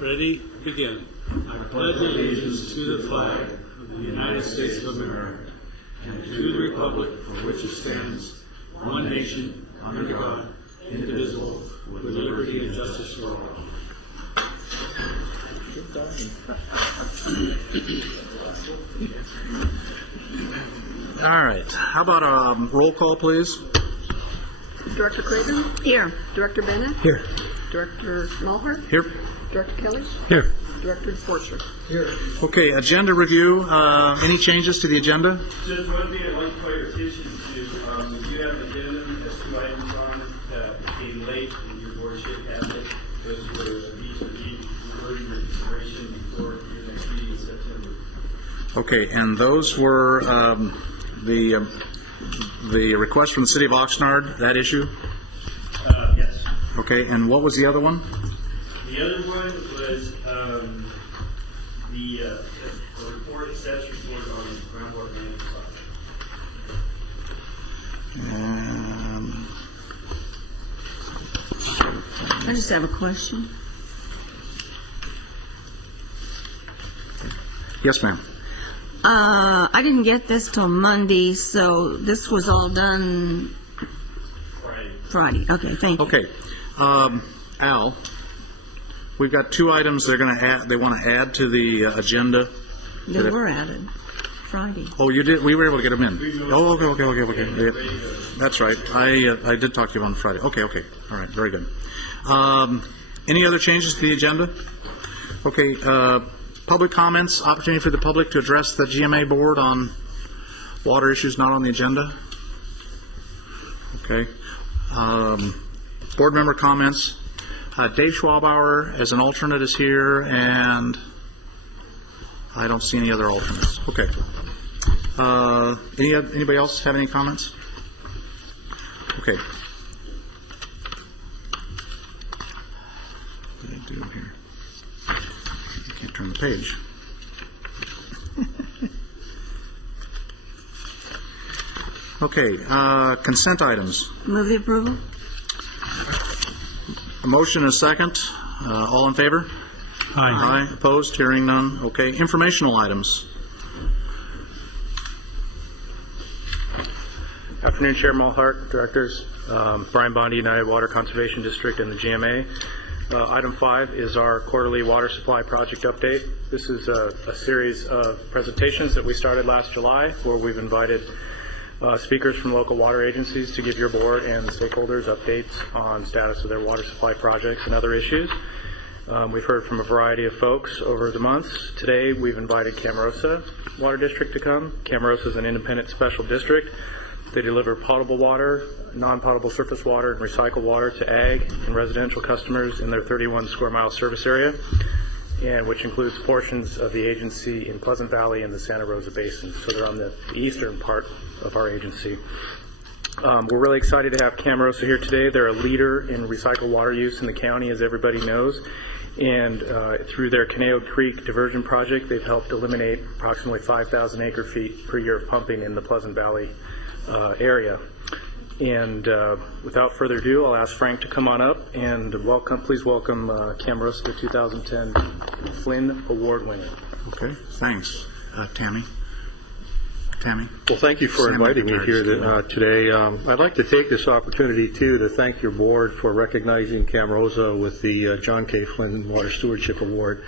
Ready? Begin. I pledge allegiance to the flag of the United States of America and to the republic for which it stands, one nation, under God, indivisible, with liberty and justice for all. All right. How about a roll call, please? Director Craven? Here. Director Bennett? Here. Director Mulhart? Here. Director Kelly? Here. Director Forster? Here. Okay, agenda review. Any changes to the agenda? Just one thing I'd like to call your attention to. You have an agenda that has 2 items on it that came late and your board should have it. Those were these would be reverting your consideration before your next meeting in September. Okay, and those were the request from the city of Oxnard, that issue? Yes. Okay, and what was the other one? The other one was the report, status report on groundwater management project. I just have a question. Yes, ma'am. I didn't get this till Monday, so this was all done Friday. Okay, thank you. Okay, Al, we've got 2 items they're going to add. They want to add to the agenda. They were added Friday. Oh, you did. We were able to get them in. Oh, okay. Yeah, that's right. I did talk to you on Friday. Okay. All right. Very good. Any other changes to the agenda? Okay. Public comments. Opportunity for the public to address the GMA board on water issues not on the agenda. Okay. Board member comments. Dave Schwabauer as an alternate is here, and I don't see any other alternates. Okay. Anybody else have any comments? Okay. What did I do here? I can't turn the page. Okay. Consent items. Move the approval. A motion and a second. All in favor? Aye. Opposed? Hearing none. Okay. Informational items. Afternoon, Chair Mulhart, Directors. Brian Bondi, United Water Conservation District and the GMA. Item 5 is our quarterly water supply project update. This is a series of presentations that we started last July where we've invited speakers from local water agencies to give your board and the stakeholders updates on status of their water supply projects and other issues. We've heard from a variety of folks over the months. Today we've invited Camarosa Water District to come. Camarosa is an independent special district. They deliver potable water, non-potable surface water, and recycled water to ag and residential customers in their 31 square mile service area, and which includes portions of the agency in Pleasant Valley and the Santa Rosa Basin. So they're on the eastern part of our agency. We're really excited to have Camarosa here today. They're a leader in recycled water use in the county, as everybody knows. And through their Caneo Creek diversion project, they've helped eliminate approximately 5,000 acre feet per year of pumping in the Pleasant Valley area. And without further ado, I'll ask Frank to come on up and please welcome Camarosa, the 2010 Flynn Award winner. Okay, thanks. Tammy. Well, thank you for inviting me here today. I'd like to take this opportunity, too, to thank your board for recognizing Camarosa with the John K. Flynn Water Stewardship Award.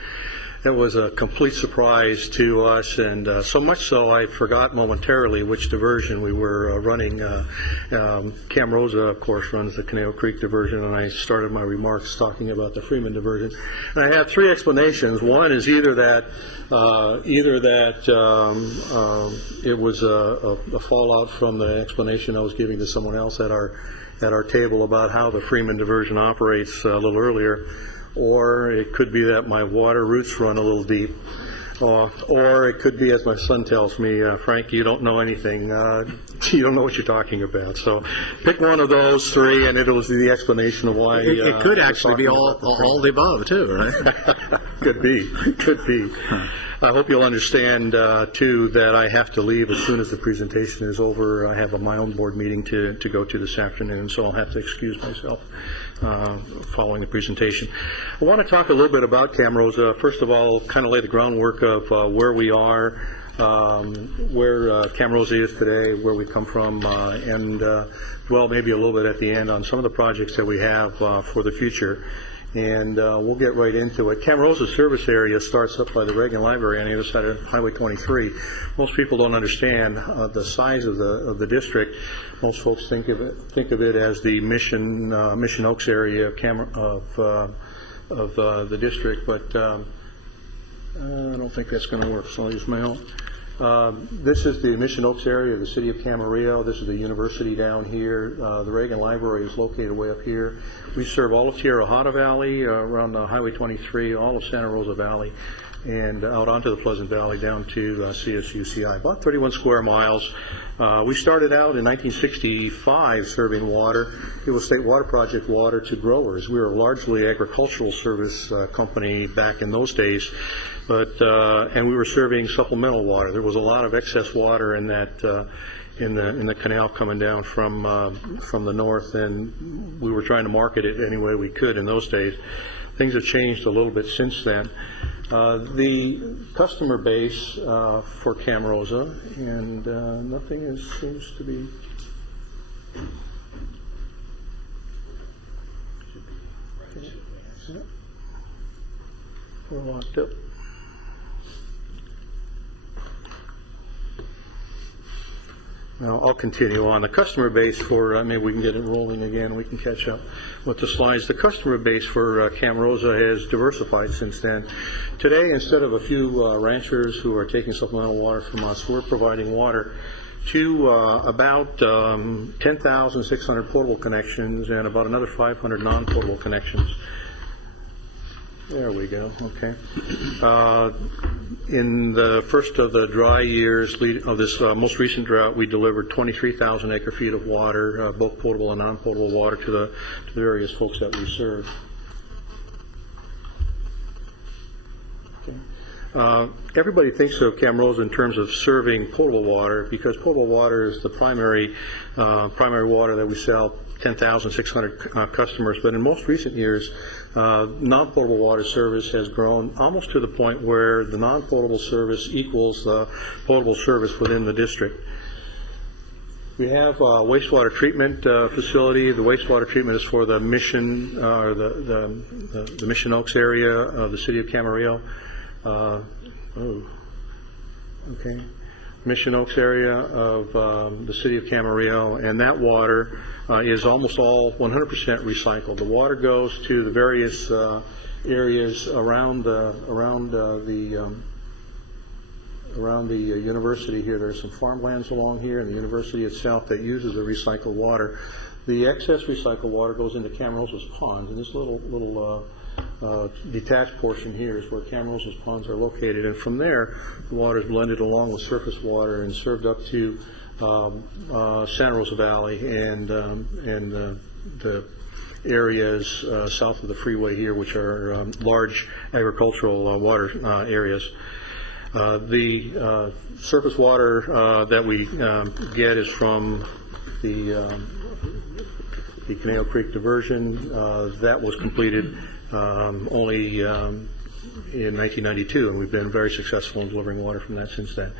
It was a complete surprise to us, and so much so I forgot momentarily which diversion we were running. Camarosa, of course, runs the Caneo Creek diversion, and I started my remarks talking about the Freeman diversion. And I had 3 explanations. One is either that it was a fallout from the explanation I was giving to someone else at our table about how the Freeman diversion operates a little earlier, or it could be that my water roots run a little deep, or it could be, as my son tells me, Frank, you don't know anything. You don't know what you're talking about. So pick one of those 3, and it was the explanation of why. It could actually be all the above, too, right? Could be. I hope you'll understand, too, that I have to leave as soon as the presentation is over. I have my own board meeting to go to this afternoon, so I'll have to excuse myself. following the presentation. I want to talk a little bit about Camarosa. First of all, kind of lay the groundwork of where we are, where Camarosa is today, where we come from, and dwell maybe a little bit at the end on some of the projects that we have for the future. And we'll get right into it. Camarosa's service area starts up by the Reagan Library on the other side of Highway 23. Most people don't understand the size of the district. Most folks think of it as the Mission Oaks area of the district, but I don't think that's going to work, so I'll use my own. This is the Mission Oaks area of the city of Camarillo. This is the university down here. The Reagan Library is located way up here. We serve all of Tierra Hada Valley, around Highway 23, all of Santa Rosa Valley, and out onto the Pleasant Valley down to CSUCI, about 31 square miles. We started out in 1965 serving water. It was State Water Project water to growers. We were a largely agricultural service company back in those days. And we were serving supplemental water. There was a lot of excess water in that in the canal coming down from the north, and we were trying to market it any way we could in those days. Things have changed a little bit since then. The customer base for Camarosa, and nothing seems to be. We're locked up. Now, I'll continue on. The customer base for, maybe we can get it rolling again, we can catch up with the slides. The customer base for Camarosa has diversified since then. Today, instead of a few ranchers who are taking supplemental water from us, we're providing water to about 10,600 potable connections and about another 500 non-potable connections. There we go, okay. In the first of the dry years of this most recent drought, we delivered 23,000 acre-feet of water, both potable and non-potable water, to the various folks that we serve. Okay. Everybody thinks of Camarosa in terms of serving potable water, because potable water is the primary water that we sell 10,600 customers, but in most recent years, non-potable water service has grown almost to the point where the non-potable service equals the potable service within the district. We have a wastewater treatment facility. The wastewater treatment is for the Mission, or the Mission Oaks area of the city of Camarillo. Mission Oaks area of the city of Camarillo, and that water is almost all 100% recycled. The water goes to the various areas around the university here. There's some farmlands along here, and the university itself that uses the recycled water. The excess recycled water goes into Camarosa's ponds, and this little detached portion here is where Camarosa's ponds are located, and from there the water is blended along with surface water and served up to Santa Rosa Valley and the areas south of the freeway here, which are large agricultural water areas. The surface water that we get is from the Canal Creek diversion. That was completed only in 1992, and we've been very successful in delivering water from that since then.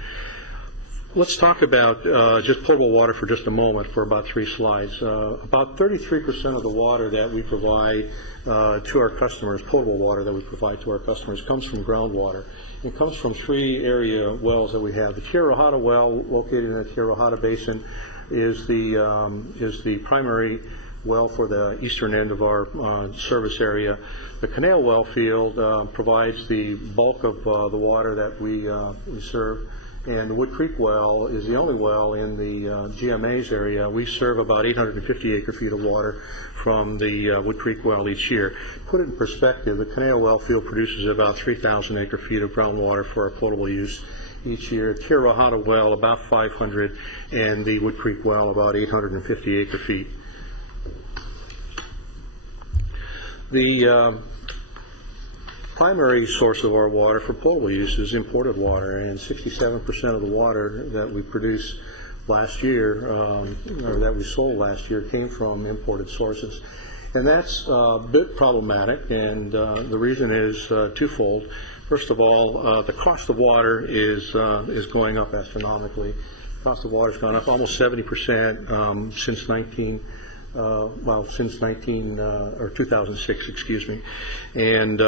Let's talk about just potable water for just a moment for about 3 slides. About 33% of the water that we provide to our customers, potable water that we provide to our customers, comes from groundwater. It comes from 3 area wells that we have. The Tierra Hada well, located in the Tierra Hada Basin, is the primary well for the eastern end of our service area. The Canal well field provides the bulk of the water that we serve, and the Wood Creek well is the only well in the GMA's area. We serve about 850 acre-feet of water from the Wood Creek well each year. Put it in perspective, the Canal well field produces about 3,000 acre-feet of groundwater for our potable use each year. Tierra Hada well about 500, and the Wood Creek well about 850 acre-feet. The primary source of our water for potable use is imported water, and 67% of the water that we produced last year, or that we sold last year, came from imported sources. And that's a bit problematic, and the reason is twofold. First of all, the cost of water is going up astronomically. The cost of water has gone up almost 70% since 2006, excuse me, and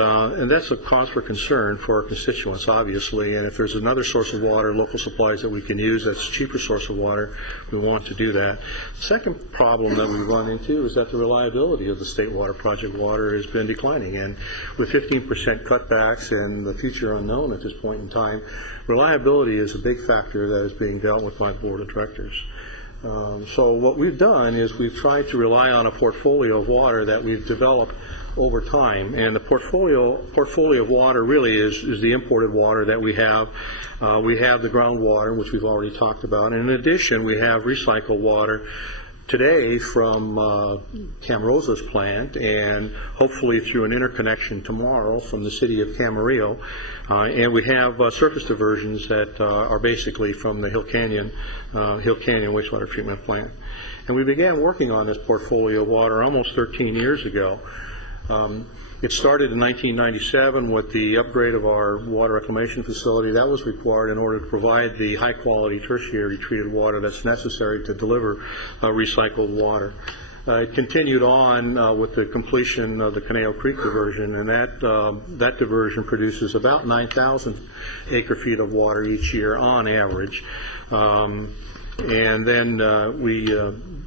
that's a cause for concern for our constituents, obviously. And if there's another source of water, local supplies that we can use, that's a cheaper source of water, we want to do that. The second problem that we run into is that the reliability of the state water project water has been declining, and with 15% cutbacks and the future unknown at this point in time, reliability is a big factor that is being dealt with by the board of directors. So what we've done is we've tried to rely on a portfolio of water that we've developed over time, and the portfolio of water really is the imported water that we have. We have the groundwater, which we've already talked about, and in addition we have recycled water today from Camarosa's plant, and hopefully through an interconnection tomorrow from the city of Camarillo. And we have surface diversions that are basically from the Hill Canyon wastewater treatment plant. And we began working on this portfolio of water almost 13 years ago. It started in 1997 with the upgrade of our water reclamation facility. That was required in order to provide the high-quality tertiary treated water that's necessary to deliver recycled water. It continued on with the completion of the Conejo Creek diversion, and that diversion produces about 9,000 acre-feet of water each year on average. And then we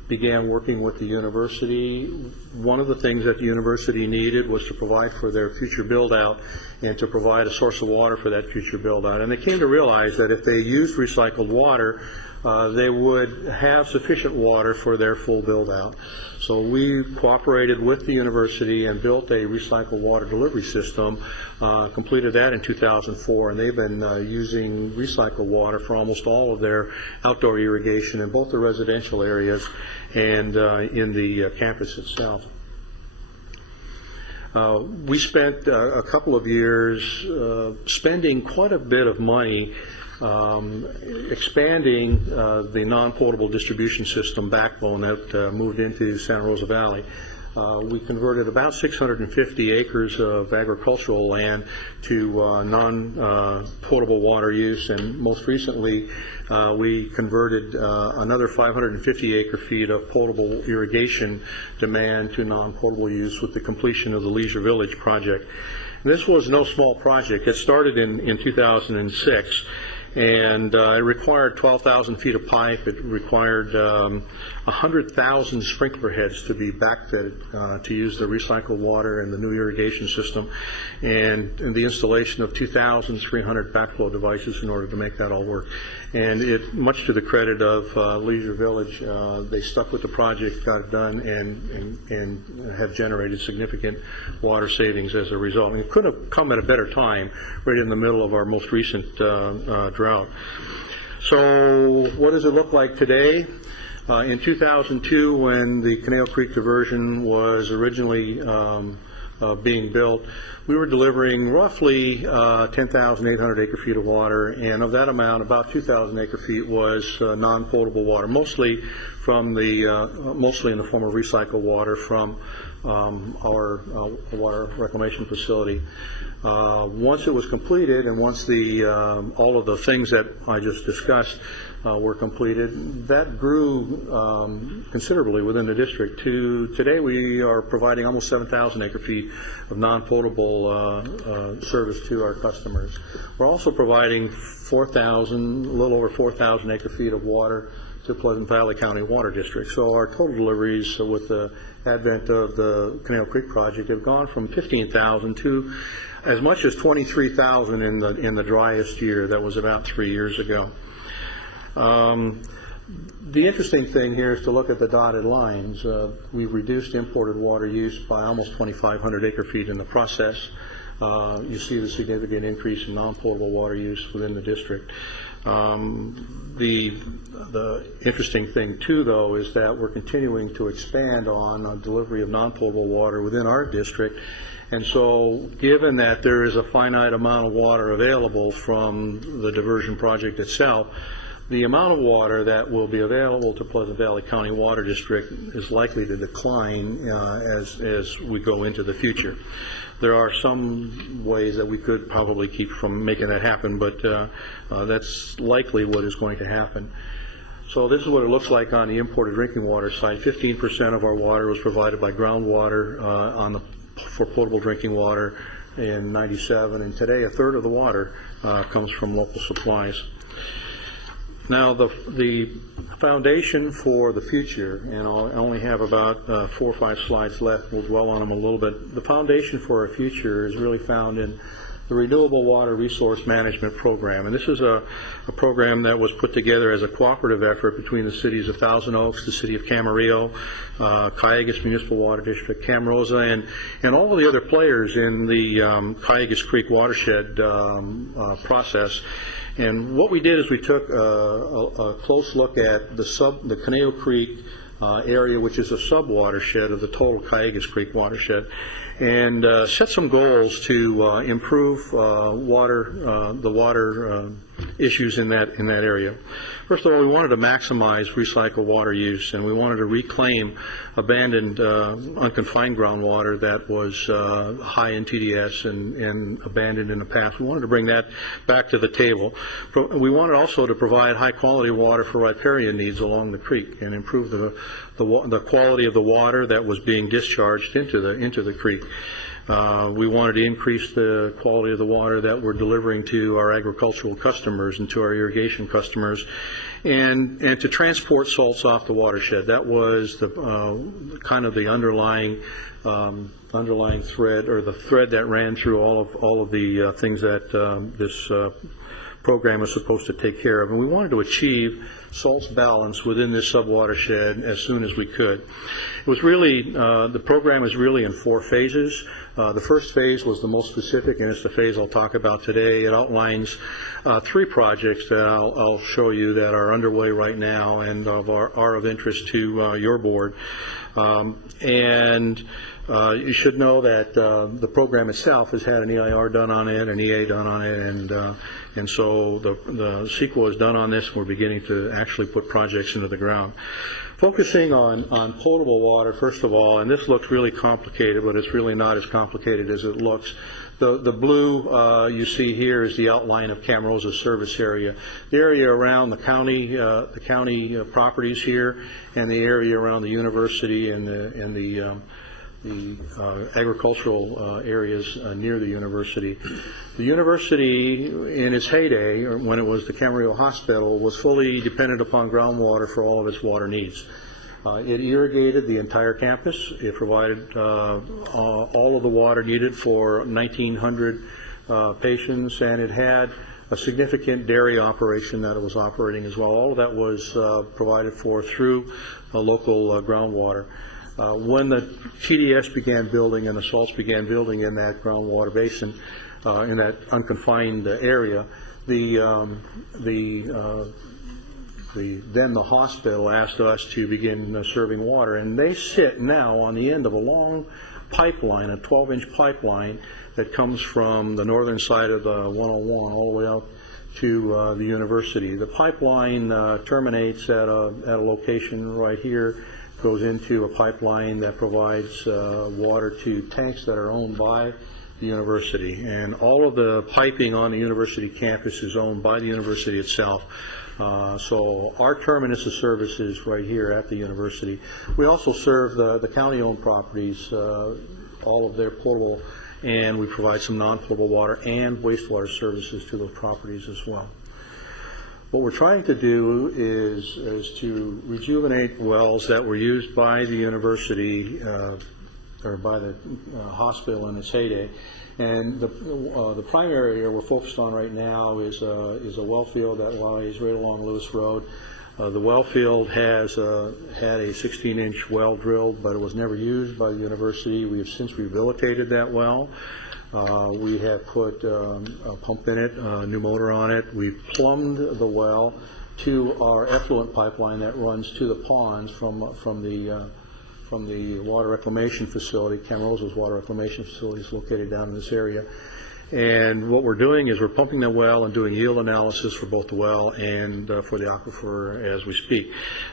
began working with the university. One of the things that the university needed was to provide for their future build-out and to provide a source of water for that future build-out. And they came to realize that if they used recycled water, they would have sufficient water for their full build-out. So we cooperated with the university and built a recycled water delivery system, completed that in 2004, and they've been using recycled water for almost all of their outdoor irrigation in both the residential areas and in the campus itself. We spent a couple of years spending quite a bit of money expanding the non-potable distribution system backbone that moved into Santa Rosa Valley. We converted about 650 acres of agricultural land to non-potable water use, and most recently we converted another 550 acre-feet of potable irrigation demand to non-potable use with the completion of the Leisure Village project. This was no small project. It started in 2006. And it required 12,000 feet of pipe. It required 100,000 sprinkler heads to be backfitted to use the recycled water and the new irrigation system, and the installation of 2,300 backflow devices in order to make that all work. And it, much to the credit of Leisure Village, they stuck with the project, got it done, and have generated significant water savings as a result. And it couldn't have come at a better time, right in the middle of our most recent drought. So what does it look like today? In 2002, when the Conejo Creek diversion was originally being built, we were delivering roughly 10,800 acre-feet of water, and of that amount, about 2,000 acre-feet was non-potable water, mostly from the mostly in the form of recycled water from our water reclamation facility. Once it was completed, and once the all of the things that I just discussed were completed, that grew considerably within the district. Today we are providing almost 7,000 acre-feet of non-potable service to our customers. We're also providing a little over 4,000 acre-feet of water to Pleasant Valley County Water District. So our total deliveries with the advent of the Conejo Creek project have gone from 15,000 to as much as 23,000 in the driest year. That was about 3 years ago. The interesting thing here is to look at the dotted lines. We've reduced imported water use by almost 2,500 acre-feet in the process. You see the significant increase in non-potable water use within the district. The interesting thing, too, though, is that we're continuing to expand on delivery of non-potable water within our district. And so, given that there is a finite amount of water available from the diversion project itself, the amount of water that will be available to Pleasant Valley County Water District is likely to decline as we go into the future. There are some ways that we could probably keep from making that happen, but that's likely what is going to happen. So this is what it looks like on the imported drinking water side. 15% of our water was provided by groundwater for potable drinking water in '97, and today a third of the water comes from local supplies. Now the foundation for the future, and I only have about 4 or 5 slides left, we'll dwell on them a little bit. The foundation for our future is really found in the Renewable Water Resource Management Program, and this is a program that was put together as a cooperative effort between the cities of Thousand Oaks, the city of Camarillo, Cayugas Municipal Water District, Camarosa, and all of the other players in the Cayugas Creek watershed process. And what we did is we took a close look at the Conejo Creek area, which is a sub-watershed of the total Cayugas Creek watershed, and set some goals to improve the water issues in that area. First of all, we wanted to maximize recycled water use, and we wanted to reclaim abandoned unconfined groundwater that was high in TDS and abandoned in the past. We wanted to bring that back to the table. We wanted also to provide high quality water for riparian needs along the creek and improve the quality of the water that was being discharged into the creek. We wanted to increase the quality of the water that we're delivering to our agricultural customers and to our irrigation customers, and to transport salts off the watershed. That was the kind of the underlying thread, or the thread that ran through all of the things that this program is supposed to take care of. And we wanted to achieve salts balance within this sub-watershed as soon as we could. It was really, the program is really in 4 phases. The first phase was the most specific, and it's the phase I'll talk about today. It outlines 3 projects that I'll show you that are underway right now and are of interest to your board. You should know that the program itself has had an EIR done on it, an EA done on it, and so the sequel is done on this. We're beginning to actually put projects into the ground. Focusing on potable water, first of all, and this looks really complicated, but it's really not as complicated as it looks. The blue you see here is the outline of Camarosa's service area. The area around the county properties here, and the area around the university and the agricultural areas near the university. The university, in its heyday, or when it was the Camarillo Hospital, was fully dependent upon groundwater for all of its water needs. It irrigated the entire campus. It provided all of the water needed for 1,900 patients, and it had a significant dairy operation that it was operating as well. All of that was provided for through local groundwater. When the TDS began building and the salts began building in that groundwater basin, in that unconfined area, then the hospital asked us to begin serving water, and they sit now on the end of a long pipeline, a 12-inch pipeline that comes from the northern side of the 101 all the way out to the university. The pipeline terminates at a location right here, goes into a pipeline that provides water to tanks that are owned by the university, and all of the piping on the university campus is owned by the university itself. So our terminus of service is right here at the university. We also serve the county-owned properties, all of their potable, and we provide some non-potable water and wastewater services to those properties as well. What we're trying to do is to rejuvenate wells that were used by the university or by the hospital in its heyday. And the primary area we're focused on right now is a well field that lies right along Lewis Road. The well field has had a 16-inch well drilled, but it was never used by the university. We have since rehabilitated that well. We have put a pump in it, a new motor on it. We've plumbed the well to our effluent pipeline that runs to the ponds from the water reclamation facility. Camarosa's water reclamation facility is located down in this area. And what we're doing is we're pumping the well and doing yield analysis for both the well and for the aquifer as we speak.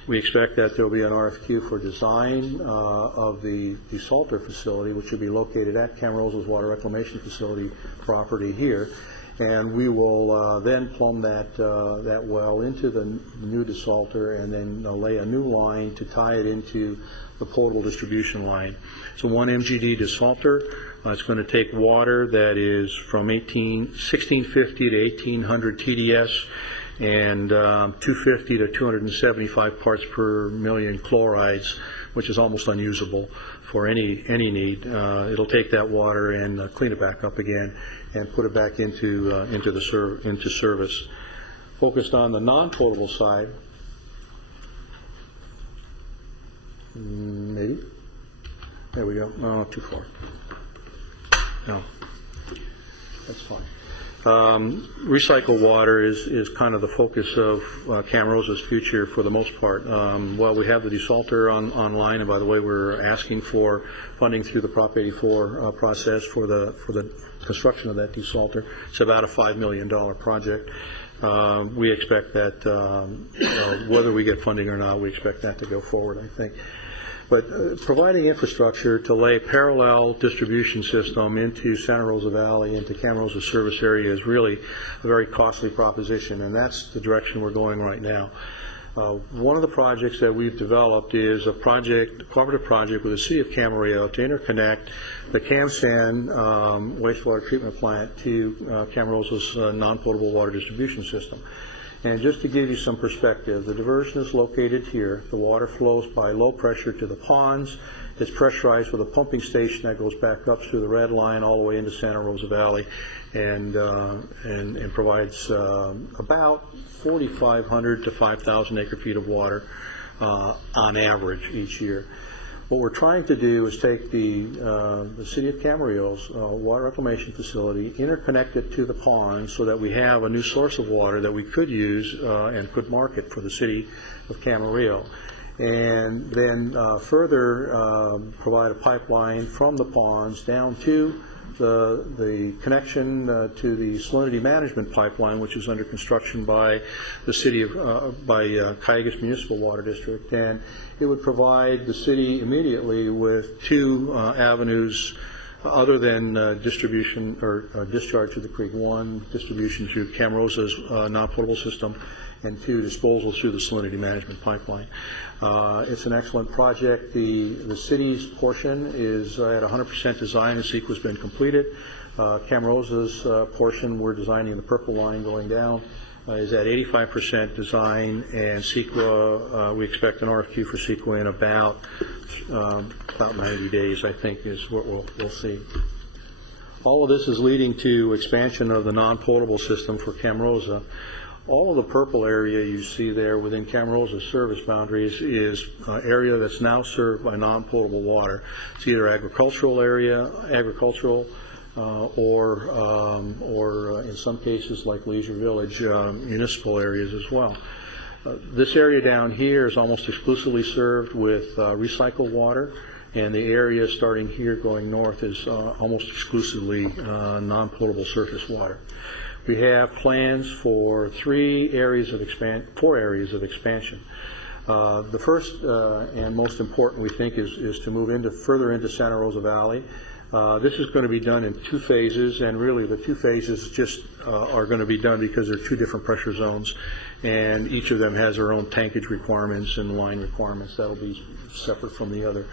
We expect that there will be an RFQ for design of the desalter facility, which will be located at Camarosa's water reclamation facility property here. And we will then plumb that well into the new desalter and then lay a new line to tie it into the potable distribution line. So 1 MGD desalter. It's going to take water that is from 1650 to 1800 TDS and 250 to 275 parts per million chlorides, which is almost unusable for any need. It'll take that water and clean it back up again and put it back into service. Focused on the non-potable side, maybe. There we go. No, not too far. No, that's fine. Recycled water is kind of the focus of Camarosa's future for the most part. While we have the desalter online, and by the way, we're asking for funding through the Prop 84 process for the construction of that desalter. It's about a $5 million project. We expect that whether we get funding or not, we expect that to go forward, I think. But providing infrastructure to lay parallel distribution system into Santa Rosa Valley, into Camarosa's service area is really a very costly proposition, and that's the direction we're going right now. One of the projects that we've developed is a cooperative project with the City of Camarillo to interconnect the CamSan wastewater treatment plant to Camarosa's non-potable water distribution system. And just to give you some perspective, the diversion is located here. The water flows by low pressure to the ponds. It's pressurized with a pumping station that goes back up through the red line all the way into Santa Rosa Valley, and provides about 4,500 to 5,000 acre-feet of water on average each year. What we're trying to do is take the City of Camarillo's water reclamation facility, interconnect it to the pond so that we have a new source of water that we could use and could market for the City of Camarillo. And then further provide a pipeline from the ponds down to the connection to the salinity management pipeline, which is under construction by the city of Cayugas Municipal Water District, and it would provide the city immediately with two avenues other than distribution or discharge to the creek. One, distribution to Camarosa's non-potable system, and two, disposal through the salinity management pipeline. It's an excellent project. The city's portion is at 100% design. The CEQA has been completed. Camarosa's portion, we're designing the purple line going down, is at 85% design, and CEQA, we expect an RFQ for CEQA in about 90 days, I think, is what we'll see. All of this is leading to expansion of the non-potable system for Camarosa. All of the purple area you see there within Camarosa's service boundaries is area that's now served by non-potable water. It's either agricultural, or in some cases like Leisure Village, municipal areas as well. This area down here is almost exclusively served with recycled water, and the area starting here going north is almost exclusively non-potable surface water. We have plans for 4 areas of expansion. The first and most important, we think, is to move further into Santa Rosa Valley. This is going to be done in 2 phases, and really the 2 phases just are going to be done because they're 2 different pressure zones, and each of them has their own tankage requirements and line requirements. That'll be separate from the other.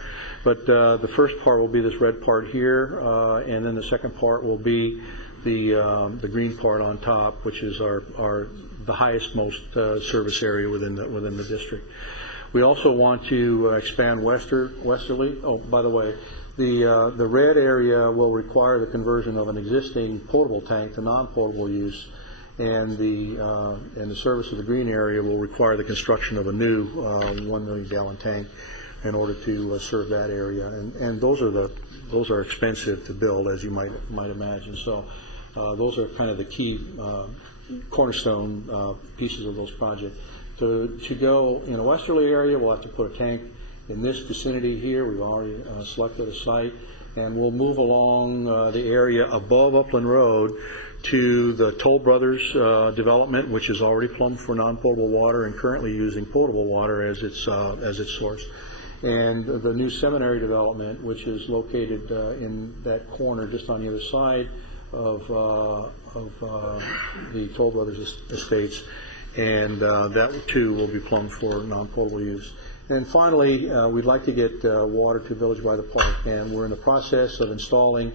But the first part will be this red part here, and then the second part will be the green part on top, which is the highest most service area within the district. We also want to expand westerly. Oh, by the way, the red area will require the conversion of an existing potable tank to non-potable use, and the service of the green area will require the construction of a new 1 million gallon tank in order to serve that area. And those are expensive to build, as you might imagine. So those are kind of the key cornerstone pieces of those projects. To go in a westerly area, we'll have to put a tank in this vicinity here. We've already selected a site, and we'll move along the area above Upland Road to the Toll Brothers development, which is already plumbed for non-potable water and currently using potable water as its source. And the new seminary development, which is located in that corner just on the other side of the Toll Brothers estates, and that too will be plumbed for non-potable use. And finally, we'd like to get water to Village by the Park, and we're in the process of installing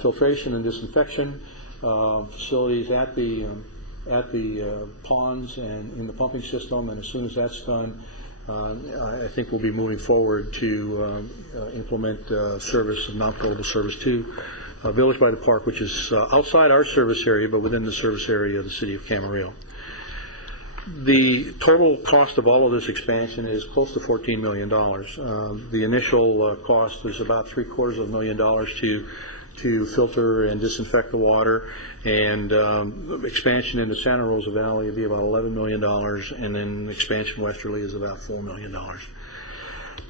filtration and disinfection facilities at the ponds and in the pumping system. And as soon as that's done, I think we'll be moving forward to implement service of non-potable service to Village by the Park, which is outside our service area, but within the service area of the city of Camarillo. The total cost of all of this expansion is close to $14 million. The initial cost is about $750,000 to filter and disinfect the water, and expansion into Santa Rosa Valley would be about $11 million, and then expansion westerly is about $4 million.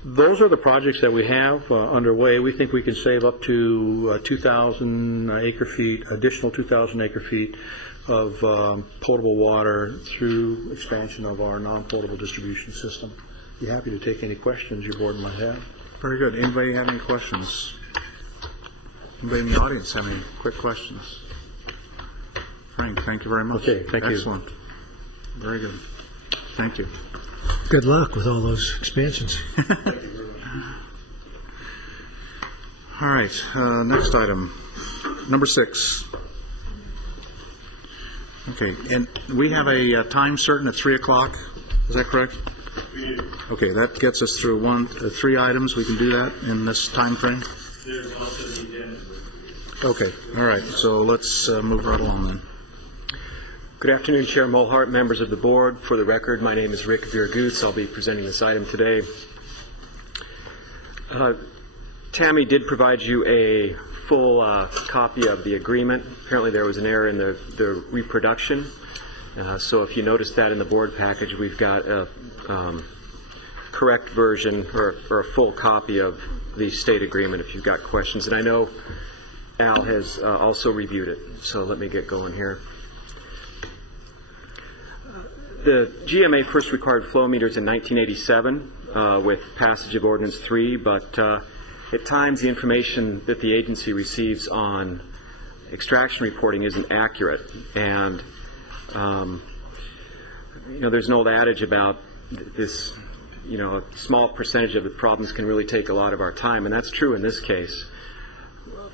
Those are the projects that we have underway. We think we can save up to 2,000 acre-feet, additional 2,000 acre-feet of potable water through expansion of our non-potable distribution system. Be happy to take any questions your board might have. Very good. Anybody have any questions? Anybody in the audience have any quick questions? Frank, thank you very much. Okay, thank you. Excellent. Very good. Thank you. Good luck with all those expansions. All right, next item, number 6. Okay, and we have a time certain at 3 o'clock. Is that correct? Okay, that gets us through 3 items. We can do that in this time frame. There's also the agenda. Okay, all right. So let's move right along then. Good afternoon, Chair Mulhart, members of the board. For the record, my name is Rick Viragutz. I'll be presenting this item today. Tammy did provide you a full copy of the agreement. Apparently there was an error in the reproduction. So if you notice that in the board package, we've got a correct version or a full copy of the state agreement if you've got questions. And I know Al has also reviewed it. So let me get going here. The GMA first required flow meters in 1987 with passage of Ordinance 3, but at times the information that the agency receives on extraction reporting isn't accurate. And, there's an old adage about this, a small percentage of the problems can really take a lot of our time, and that's true in this case.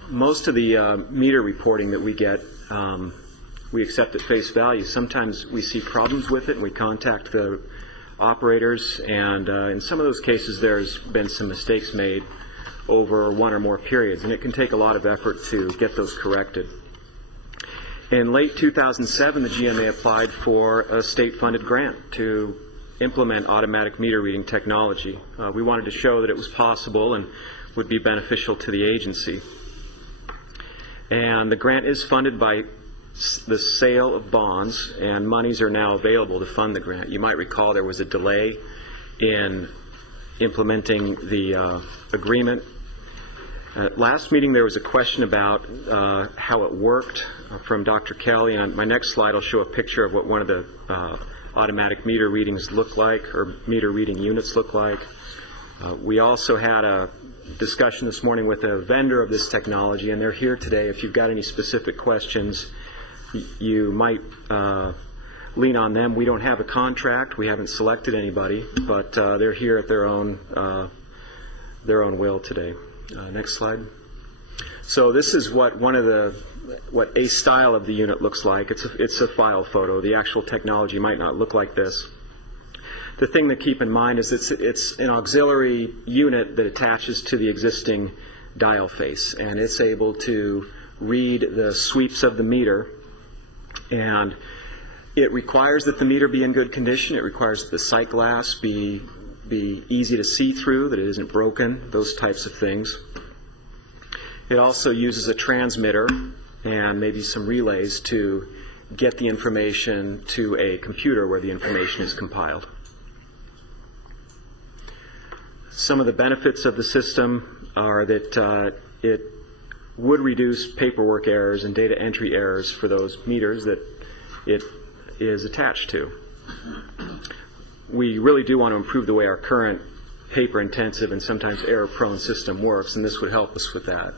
Most of the meter reporting that we get, we accept at face value. Sometimes we see problems with it and we contact the operators, and in some of those cases there's been some mistakes made over 1 or more periods, and it can take a lot of effort to get those corrected. In late 2007, the GMA applied for a state-funded grant to implement automatic meter reading technology. We wanted to show that it was possible and would be beneficial to the agency. And the grant is funded by the sale of bonds, and monies are now available to fund the grant. You might recall there was a delay in implementing the agreement. Last meeting there was a question about how it worked from Dr. Kelly. On my next slide I'll show a picture of what one of the automatic meter readings look like, or meter reading units look like. We also had a discussion this morning with a vendor of this technology, and they're here today. If you've got any specific questions, you might lean on them. We don't have a contract. We haven't selected anybody, but they're here at their own will today. Next slide. So this is what what a style of the unit looks like. It's a file photo. The actual technology might not look like this. The thing to keep in mind is it's an auxiliary unit that attaches to the existing dial face, and it's able to read the sweeps of the meter, and it requires that the meter be in good condition. It requires that the sight glass be easy to see through, that it isn't broken, those types of things. It also uses a transmitter and maybe some relays to get the information to a computer where the information is compiled. Some of the benefits of the system are that it would reduce paperwork errors and data entry errors for those meters that it is attached to. We really do want to improve the way our current paper-intensive and sometimes error-prone system works, and this would help us with that.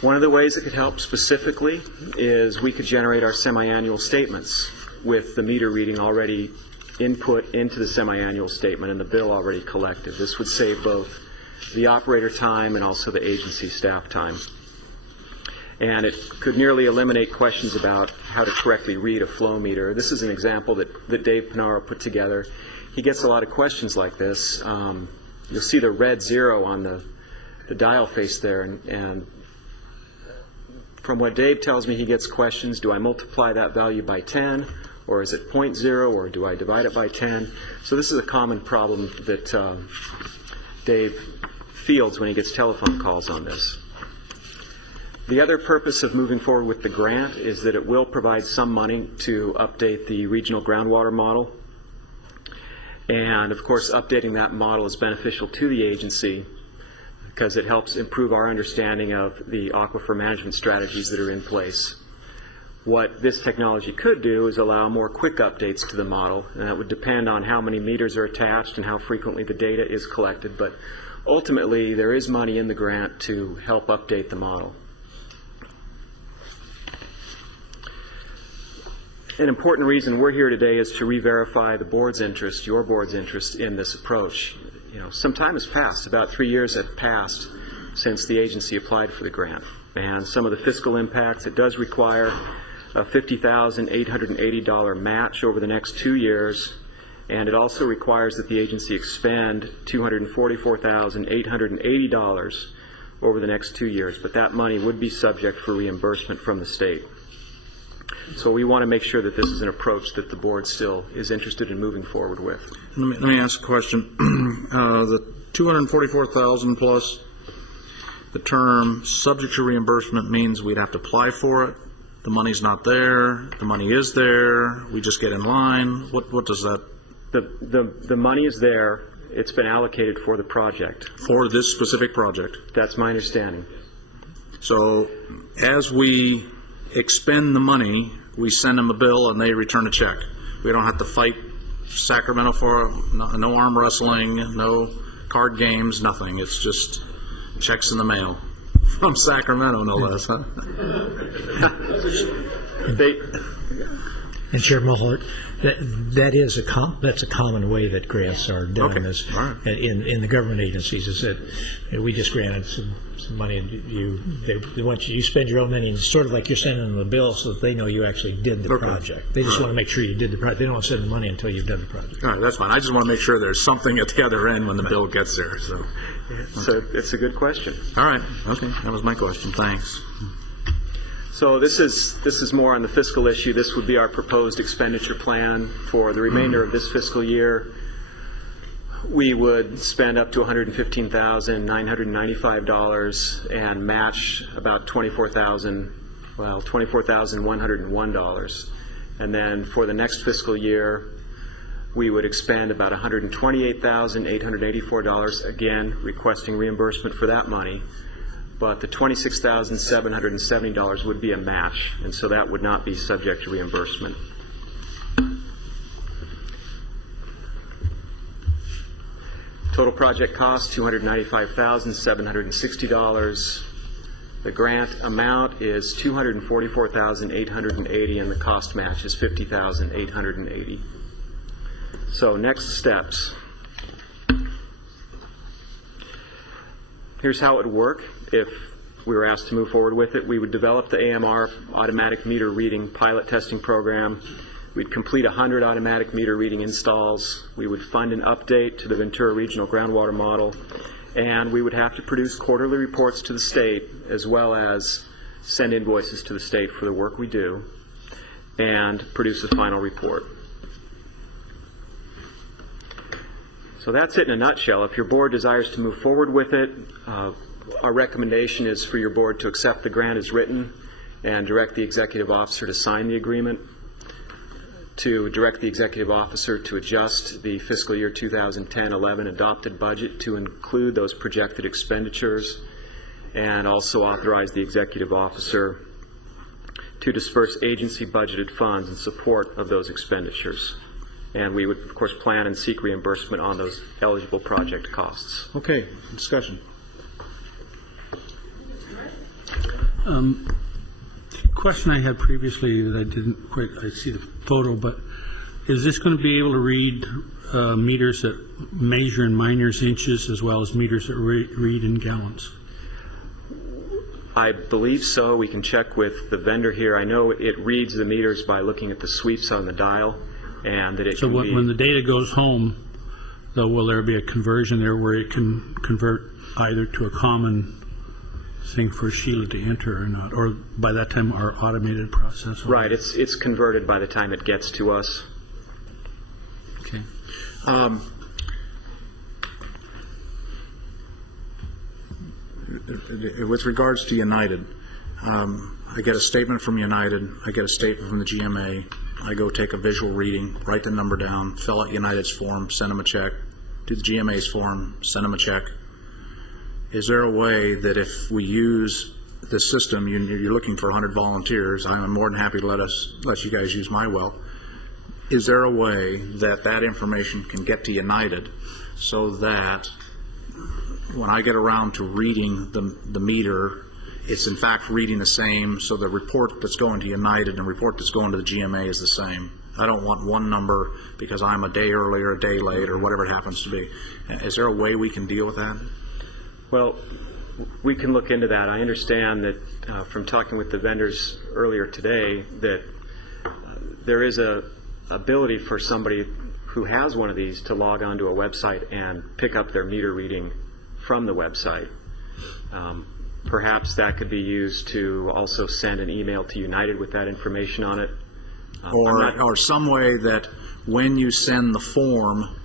One of the ways it could help specifically is we could generate our semi-annual statements with the meter reading already input into the semi-annual statement and the bill already collected. This would save both the operator time and also the agency staff time. And it could nearly eliminate questions about how to correctly read a flow meter. This is an example that Dave Pinaro put together. He gets a lot of questions like this. You'll see the red 0 on the dial face there, and from what Dave tells me, he gets questions: do I multiply that value by 10, or is it 0.0, or do I divide it by 10? So this is a common problem that Dave fields when he gets telephone calls on this. The other purpose of moving forward with the grant is that it will provide some money to update the regional groundwater model. And of course, updating that model is beneficial to the agency because it helps improve our understanding of the aquifer management strategies that are in place. What this technology could do is allow more quick updates to the model, and that would depend on how many meters are attached and how frequently the data is collected. But ultimately, there is money in the grant to help update the model. An important reason we're here today is to re-verify the board's interest, your board's interest in this approach. You know, some time has passed. About 3 years have passed since the agency applied for the grant. And some of the fiscal impacts, it does require a $50,880 match over the next 2 years, and it also requires that the agency expend $244,880 over the next 2 years, but that money would be subject for reimbursement from the state. So we want to make sure that this is an approach that the board still is interested in moving forward with. Let me ask a question. The $244,000 plus the term subject to reimbursement means we'd have to apply for it. The money's not there. The money is there. We just get in line. What does that? The money is there. It's been allocated for the project. For this specific project. That's my understanding. So as we expend the money, we send them a bill and they return a check. We don't have to fight Sacramento for no arm wrestling, no card games, nothing. It's just checks in the mail from Sacramento, no less. Huh? And Chair Mulhart, that's a common way that grants are done. Okay. Right. In the government agencies, is that we just granted some money, and they want you spend your own money, and it's sort of like you're sending them a bill so that they know you actually did the project. They just want to make sure you did the project. They don't want to send them money until you've done the project. All right, that's fine. I just want to make sure there's something at the other end when the bill gets there. So it's a good question. All right. Okay, that was my question. Thanks. So this is more on the fiscal issue. This would be our proposed expenditure plan for the remainder of this fiscal year. We would spend up to $115,995 and match about $24,101. And then for the next fiscal year, we would expend about $128,884, again requesting reimbursement for that money. But the $26,770 would be a match, and so that would not be subject to reimbursement. Total project cost, $295,760. The grant amount is $244,880, and the cost match is $50,880. So next steps. Here's how it would work. If we were asked to move forward with it, we would develop the AMR automatic meter reading pilot testing program. We'd complete 100 automatic meter reading installs. We would fund an update to the Ventura Regional Groundwater Model, and we would have to produce quarterly reports to the state as well as send invoices to the state for the work we do and produce a final report. So that's it in a nutshell. If your board desires to move forward with it, our recommendation is for your board to accept the grant as written and direct the executive officer to sign the agreement, to direct the executive officer to adjust the fiscal year 2010-11 adopted budget to include those projected expenditures, and also authorize the executive officer to disperse agency budgeted funds in support of those expenditures. And we would, of course, plan and seek reimbursement on those eligible project costs. Okay, discussion. Question I had previously that I didn't quite, I see the photo, but is this going to be able to read meters that measure in minors, inches, as well as meters that read in gallons? I believe so. We can check with the vendor here. I know it reads the meters by looking at the sweeps on the dial, and that it So can be... when the data goes home, though, will there be a conversion there where it can convert either to a common thing for Sheila to enter or not, or by that time our automated process? Right. It's converted by the time it gets to us. Okay. With regards to United, I get a statement from United, I get a statement from the GMA, I go take a visual reading, write the number down, fill out United's form, send them a check, do the GMA's form, send them a check. Is there a way that if we use the system, you're looking for 100 volunteers, I'm more than happy to let you guys use my well. Is there a way that that information can get to United so that when I get around to reading the meter, it's in fact reading the same, so the report that's going to United and the report that's going to the GMA is the same? I don't want one number because I'm a day early or a day late or whatever it happens to be. Is there a way we can deal with that? Well, we can look into that. I understand that from talking with the vendors earlier today that there is a ability for somebody who has one of these to log onto a website and pick up their meter reading from the website. Perhaps that could be used to also send an email to United with that information on it. Or some way that when you send the form,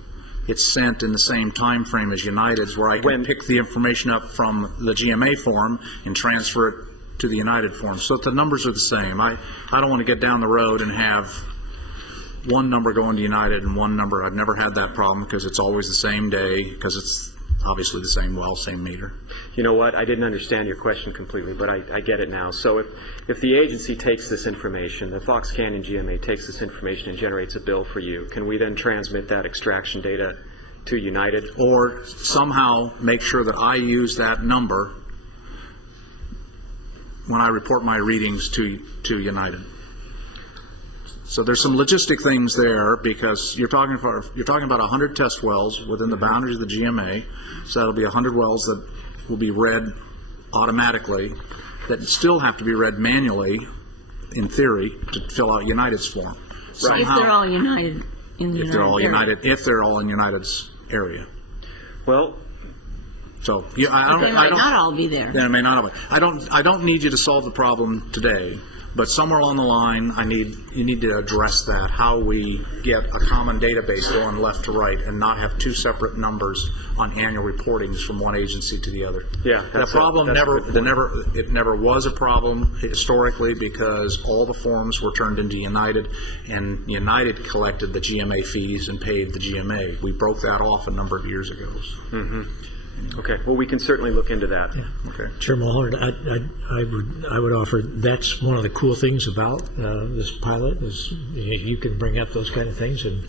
it's sent in the same time frame as United's, where I can pick the information up from the GMA form and transfer it to the United form, so that the numbers are the same. I don't want to get down the road and have one number going to United and one number. I've never had that problem because it's always the same day, because it's obviously the same well, same meter. You know what? I didn't understand your question completely, but I get it now. So if the agency takes this information, the Fox Canyon GMA takes this information and generates a bill for you, can we then transmit that extraction data to United? Or somehow make sure that I use that number when I report my readings to United. So there's some logistic things there, because you're talking about 100 test wells within the boundaries of the GMA. So that'll be 100 wells that will be read automatically, that still have to be read manually, in theory, to fill out United's form. If they're all United in the If they're all area. United, if they're all in United's area. Well, so yeah, They might not all be there. Then it may not have. I don't need you to solve the problem today, but somewhere along the line, you need to address that, how we get a common database going left to right and not have two separate numbers on annual reportings from one agency to the other. Yeah, that problem never was a problem historically, because all the forms were turned into United, and United collected the GMA fees and paid the GMA. We broke that off a number of years ago. Mm-hmm. Okay. Well, we can certainly look into that. Yeah. Okay. Chair Mulhern, I would offer, that's one of the cool things about this pilot is you can bring up those kind of things, and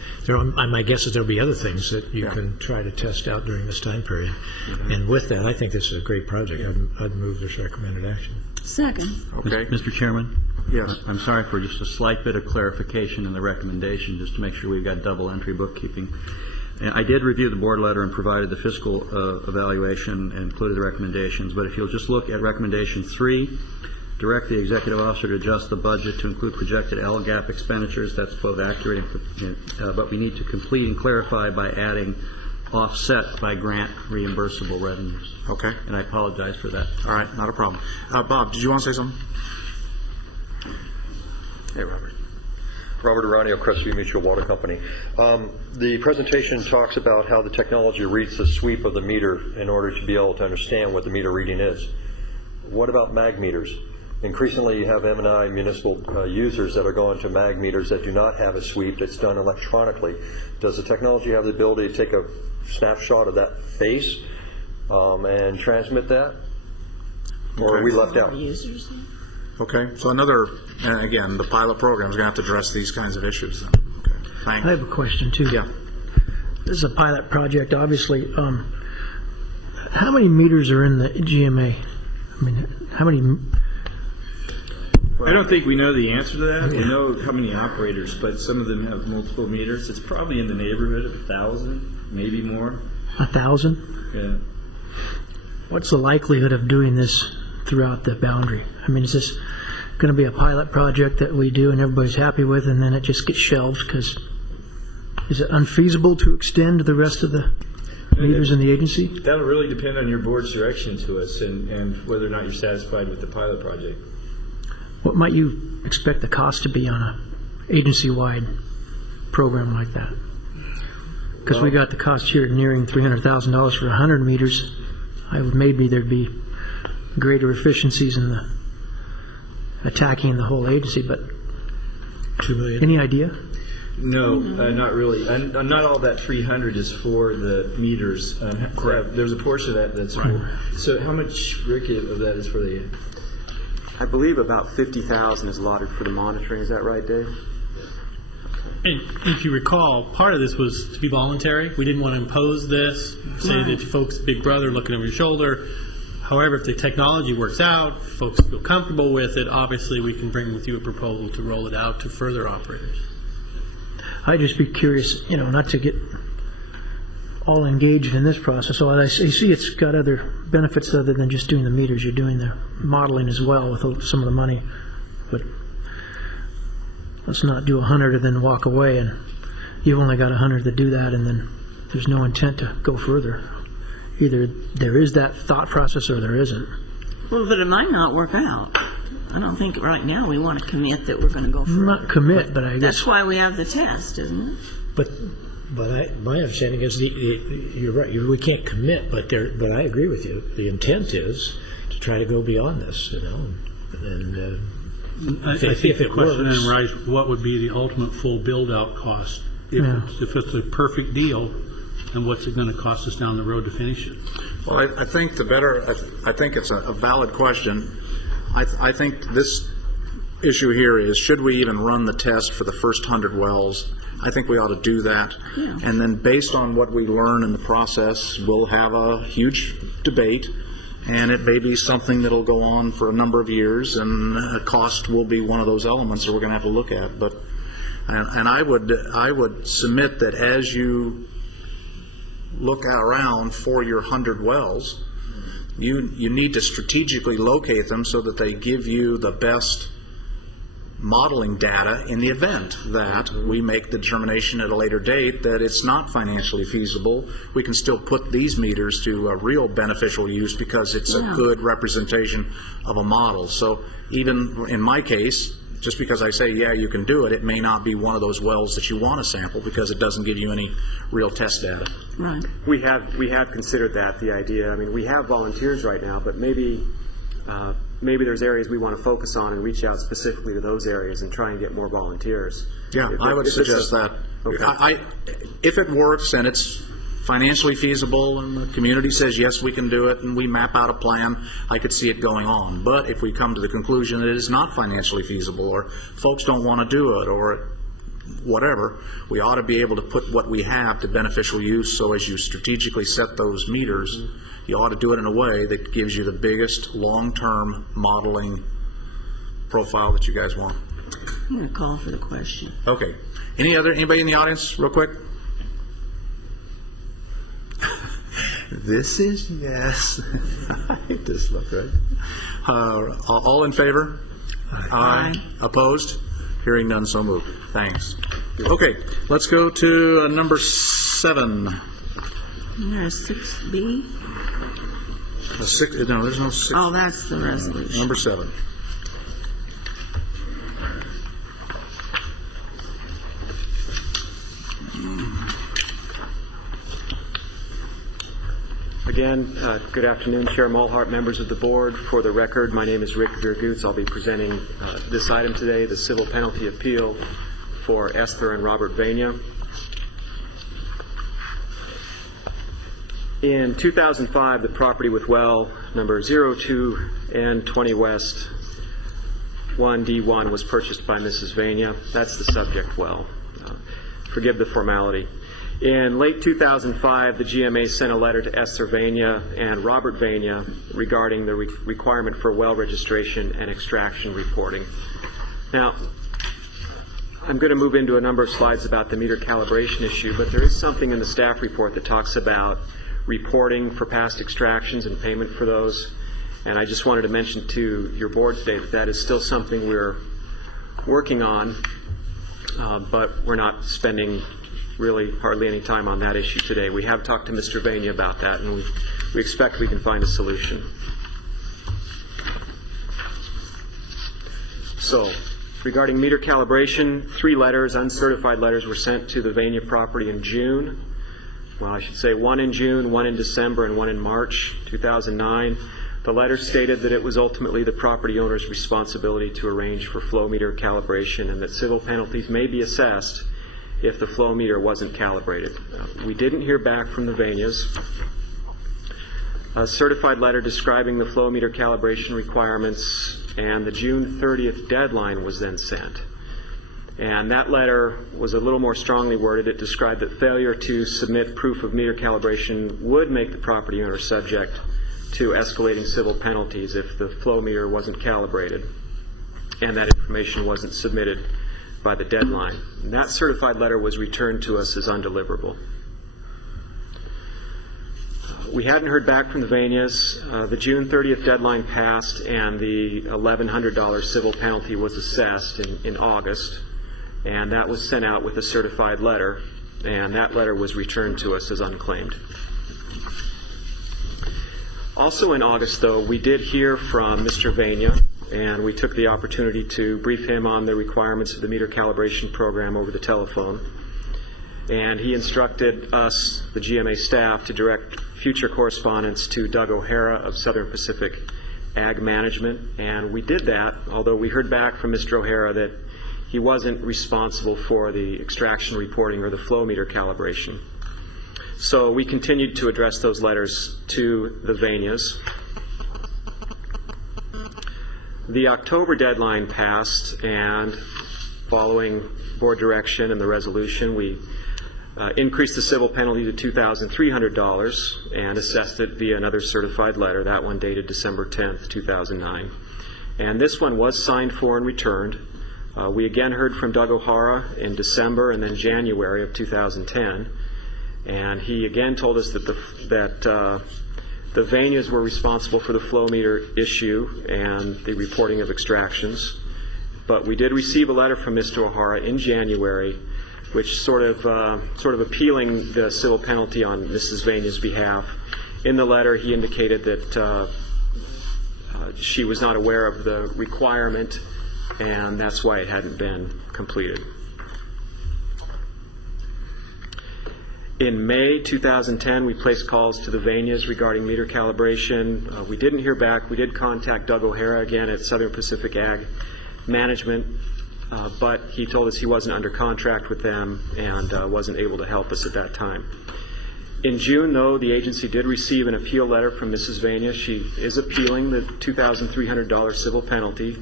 my guess is there'll be other things that you can try to test out during this time period. Mm-hmm. And with that, I think this is a great project. I'd move this recommended action. Second. Okay. Mr. Chairman? Yes. I'm sorry for just a slight bit of clarification in the recommendation, just to make sure we've got double entry bookkeeping. I did review the board letter and provided the fiscal evaluation and included the recommendations, but if you'll just look at recommendation 3, direct the executive officer to adjust the budget to include projected LGAP expenditures. That's both accurate, but we need to complete and clarify by adding offset by grant reimbursable revenues. Okay. And I apologize for that. All right, not a problem. Bob, did you want to say something? Hey, Robert. Robert Aranio, Crestview Mutual Water Company. The presentation talks about how the technology reads the sweep of the meter in order to be able to understand what the meter reading is. What about mag meters? Increasingly, you have M&I municipal users that are going to mag meters that do not have a sweep that's done electronically. Does the technology have the ability to take a snapshot of that face and transmit that? or are we left out? Users. Okay, so another, and again, the pilot program is going to have to address these kinds of issues then. Okay, thank I you. have a question too. Yeah. This is a pilot project, obviously. How many meters are in the GMA? I mean, how many? I don't think we know the answer to that. We know how many operators, but some of them have multiple meters. It's probably in the neighborhood of 1,000, maybe more. 1,000? Yeah. What's the likelihood of doing this throughout the boundary? I mean, is this going to be a pilot project that we do and everybody's happy with, and then it just gets shelved? Because is it unfeasible to extend the rest of the meters in the agency? That'll really depend on your board's direction to us and whether or not you're satisfied with the pilot project. What might you expect the cost to be on a agency-wide program like that? Because we got the cost here nearing $300,000 for 100 meters. Maybe there'd be greater efficiencies in the attacking the whole agency, but $2 million. any idea? No, not really. Not all that 300 is for the meters. Correct. There's a portion of that that's for. So how much, Rick, of that is for the? I believe about 50,000 is allotted for the monitoring. Is that right, Dave? And if you recall, part of this was to be voluntary. We didn't want to impose this, say that folks, big brother looking over your shoulder. However, if the technology works out, folks feel comfortable with it, obviously we can bring with you a proposal to roll it out to further operators. I'd just be curious, not to get all engaged in this process. So I see it's got other benefits other than just doing the meters. You're doing the modeling as well with some of the money. But let's not do 100 and then walk away, and you've only got 100 to do that, and then there's no intent to go further. Either there is that thought process or there isn't. Well, but it might not work out. I don't think right now we want to commit that we're going to go further. Not commit, but I guess That's why we have the test, isn't it? But my understanding is you're right. We can't commit, but I agree with you. The intent is to try to go beyond this, and I think the question then arises, what would be the ultimate full build-out cost? If it's a perfect deal, then what's it going to cost us down the road to finish it? Well, I think I think it's a valid question. I think this issue here is, should we even run the test for the first 100 wells? I think we ought to do that. Yeah. And then based on what we learn in the process, we'll have a huge debate, and it may be something that'll go on for a number of years, and cost will be one of those elements that we're going to have to look at. But and I would submit that as you look around for your 100 wells, you need to strategically locate them so that they give you the best modeling data in the event that we make the determination at a later date that it's not financially feasible. We can still put these meters to a real beneficial use because it's a good representation of a model. So even in my case, just because I say, yeah, you can do it, it may not be one of those wells that you want to sample because it doesn't give you any real test data. Right. We have considered that, the idea. I mean, we have volunteers right now, but maybe there's areas we want to focus on and reach out specifically to those areas and try and get more volunteers. Yeah, I would suggest that. Okay. If it works and it's financially feasible and the community says, yes, we can do it, and we map out a plan, I could see it going on. But if we come to the conclusion that it is not financially feasible, or folks don't want to do it, or whatever, we ought to be able to put what we have to beneficial use. So as you strategically set those meters, you ought to do it in a way that gives you the biggest long-term modeling profile that you guys want. I'm going to call for the question. Okay. Anybody in the audience, real quick? This is yes. This look good. All in favor? Aye. Opposed? Hearing none, so moved. Thanks. Okay, let's go to number 7. There's 6B. No, there's no 6. Oh, that's the resolution. Number 7. Again, good afternoon, Chair Mulhart, members of the board. For the record, my name is Rick Vergoots. I'll be presenting this item today, the civil penalty appeal for Esther and Robert Vania. In 2005, the property with well number 02 and 20 West 1D1 was purchased by Mrs. Vania. That's the subject well. Forgive the formality. In late 2005, the GMA sent a letter to Esther Vania and Robert Vania regarding the requirement for well registration and extraction reporting. Now, I'm going to move into a number of slides about the meter calibration issue, but there is something in the staff report that talks about reporting for past extractions and payment for those. And I just wanted to mention to your board today that that is still something we're working on, but we're not spending really hardly any time on that issue today. We have talked to Mr. Vania about that, and we expect we can find a solution. So, regarding meter calibration, 3 letters, uncertified letters, were sent to the Vania property in June. Well, I should say 1 in June, 1 in December, and 1 in March 2009. The letter stated that it was ultimately the property owner's responsibility to arrange for flow meter calibration and that civil penalties may be assessed if the flow meter wasn't calibrated. We didn't hear back from the Vanias. A certified letter describing the flow meter calibration requirements and the June 30th deadline was then sent. And that letter was a little more strongly worded. It described that failure to submit proof of meter calibration would make the property owner subject to escalating civil penalties if the flow meter wasn't calibrated and that information wasn't submitted by the deadline. And that certified letter was returned to us as undeliverable. We hadn't heard back from the Vanias. The June 30th deadline passed and the $1,100 civil penalty was assessed in August, and that was sent out with a certified letter, and that letter was returned to us as unclaimed. Also in August, though, we did hear from Mr. Vania, and we took the opportunity to brief him on the requirements of the meter calibration program over the telephone. And he instructed us, the GMA staff, to direct future correspondence to Doug O'Hara of Southern Pacific Ag Management. And we did that, although we heard back from Mr. O'Hara that he wasn't responsible for the extraction reporting or the flow meter calibration. So we continued to address those letters to the Vanias. The October deadline passed, and following board direction and the resolution, we increased the civil penalty to $2,300 and assessed it via another certified letter, that one dated December 10th, 2009. And this one was signed for and returned. We again heard from Doug O'Hara in December and then January of 2010. And he again told us that the Vanias were responsible for the flow meter issue and the reporting of extractions. But we did receive a letter from Mr. O'Hara in January, which sort of appealing the civil penalty on Mrs. Vania's behalf. In the letter, he indicated that she was not aware of the requirement, and that's why it hadn't been completed. In May 2010, we placed calls to the Vanias regarding meter calibration. We didn't hear back. We did contact Doug O'Hara again at Southern Pacific Ag Management, but he told us he wasn't under contract with them and wasn't able to help us at that time. In June, though, the agency did receive an appeal letter from Mrs. Vania. She is appealing the $2,300 civil penalty,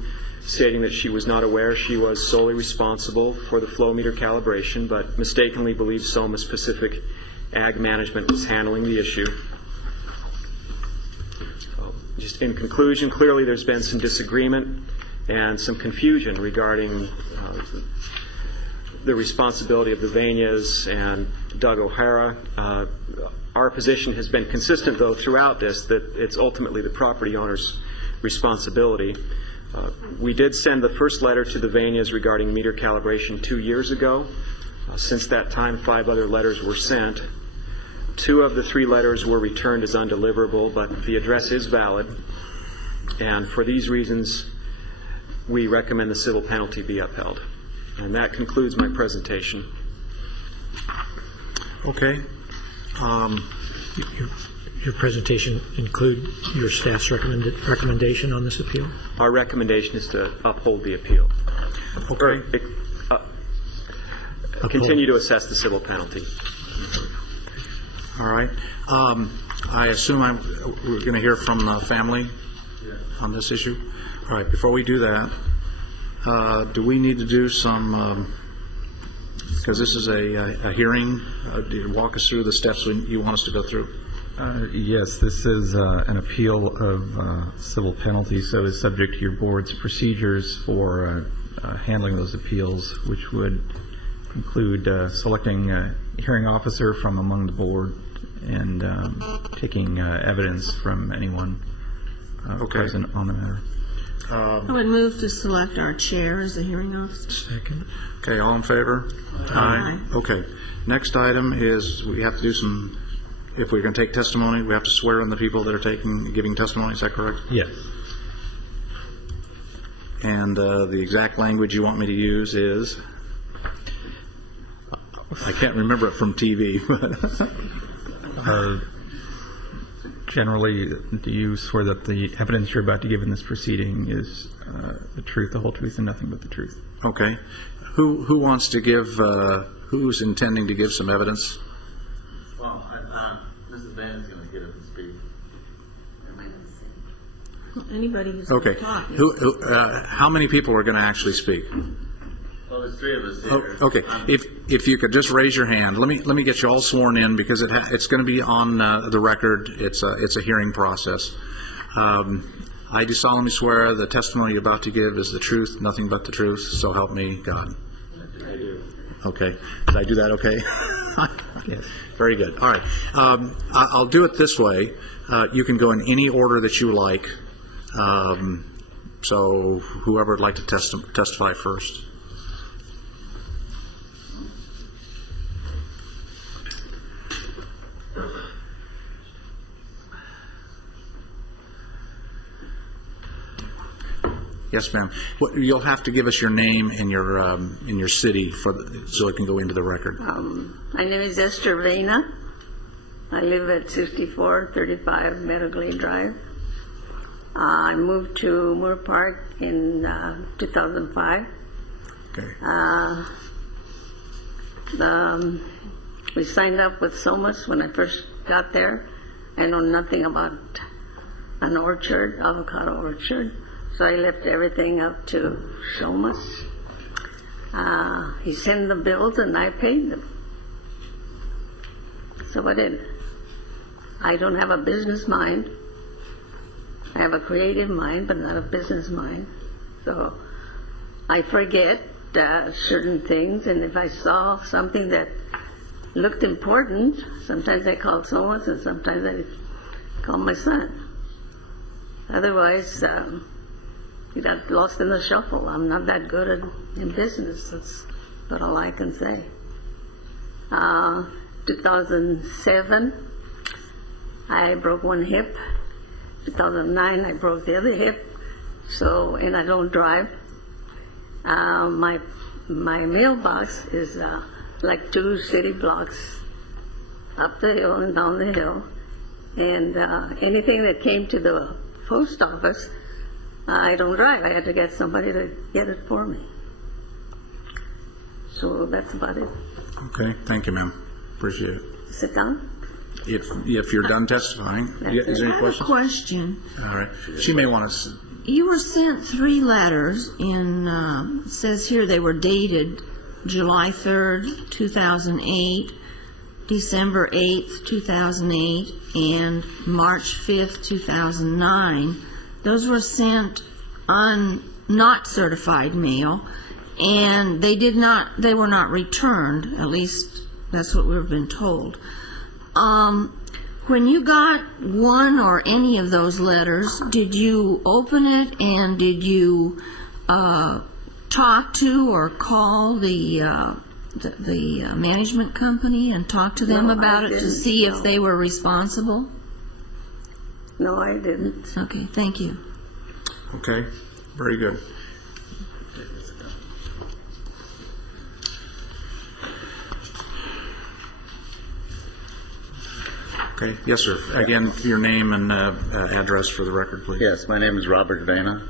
stating that she was not aware she was solely responsible for the flow meter calibration, but mistakenly believed Soma Pacific Ag Management was handling the issue. So, just in conclusion, clearly there's been some disagreement and some confusion regarding the responsibility of the Vanias and Doug O'Hara. Our position has been consistent, though, throughout this, that it's ultimately the property owner's responsibility. We did send the first letter to the Vanias regarding meter calibration 2 years ago. Since that time, 5 other letters were sent. 2 of the 3 letters were returned as undeliverable, but the address is valid. And for these reasons, we recommend the civil penalty be upheld. And that concludes my presentation. Okay. Your presentation include your staff's recommendation on this appeal? Our recommendation is to uphold the appeal. Okay. Continue to assess the civil penalty. All right. I assume we're going to hear from the family on this issue? All right, before we do that, do we need to do some, because this is a hearing, walk us through the steps you want us to go through? Yes, this is an appeal of civil penalties, so it's subject to your board's procedures for handling those appeals, which would include selecting a hearing officer from among the board and taking evidence from anyone present on the matter. I would move to select our chair as the hearing officer. Second. Okay, all in favor? Aye. Okay. Next item is we have to do some, if we're going to take testimony, we have to swear in the people that are giving testimony. Is that correct? Yes. And the exact language you want me to use is? I can't remember it from TV. Generally, do you swear that the evidence you're about to give in this proceeding is the truth, the whole truth, and nothing but the truth? Okay. Who wants to give, who's intending to give some evidence? Well, Mrs. Van is going to get up and speak. Anybody who's Okay. talking. How many people are going to actually speak? Well, there's three of us here. Oh, okay. If you could just raise your hand, let me get you all sworn in because it's going to be on the record. It's a hearing process. I do solemnly swear the testimony you're about to give is the truth, nothing but the truth. So help me God. I do. Okay. Did I do that okay? Yes. Very good. All right. I'll do it this way. You can go in any order that you like. So whoever would like to testify first. Yes, ma'am. You'll have to give us your name and your city so it can go into the record. My name is Esther Vena. I live at 6435 Meadow Glade Drive. I moved to Moore Park in 2005. Okay. We signed up with Somas when I first got there. I know nothing about an orchard, avocado orchard. So I left everything up to Somas. He sent the bills and I paid them. So I did. I don't have a business mind. I have a creative mind, but not a business mind. So I forget certain things, and if I saw something that looked important, sometimes I call someone, and sometimes I call my son. Otherwise, you got lost in the shuffle. I'm not that good in business. That's about all I can say. 2007, I broke one hip. 2009, I broke the other hip. So, and I don't drive. My mailbox is like 2 city blocks up the hill and down the hill. And anything that came to the post office, I don't drive. I had to get somebody to get it for me. So that's about it. Okay. Thank you, ma'am. Appreciate it. Sit down. If you're done testifying, is there any I have a questions? question. All right. She may want to. You were sent 3 letters in, it says here they were dated July 3rd, 2008, December 8th, 2008, and March 5th, 2009. Those were sent on not certified mail, and they were not returned, at least that's what we've been told. When you got one or any of those letters, did you open it and did you talk to or call the management company and talk to them about it to see if they were responsible? No, I didn't. Okay, thank you. Okay, very good. Okay, yes, sir. Again, your name and address for the record, please. Yes, my name is Robert Vena,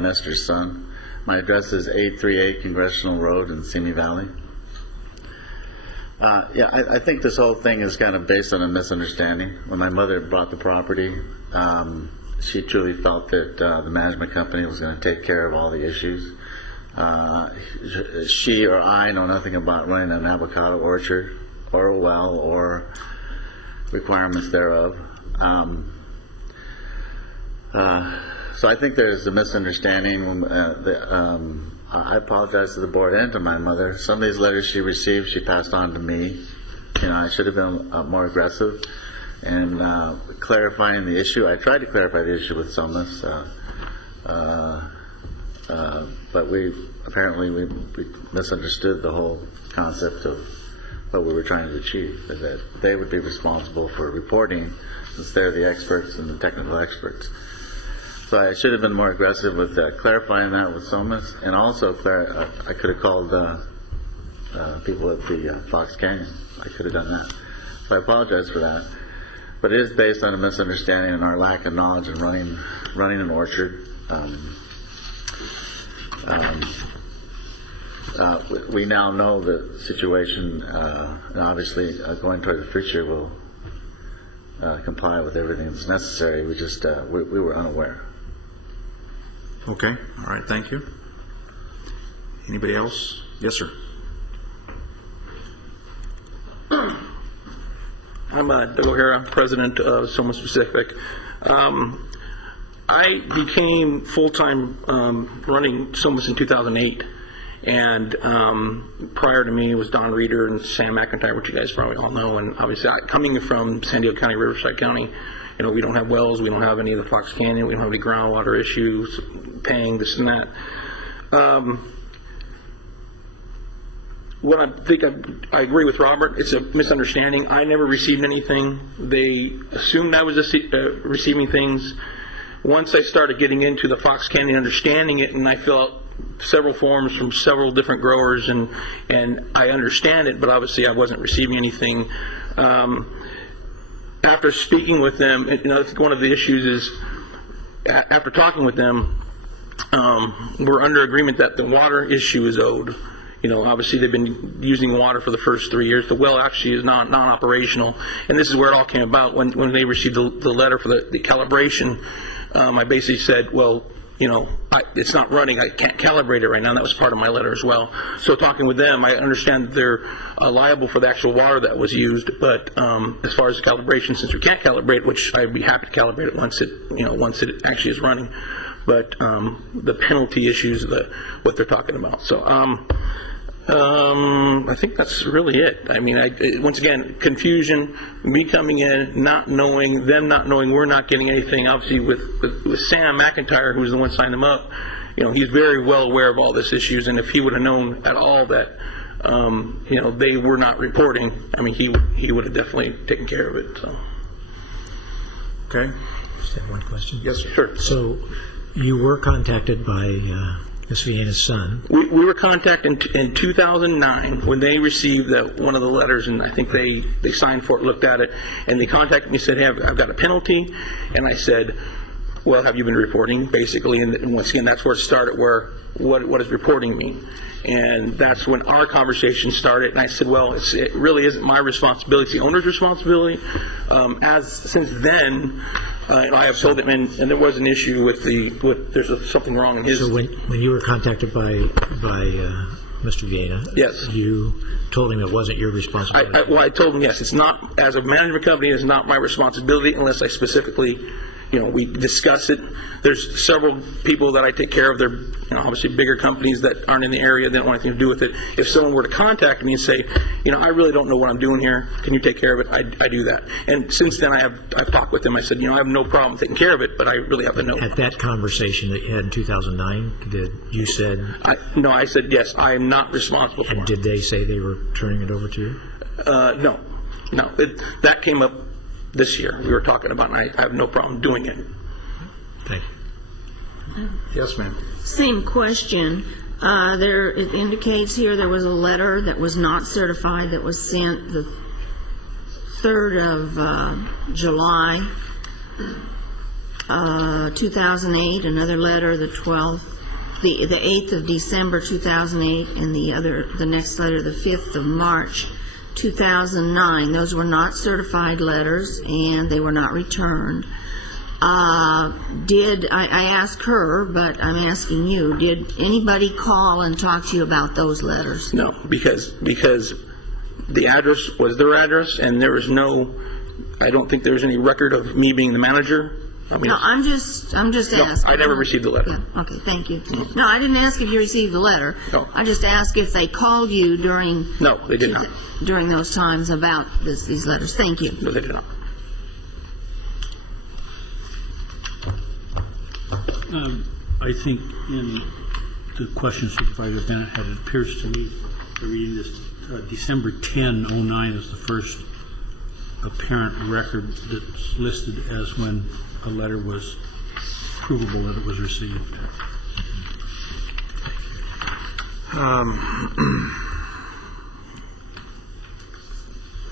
Nestor's son. My address is 838 Congressional Road in Simi Valley. Yeah, I think this whole thing is kind of based on a misunderstanding. When my mother bought the property, she truly felt that the management company was going to take care of all the issues. She or I know nothing about running an avocado orchard or a well or requirements thereof. So I think there's a misunderstanding. I apologize to the board and to my mother. Some of these letters she received, she passed on to me. I should have been more aggressive in clarifying the issue. I tried to clarify the issue with Somas, but we misunderstood the whole concept of what we were trying to achieve, that they would be responsible for reporting since they're the experts and the technical experts. So I should have been more aggressive with clarifying that with Somas, and also I could have called people at the Fox Canyon. I could have done that. So I apologize for that. But it is based on a misunderstanding and our lack of knowledge in running an orchard. We now know the situation, and obviously going toward the future will comply with everything that's necessary. We just we were unaware. Okay, all right, thank you. Anybody else? Yes, sir. I'm Doug O'Hara, president of Somas Pacific. I became full-time running Somas in 2008, and prior to me was Don Reeder and Sam McIntyre, which you guys probably all know. And obviously, coming from San Diego County, Riverside County, we don't have wells, we don't have any of the Fox Canyon, we don't have any groundwater issues, paying this and that. What I think I agree with Robert, it's a misunderstanding. I never received anything. They assumed I was receiving things. Once I started getting into the Fox Canyon, understanding it, and I fill out several forms from several different growers, and I understand it, but obviously I wasn't receiving anything. After speaking with them, I think one of the issues is, after talking with them, we're under agreement that the water issue is owed. Obviously they've been using water for the first 3 years. The well actually is non-operational, and this is where it all came about. When they received the letter for the calibration, I basically said, well, it's not running. I can't calibrate it right now. And that was part of my letter as well. So talking with them, I understand that they're liable for the actual water that was used. But as far as the calibration, since we can't calibrate, which I'd be happy to calibrate it once it actually is running. But the penalty issues, what they're talking about. So I think that's really it. I mean, once again, confusion, me coming in, not knowing, them not knowing, we're not getting anything. Obviously, with Sam McIntyre, who's the one signed them up, he's very well aware of all these issues. And if he would have known at all that, they were not reporting, I mean, he would have definitely taken care of it. So. Okay. Just have one question. Yes, sir. Sure. So you were contacted by Ms. Vienna's son. We were contacted in 2009 when they received one of the letters, and I think they signed for it, looked at it, and they contacted me and said, hey, I've got a penalty. And I said, well, have you been reporting, basically? And once again, that's where it started, where what does reporting mean? And that's when our conversation started. And I said, well, it really isn't my responsibility. It's the owner's responsibility. Since then, I have told him, and there was an issue with there's something wrong in his. So when you were contacted by Mr. Vienna, yes, you told him it wasn't your responsibility. I told him, yes, it's not, as a management company, it's not my responsibility unless I specifically, we discuss it. There's several people that I take care of. They're obviously bigger companies that aren't in the area. They don't want anything to do with it. If someone were to contact me and say, I really don't know what I'm doing here, can you take care of it? I do that. And since then, I've talked with them. I said, I have no problem taking care of it, but I really have to know. At that conversation that you had in 2009, you said? No, I said, yes, I am not responsible for it. And did they say they were turning it over to you? No. That came up this year. We were talking about, and I have no problem doing it. Thank you. Yes, ma'am. Same question. It indicates here there was a letter that was not certified that was sent the 3rd of July 2008. Another letter the 12th, the 8th of December 2008, and the next letter the 5th of March 2009. Those were not certified letters, and they were not returned. I asked her, but I'm asking you, did anybody call and talk to you about those letters? No, because the address was their address, and there was no, I don't think there was any record of me being the manager. I mean, No, I'm just asking. I never received the letter. Yeah, okay, thank you. No, I didn't ask if you received the letter. No. I just asked if they called you during... No, they did not. During those times about these letters. Thank you. No, they did not. I think in the question Supervisor Bennett had, it appears to me, reading this, December 10/09 is the first apparent record that's listed as when a letter was provable that it was received.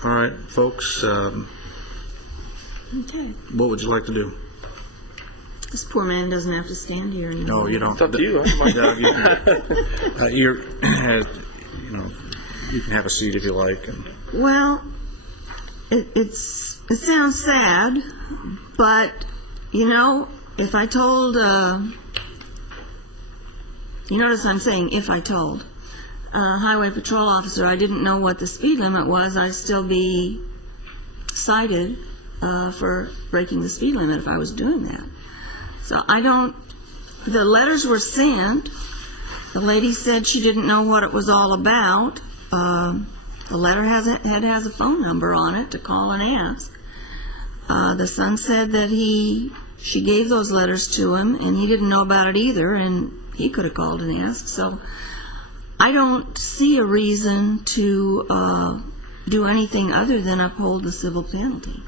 All right, folks, Okay. what would you like to do? This poor man doesn't have to stand here anymore. No, you don't. It's up to you. You're, you can have a seat if you like. And Well, it sounds sad, but, if I told, you notice I'm saying if I told, highway patrol officer I didn't know what the speed limit was, I'd still be cited for breaking the speed limit if I was doing that. So the letters were sent. The lady said she didn't know what it was all about. The letter has a phone number on it to call and ask. The son said that she gave those letters to him, and he didn't know about it either, and he could have called and asked. So I don't see a reason to do anything other than uphold the civil penalty.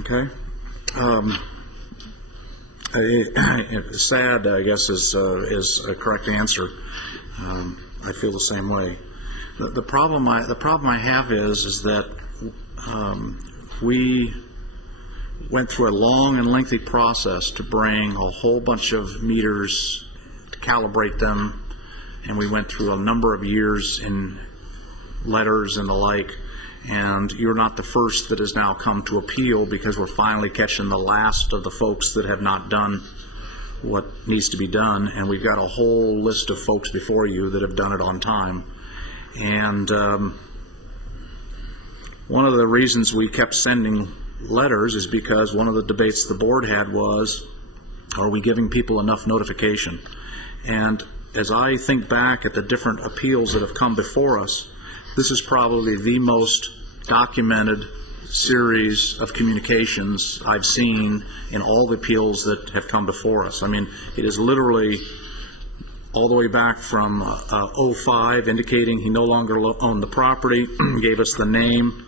Okay. Sad, I guess, is a correct answer. I feel the same way. The problem I have is that we went through a long and lengthy process to bring a whole bunch of meters, to calibrate them, and we went through a number of years in letters and the like. And you're not the first that has now come to appeal, because we're finally catching the last of the folks that have not done what needs to be done, and we've got a whole list of folks before you that have done it on time. And one of the reasons we kept sending letters is because one of the debates the board had was, are we giving people enough notification? And as I think back at the different appeals that have come before us, this is probably the most documented series of communications I've seen in all the appeals that have come before us. I mean, it is literally all the way back from 05, indicating he no longer owned the property, gave us the name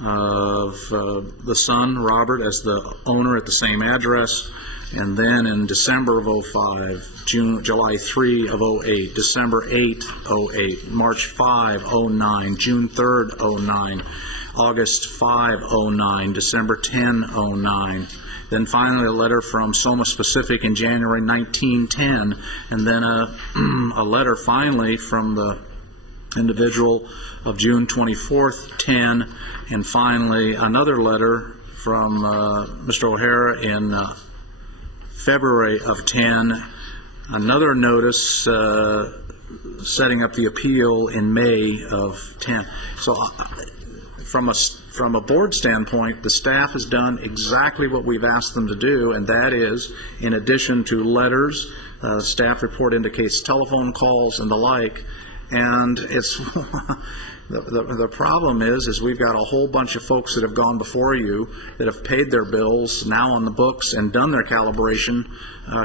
of the son, Robert, as the owner at the same address. And then in December of 05, July 3 of 08, December 8, 08, March 5, 09, June 3rd, 09, August 5, 09, December 10, 09. Then finally a letter from Soma Specific in January 1910, and then a letter finally from the individual of June 24th, 10, and finally another letter from Mr. O'Hara in February of 10, another notice setting up the appeal in May of 10. So from a board standpoint, the staff has done exactly what we've asked them to do, and that is, in addition to letters, staff report indicates telephone calls and the like, and it's the problem is we've got a whole bunch of folks that have gone before you that have paid their bills now on the books and done their calibration,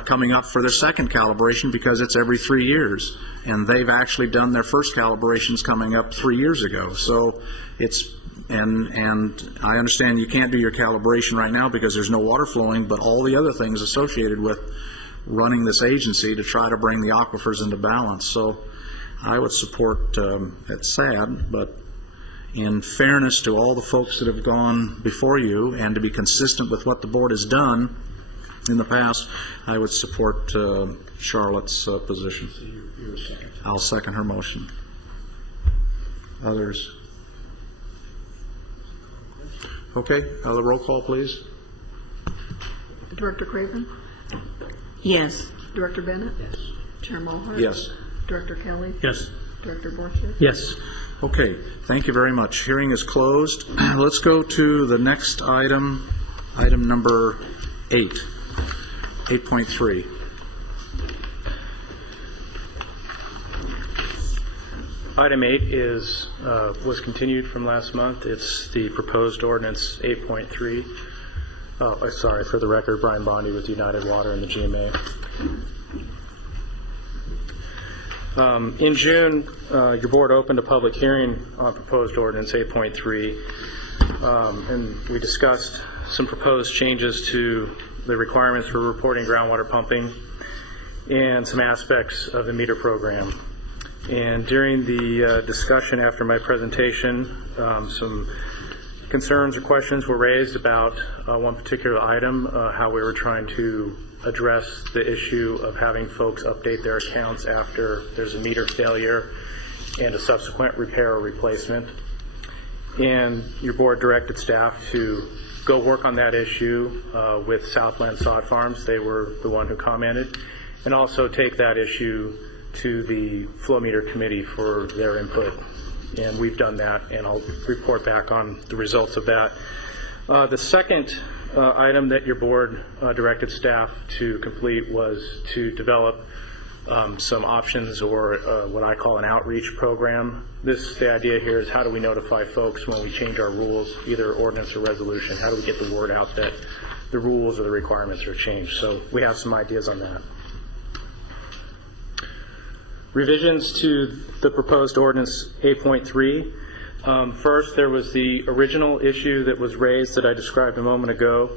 coming up for their second calibration, because it's every 3 years, and they've actually done their first calibrations coming up 3 years ago. So it's and I understand you can't do your calibration right now because there's no water flowing, but all the other things associated with running this agency to try to bring the aquifers into balance. So I would support, it's sad, but in fairness to all the folks that have gone before you and to be consistent with what the board has done in the past, I would support Charlotte's position. I'll second her motion. Others? Okay, the roll call, please. Director Craven? Yes. Director Bennett? Yes. Chair Mulhart? Yes. Director Kelly? Yes. Director Borchert? Yes. Okay, thank you very much. Hearing is closed. Let's go to the next item, item number 8, 8.3. Item 8 is, was continued from last month. It's the proposed ordinance 8.3. Sorry, for the record, Brian Bondi with United Water and the GMA. In June, your board opened a public hearing on proposed ordinance 8.3, and we discussed some proposed changes to the requirements for reporting groundwater pumping and some aspects of the meter program. And during the discussion after my presentation, some concerns or questions were raised about one particular item, how we were trying to address the issue of having folks update their accounts after there's a meter failure and a subsequent repair or replacement. And your board directed staff to go work on that issue with Southland Sod Farms. They were the one who commented, and also take that issue to the flow meter committee for their input. And we've done that, and I'll report back on the results of that. The second item that your board directed staff to complete was to develop some options, or what I call an outreach program. The idea here is, how do we notify folks when we change our rules, either ordinance or resolution? How do we get the word out that the rules or the requirements are changed? So we have some ideas on that. Revisions to the proposed ordinance 8.3. First, there was the original issue that was raised that I described a moment ago,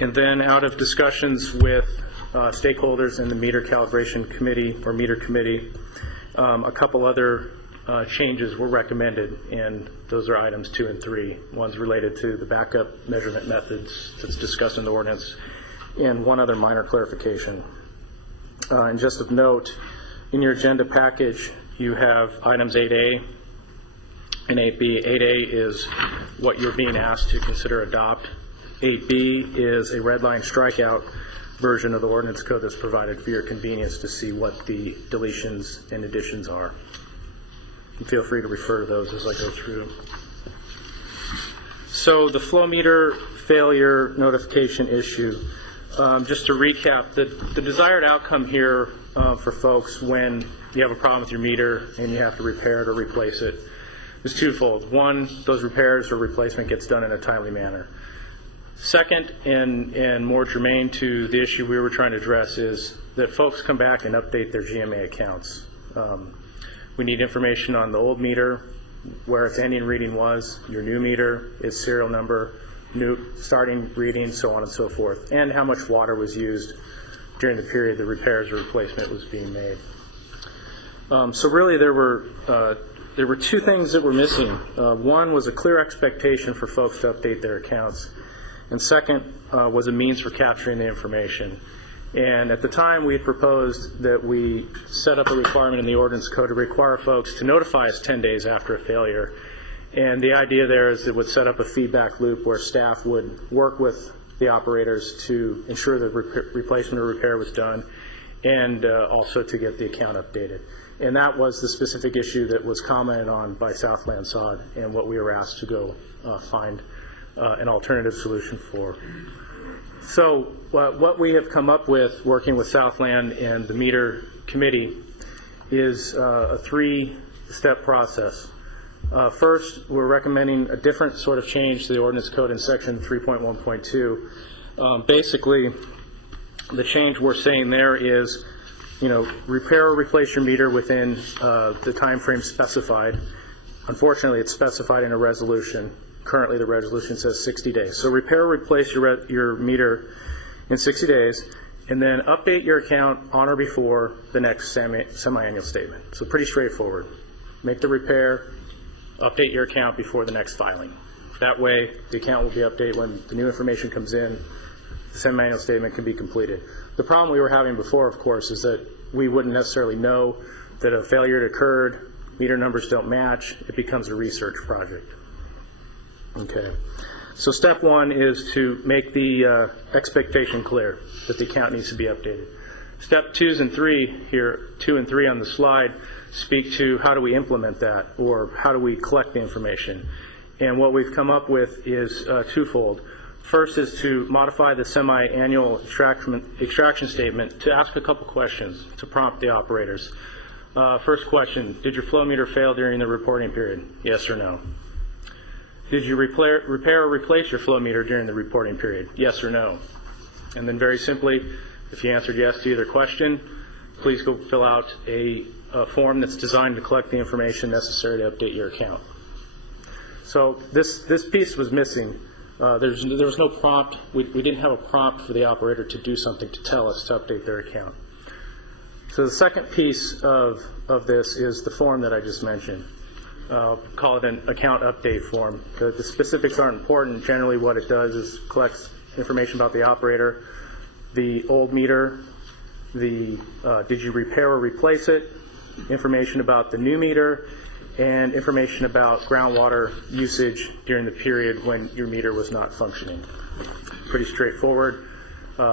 and then out of discussions with stakeholders in the meter calibration committee or meter committee, a couple other changes were recommended, and those are items 2 and 3. One's related to the backup measurement methods that's discussed in the ordinance, and one other minor clarification. And just of note, in your agenda package, you have items 8A and 8B. 8A is what you're being asked to consider adopt. 8B is a red line strikeout version of the ordinance code that's provided for your convenience to see what the deletions and additions are. And feel free to refer to those as I go through. So the flow meter failure notification issue. Just to recap, the desired outcome here for folks when you have a problem with your meter and you have to repair it or replace it is twofold. One, those repairs or replacement gets done in a timely manner. Second, and more germane to the issue we were trying to address, is that folks come back and update their GMA accounts. We need information on the old meter, where its ending reading was, your new meter, its serial number, new starting reading, so on and so forth, and how much water was used during the period the repairs or replacement was being made. So really there were two things that were missing. One was a clear expectation for folks to update their accounts, and second was a means for capturing the information. And at the time we had proposed that we set up a requirement in the ordinance code to require folks to notify us 10 days after a failure. And the idea there is it would set up a feedback loop where staff would work with the operators to ensure the replacement or repair was done, and also to get the account updated. And that was the specific issue that was commented on by Southland Sod, and what we were asked to go find an alternative solution for. So what we have come up with, working with Southland and the meter committee, is a 3-step process. First, we're recommending a different sort of change to the ordinance code in section 3.1.2. Basically, the change we're saying there is, repair or replace your meter within the time frame specified. Unfortunately, it's specified in a resolution. Currently, the resolution says 60 days. So repair or replace your meter in 60 days, and then update your account on or before the next semi-annual statement. So pretty straightforward. Make the repair, update your account before the next filing. That way, the account will be updated when the new information comes in, the semi-annual statement can be completed. The problem we were having before, of course, is that we wouldn't necessarily know that a failure had occurred meter numbers don't match, it becomes a research project. Okay. So step one is to make the expectation clear that the account needs to be updated. Step 2 and 3 here, 2 and 3 on the slide, speak to how do we implement that, or how do we collect the information. And what we've come up with is twofold. First is to modify the semi-annual extraction statement to ask a couple questions to prompt the operators. First question, did your flow meter fail during the reporting period? Yes or no? Did you repair or replace your flow meter during the reporting period? Yes or no? And then very simply, if you answered yes to either question, please go fill out a form that's designed to collect the information necessary to update your account. So this piece was missing. There was no prompt. We didn't have a prompt for the operator to do something to tell us to update their account. So the second piece of this is the form that I just mentioned. I'll call it an account update form. The specifics aren't important. Generally what it does is collects information about the operator, the old meter, did you repair or replace it, information about the new meter, and information about groundwater usage during the period when your meter was not functioning. Pretty straightforward.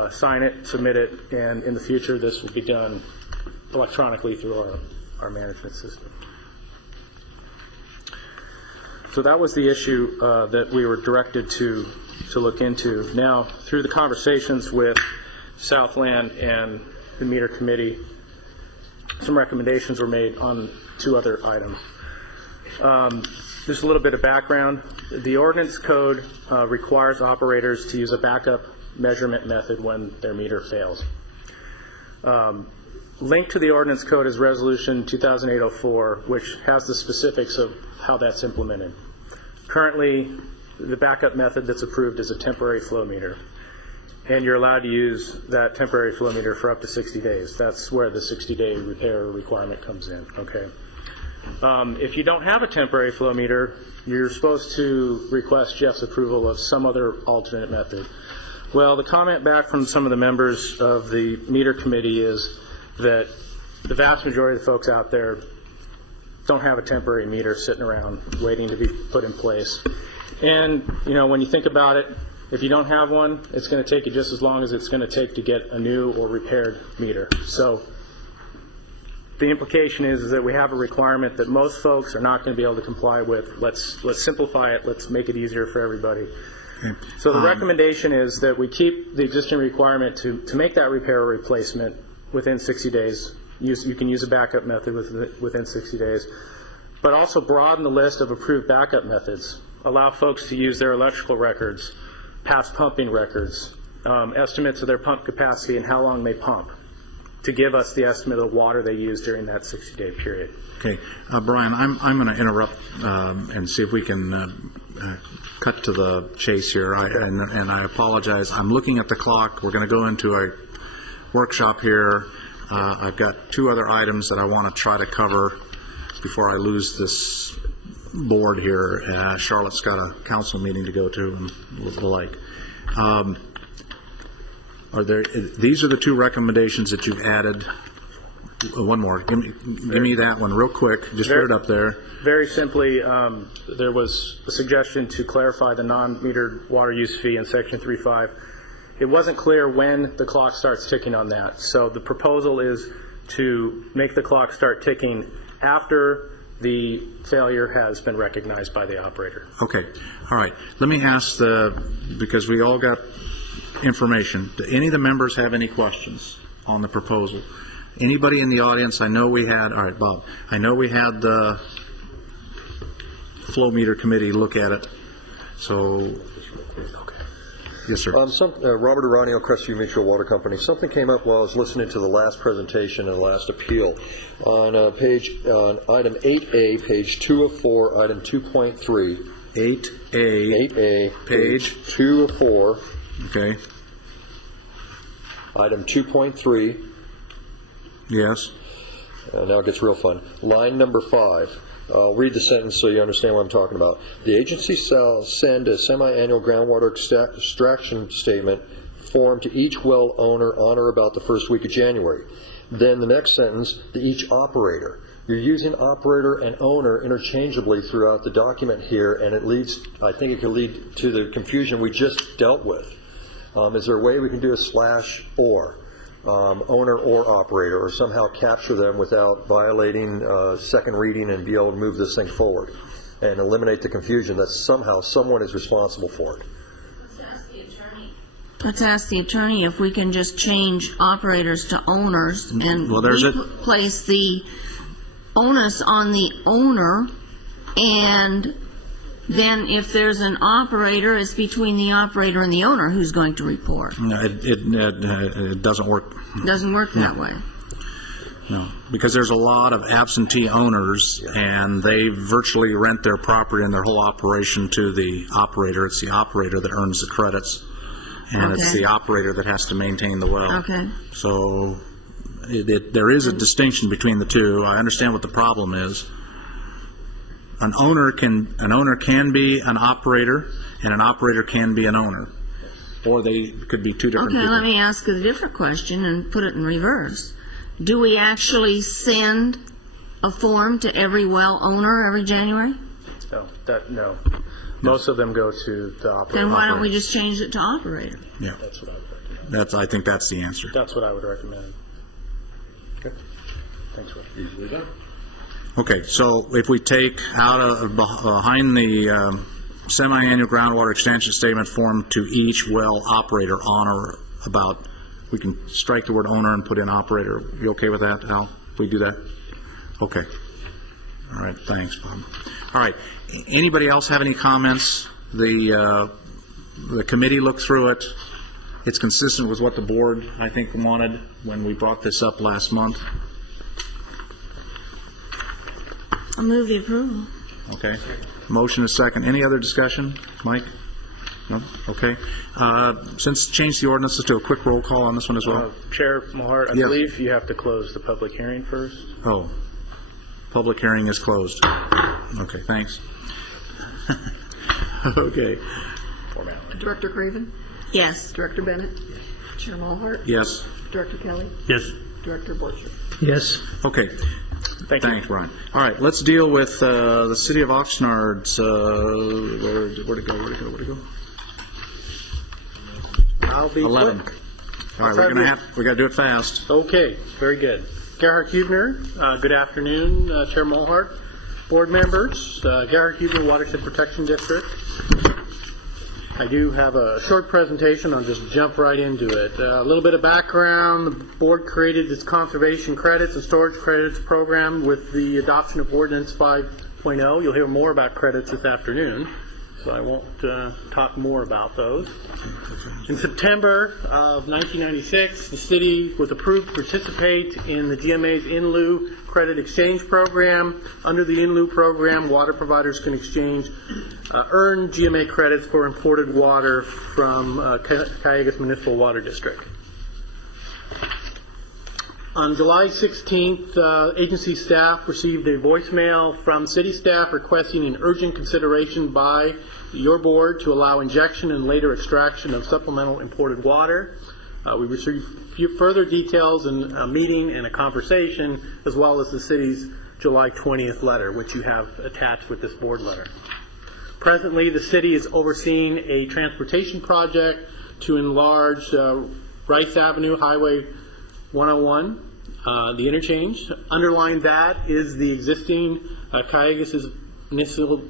Sign it, submit it, and in the future this will be done electronically through our management system. So that was the issue that we were directed to look into. Now, through the conversations with Southland and the meter committee, some recommendations were made on 2 other items. Just a little bit of background. The ordinance code requires operators to use a backup measurement method when their meter fails. Linked to the ordinance code is Resolution 2008-04, which has the specifics of how that's implemented. Currently, the backup method that's approved is a temporary flow meter, and you're allowed to use that temporary flow meter for up to 60 days. That's where the 60-day repair requirement comes in. Okay. If you don't have a temporary flow meter, you're supposed to request Jeff's approval of some other alternate method. Well, the comment back from some of the members of the meter committee is that the vast majority of the folks out there don't have a temporary meter sitting around waiting to be put in place. And, you know, when you think about it, if you don't have one, it's going to take you just as long as it's going to take to get a new or repaired meter. So the implication is that we have a requirement that most folks are not going to be able to comply with. Let's simplify it. Let's make it easier for everybody. Okay. So the recommendation is that we keep the existing requirement to make that repair or replacement within 60 days. You can use a backup method within 60 days, but also broaden the list of approved backup methods. Allow folks to use their electrical records, past pumping records, estimates of their pump capacity and how long they pump, to give us the estimate of the water they use during that 60-day period. Okay, Brian, I'm going to interrupt and see if we can cut to the chase here. And I apologize. I'm looking at the clock. We're going to go into a workshop here. I've got 2 other items that I want to try to cover before I lose this board here. Charlotte's got a council meeting to go to and the like. These are the 2 recommendations that you've added. One more. Give me that one real quick. Just put it up there. Very simply, there was a suggestion to clarify the non-metered water use fee in Section 3.5. It wasn't clear when the clock starts ticking on that. So the proposal is to make the clock start ticking after the failure has been recognized by the operator. Okay. All right. Let me ask because we all got information. Do any of the members have any questions on the proposal? Anybody in the audience? I know we had, all right, Bob, I know we had the flow meter committee look at it. So, yes, sir. Robert Aranio, Crestview Mutual Water Company. Something came up while I was listening to the last presentation and the last appeal. On item 8A, page 2 of 4, item 2.3. 8A, page 2 of 4. Okay. Item 2.3. Yes. Now it gets real fun. Line number 5. I'll read the sentence so you understand what I'm talking about. The agency shall send a semi-annual groundwater extraction statement form to each well owner on or about the first week of January. Then the next sentence, to each operator. You're using operator and owner interchangeably throughout the document here, and it leads, I think it could lead to the confusion we just dealt with. Is there a way we can do a /or, owner or operator, or somehow capture them without violating second reading and be able to move this thing forward and eliminate the confusion that somehow someone is responsible for it? Let's ask the attorney if we can just change operators to owners and place the onus on the owner, and then if there's an operator, it's between the operator and the owner who's going to report. No, it doesn't work. It doesn't work that way. No, because there's a lot of absentee owners, and they virtually rent their property and their whole operation to the operator. It's the operator that earns the credits, and it's the operator that has to maintain the well. Okay. So there is a distinction between the two. I understand what the problem is. An owner can be an operator, and an operator can be an owner, or they could be two different people. Let me ask a different question and put it in reverse. Do we actually send a form to every well owner every January? No. Most of them go to the operator. Then why don't we just change it to operator? Yeah, That's what I would recommend. I think that's the answer. That's what I would recommend. Okay. Thanks, Rick. Easily done. Okay, so if we take out of behind the semi-annual groundwater extension statement form to each well operator on or about, we can strike the word owner and put in operator. You okay with that, Al? If we do that? Okay. All right, thanks, Bob. All right, anybody else have any comments? The committee looked through it. It's consistent with what the board, I think, wanted when we brought this up last month. I'll move the approval. Okay. Motion is second. Any other discussion? Mike? No? Okay. Since changed the ordinance, let's do a quick roll call on this one as well. Chair Mohart, I believe you have to close the public hearing first. Oh. Public hearing is closed. Okay, thanks. Okay. Director Craven? Yes. Director Bennett? Chair Mulhart? Yes. Director Kelly? Yes. Director Borchert? Yes. Okay. Thank you. Thanks, Brian. All right, let's deal with the City of Oxnard's, where'd it go? I'll be 11. quick. All right, we got to do it fast. Okay, very good. Gerhard Hubner, good afternoon, Chair Mulhart, board members, Gerhard Hubner Watershed Protection District. I do have a short presentation. I'll just jump right into it. A little bit of background. The board created this conservation credits and storage credits program with the adoption of Ordinance 5.0. You'll hear more about credits this afternoon, so I won't talk more about those. In September of 1996, the city was approved to participate in the GMA's in lieu credit exchange program. Under the in lieu program, water providers can exchange earned GMA credits for imported water from Cayugas Municipal Water District. On July 16th, agency staff received a voicemail from city staff requesting an urgent consideration by your board to allow injection and later extraction of supplemental imported water. We received further details in a meeting and a conversation, as well as the city's July 20th letter, which you have attached with this board letter. Presently, the city is overseeing a transportation project to enlarge Rice Avenue, Highway 101, the interchange. Underlying that is the existing Cayugas municipal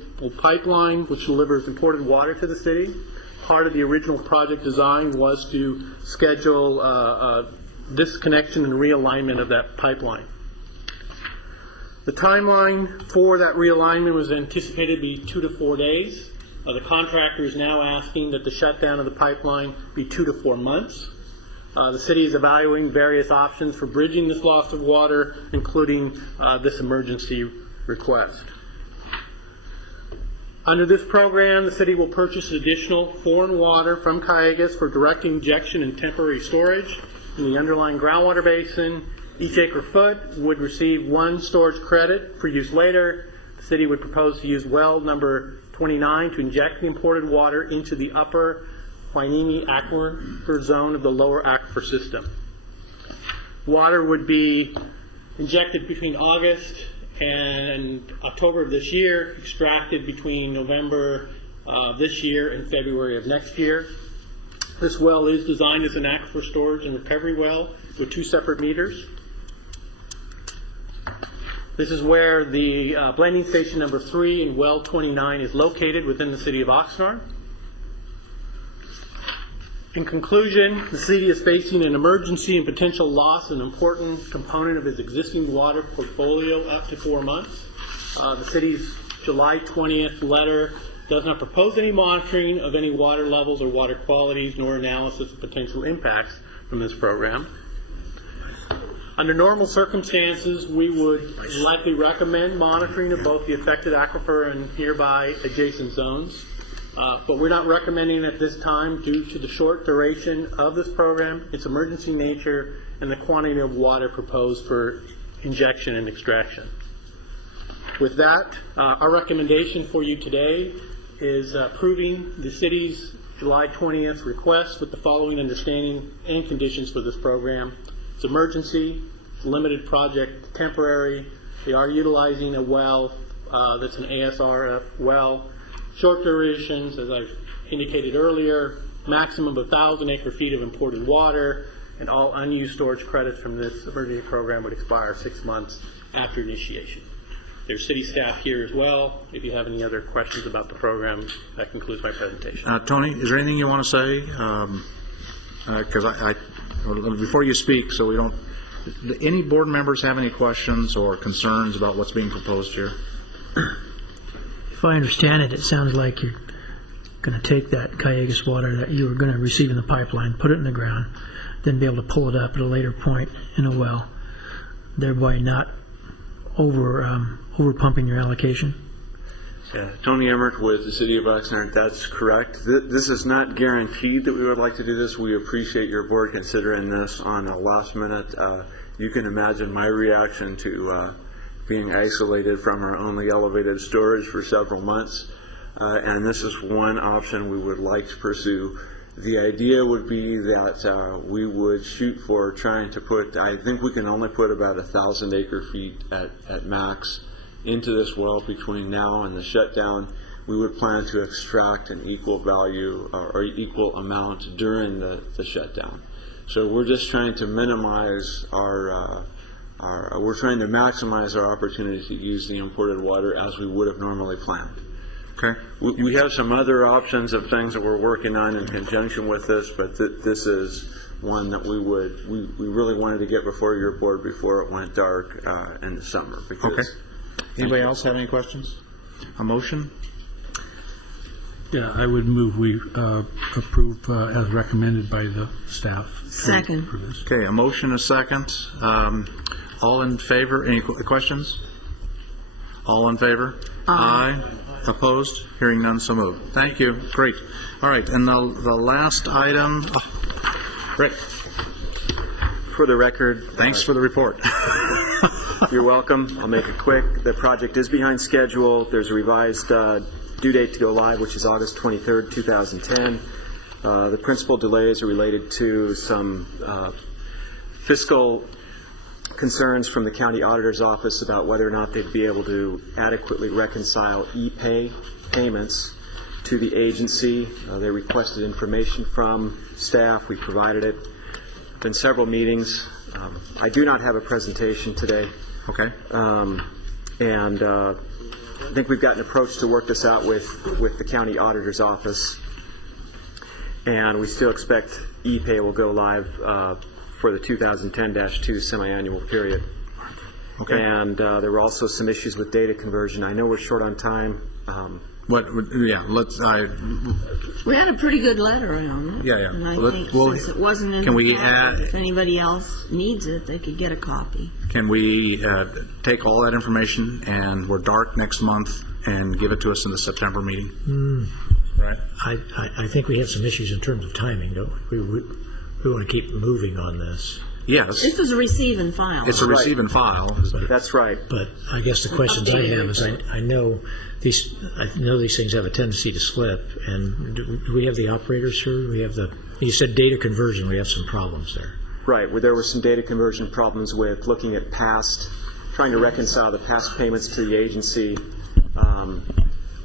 pipeline, which delivers imported water to the city. Part of the original project design was to schedule disconnection and realignment of that pipeline. The timeline for that realignment was anticipated to be 2 to 4 days. The contractor is now asking that the shutdown of the pipeline be 2 to 4 months. The city is evaluating various options for bridging this loss of water, including this emergency request. Under this program, the city will purchase additional foreign water from Cayugas for direct injection and temporary storage in the underlying groundwater basin. Each acre foot would receive 1 storage credit for use later. The city would propose to use well number 29 to inject the imported water into the upper Hueneme aquifer zone of the lower aquifer system. Water would be injected between August and October of this year, extracted between November this year and February of next year. This well is designed as an aquifer storage and recovery well with 2 separate meters. This is where the blending station number 3 in well 29 is located within the city of Oxnard. In conclusion, the city is facing an emergency and potential loss, an important component of its existing water portfolio up to 4 months. The city's July 20th letter does not propose any monitoring of any water levels or water qualities, nor analysis of potential impacts from this program. Under normal circumstances, we would likely recommend monitoring of both the affected aquifer and nearby adjacent zones. But we're not recommending at this time due to the short duration of this program, its emergency nature, and the quantity of water proposed for injection and extraction. With that, our recommendation for you today is approving the city's July 20th request with the following understanding and conditions for this program. It's emergency, limited project, temporary. They are utilizing a well that's an ASRF well. Short durations, as I've indicated earlier, maximum of 1,000 acre-feet of imported water, and all unused storage credits from this emergency program would expire 6 months after initiation. There's city staff here as well. If you have any other questions about the program, that concludes my presentation. Tony, is there anything you want to say? Because before you speak, so we don't, any board members have any questions or concerns about what's being proposed here? If I understand it, it sounds like you're going to take that Cayugas water that you were going to receive in the pipeline, put it in the ground, then be able to pull it up at a later point in a well, thereby not over pumping your allocation. Yeah, Tony Emmert with the City of Oxnard. That's correct. This is not guaranteed that we would like to do this. We appreciate your board considering this on a last minute. You can imagine my reaction to being isolated from our only elevated storage for several months. And this is one option we would like to pursue. The idea would be that we would shoot for trying to put, I think we can only put about 1,000 acre-feet at max into this well between now and the shutdown. We would plan to extract an equal value or equal amount during the shutdown. So we're just trying to minimize we're trying to maximize our opportunity to use the imported water as we would have normally planned. Okay. We have some other options of things that we're working on in conjunction with this, but this is one that we really wanted to get before your board before it went dark in the summer. Okay. Anybody else have any questions? A motion? Yeah, I would move we approve as recommended by the staff. Second. Okay, a motion, a second. All in favor? Any questions? All in favor? Aye. Opposed? Hearing none, so moved. Thank you. Great. All right, and the last item, Rick. For the record. Thanks for the report. You're welcome. I'll make it quick. The project is behind schedule. There's a revised due date to go live, which is August 23rd, 2010. The principal delays are related to some fiscal concerns from the county auditor's office about whether or not they'd be able to adequately reconcile e-pay payments to the agency. They requested information from staff. We provided it. Been several meetings. I do not have a presentation today. Okay. And I think we've got an approach to work this out with the county auditor's office. And we still expect e-pay will go live for the 2010-2 semi-annual period. Okay. And there were also some issues with data conversion. I know we're short on time. Yeah, We had a pretty good letter on it. Yeah. And I think since it wasn't in the packet, if anybody else needs it, they could get a copy. Can we take all that information and we're dark next month and give it to us in the September meeting? Right. I think we have some issues in terms of timing, don't we? We want to keep moving on this. Yes. This is a receive and file. It's a receive and file. That's right. But I guess the questions I have is I know these things have a tendency to slip. And do we have the operators here? You said data conversion. We have some problems there. Right. There were some data conversion problems with looking at past trying to reconcile the past payments to the agency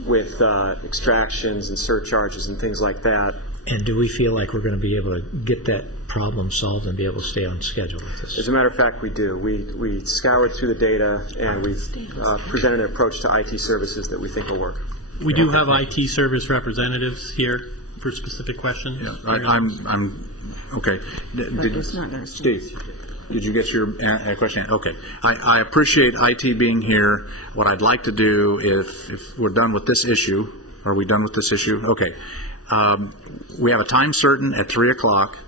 with extractions and surcharges and things like that. And do we feel like we're going to be able to get that problem solved and be able to stay on schedule with this? As a matter of fact, we do. We scoured through the data and we've presented an approach to IT services that we think will work. We do have IT service representatives here for specific questions. Yeah, I'm okay. Steve, did you get your question? Okay. I appreciate IT being here. What I'd like to do, if we're done with this issue, are we done with this issue? Okay. We have a time certain at 3 o'clock.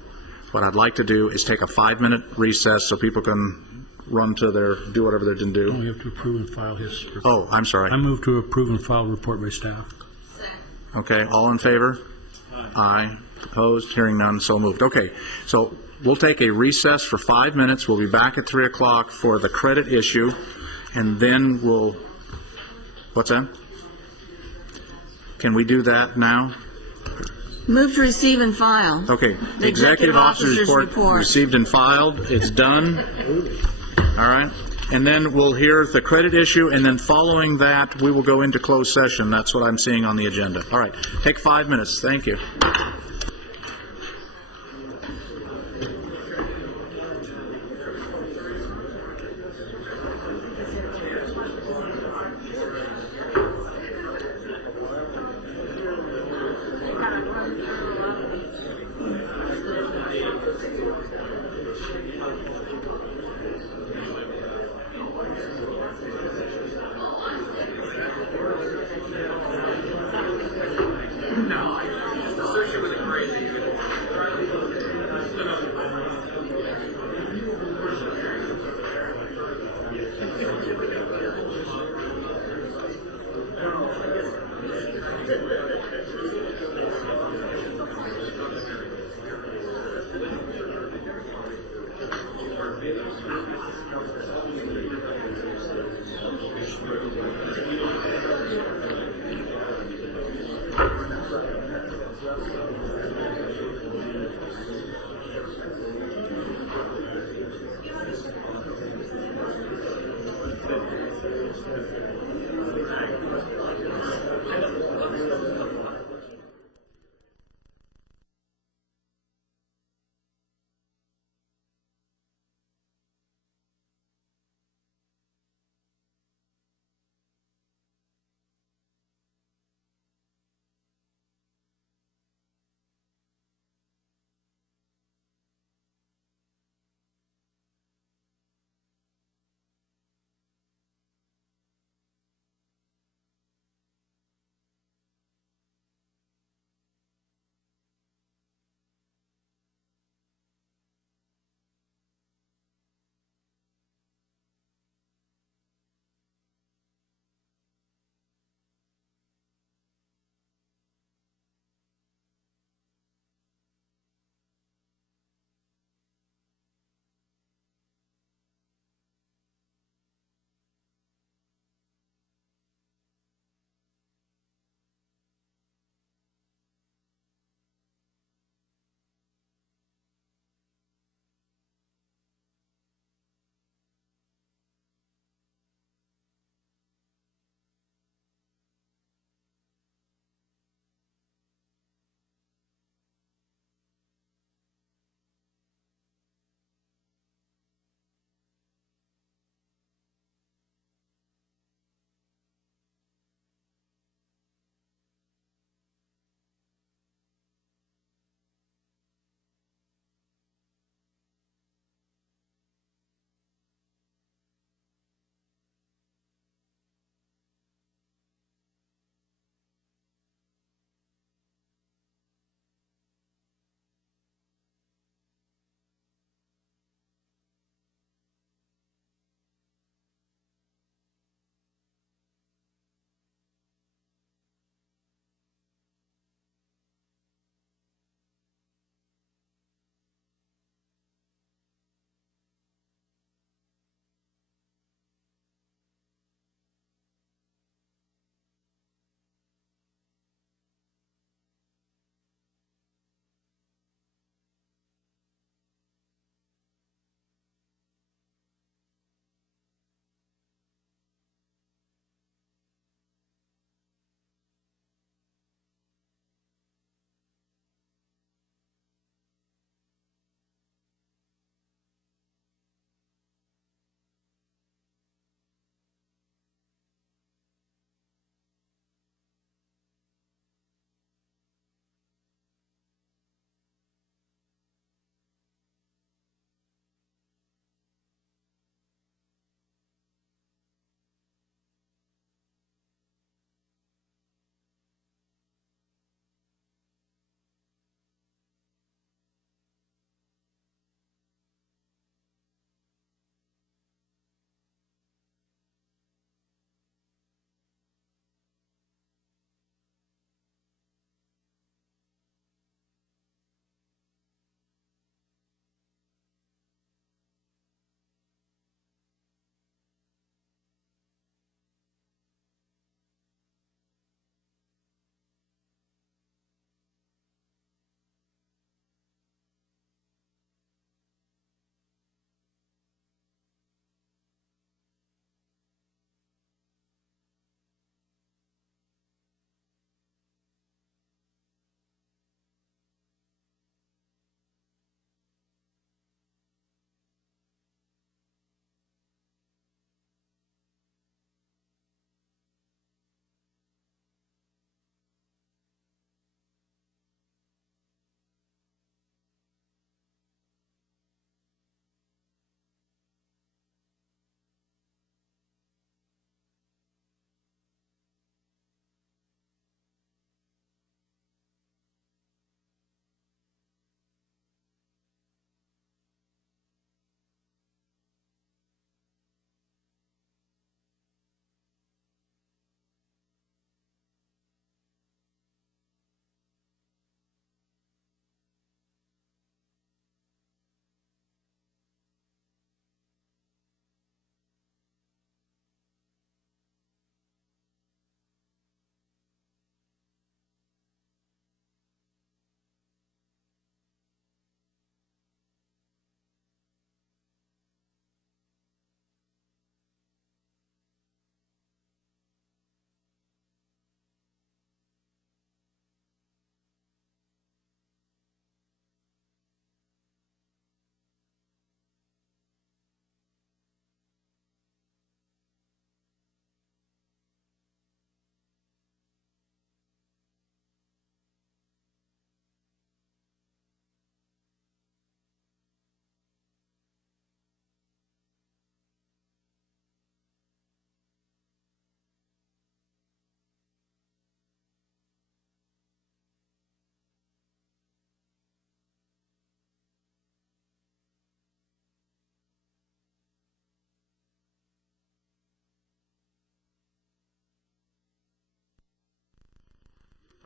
What I'd like to do is take a 5-minute recess so people can run to do whatever they're going to do. We have to approve and file his report. Oh, I'm sorry. I move to approve and file report by staff. Okay, all in favor? Aye. Opposed? Hearing none, so moved. Okay, so we'll take a recess for 5 minutes. We'll be back at 3 o'clock for the credit issue, and then we'll, what's that? Can we do that now? Move to receive and file. Okay, The executive officer's report received and filed. It's done. All right. And then we'll hear the credit issue, and then following that, we will go into closed session. That's what I'm seeing on the agenda. All right. Take 5 minutes. Thank you.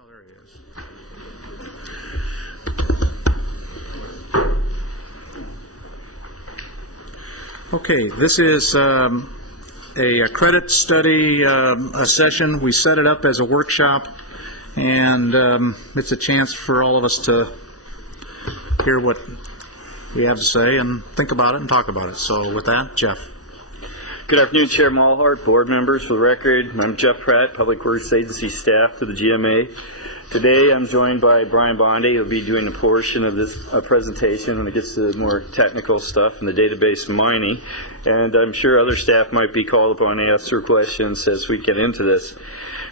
there he is. Okay, this is a credit study a session. We set it up as a workshop, and it's a chance for all of us to hear what we have to say and think about it and talk about it. So with that, Jeff. Good afternoon, Chair Mulhart, board members. For the record, I'm Jeff Pratt, Public Works Agency staff to the GMA. Today I'm joined by Brian Bondi, who will be doing a portion of this presentation when it gets to the more technical stuff in the database mining. And I'm sure other staff might be called upon to answer questions as we get into this.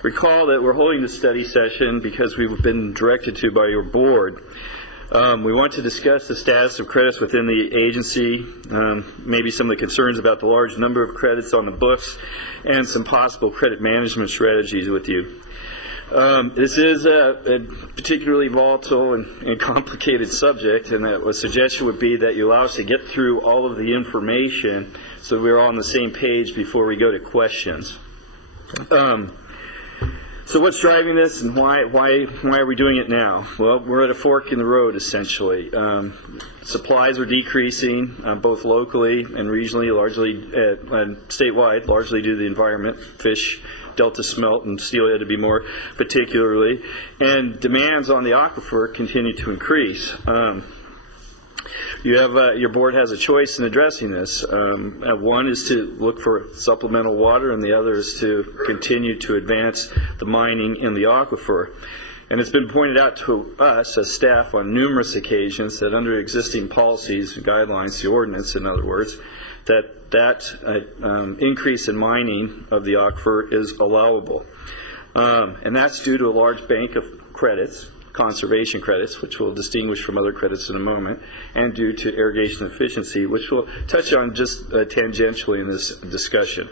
Recall that we're holding this study session because we've been directed to by your board. We want to discuss the status of credits within the agency, maybe some of the concerns about the large number of credits on the books, and some possible credit management strategies with you. This is a particularly volatile and complicated subject, and a suggestion would be that you allow us to get through all of the information so we're all on the same page before we go to questions. So what's driving this, and why are we doing it now? Well, we're at a fork in the road, essentially. Supplies are decreasing, both locally and regionally, largely statewide, largely due to the environment, fish, delta smelt, and steelhead to be more particularly. And demands on the aquifer continue to increase. You have your board has a choice in addressing this. One is to look for supplemental water, and the other is to continue to advance the mining in the aquifer. And it's been pointed out to us as staff on numerous occasions that under existing policies and guidelines, the ordinance in other words, that increase in mining of the aquifer is allowable. And that's due to a large bank of credits, conservation credits, which we'll distinguish from other credits in a moment, and due to irrigation efficiency, which we'll touch on just tangentially in this discussion.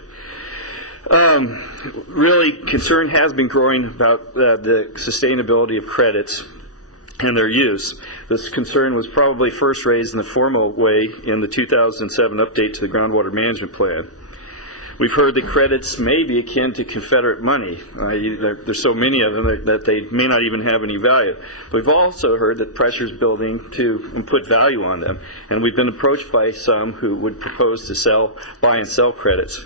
Really, concern has been growing about the sustainability of credits and their use. This concern was probably first raised in the formal way in the 2007 update to the Groundwater Management Plan. We've heard that credits may be akin to Confederate money. There's so many of them that they may not even have any value. We've also heard that pressure's building to put value on them, and we've been approached by some who would propose to buy and sell credits.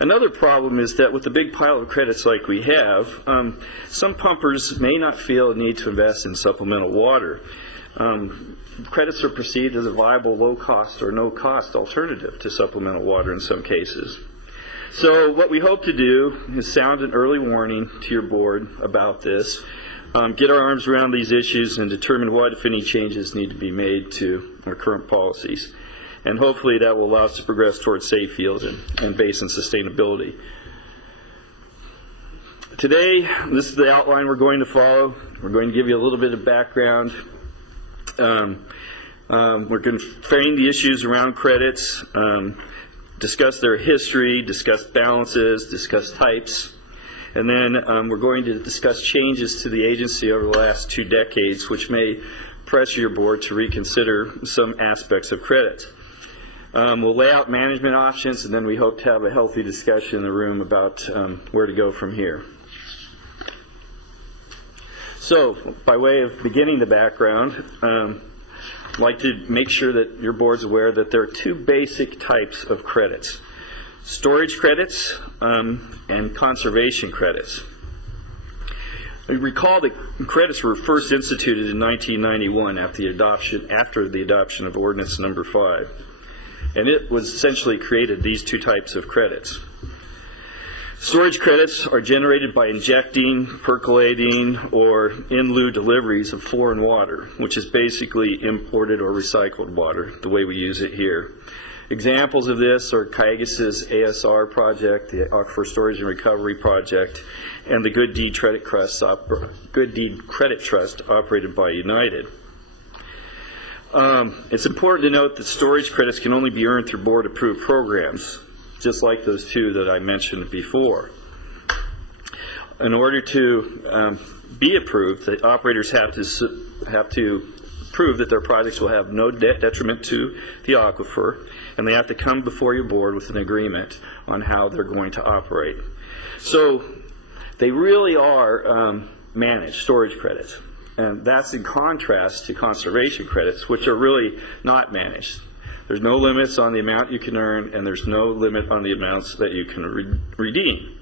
Another problem is that with the big pile of credits like we have, some pumpers may not feel a need to invest in supplemental water. Credits are perceived as a viable low-cost or no-cost alternative to supplemental water in some cases. So what we hope to do is sound an early warning to your board about this, get our arms around these issues, and determine what, if any, changes need to be made to our current policies. And hopefully that will allow us to progress towards safe fields and basin sustainability. Today, this is the outline we're going to follow. We're going to give you a little bit of background. We're going to frame the issues around credits, discuss their history, discuss balances, discuss types, and then we're going to discuss changes to the agency over the last 2 decades, which may pressure your board to reconsider some aspects of credit. We'll lay out management options, and then we hope to have a healthy discussion in the room about where to go from here. So, by way of beginning the background, I'd like to make sure that your board's aware that there are 2 basic types of credits: storage credits and conservation credits. Recall that credits were first instituted in 1991 after the adoption of Ordinance Number 5. And it was essentially created these 2 types of credits. Storage credits are generated by injecting, percolating, or in lieu deliveries of foreign water, which is basically imported or recycled water, the way we use it here. Examples of this are Cayugas's ASR project, the Aquifer Storage and Recovery Project, and the Good Deed Credit Trust operated by United. It's important to note that storage credits can only be earned through board-approved programs, just like those 2 that I mentioned before. In order to be approved, the operators have to prove that their projects will have no detriment to the aquifer, and they have to come before your board with an agreement on how they're going to operate. So they really are managed storage credits. And that's in contrast to conservation credits, which are really not managed. There's no limits on the amount you can earn, and there's no limit on the amounts that you can redeem.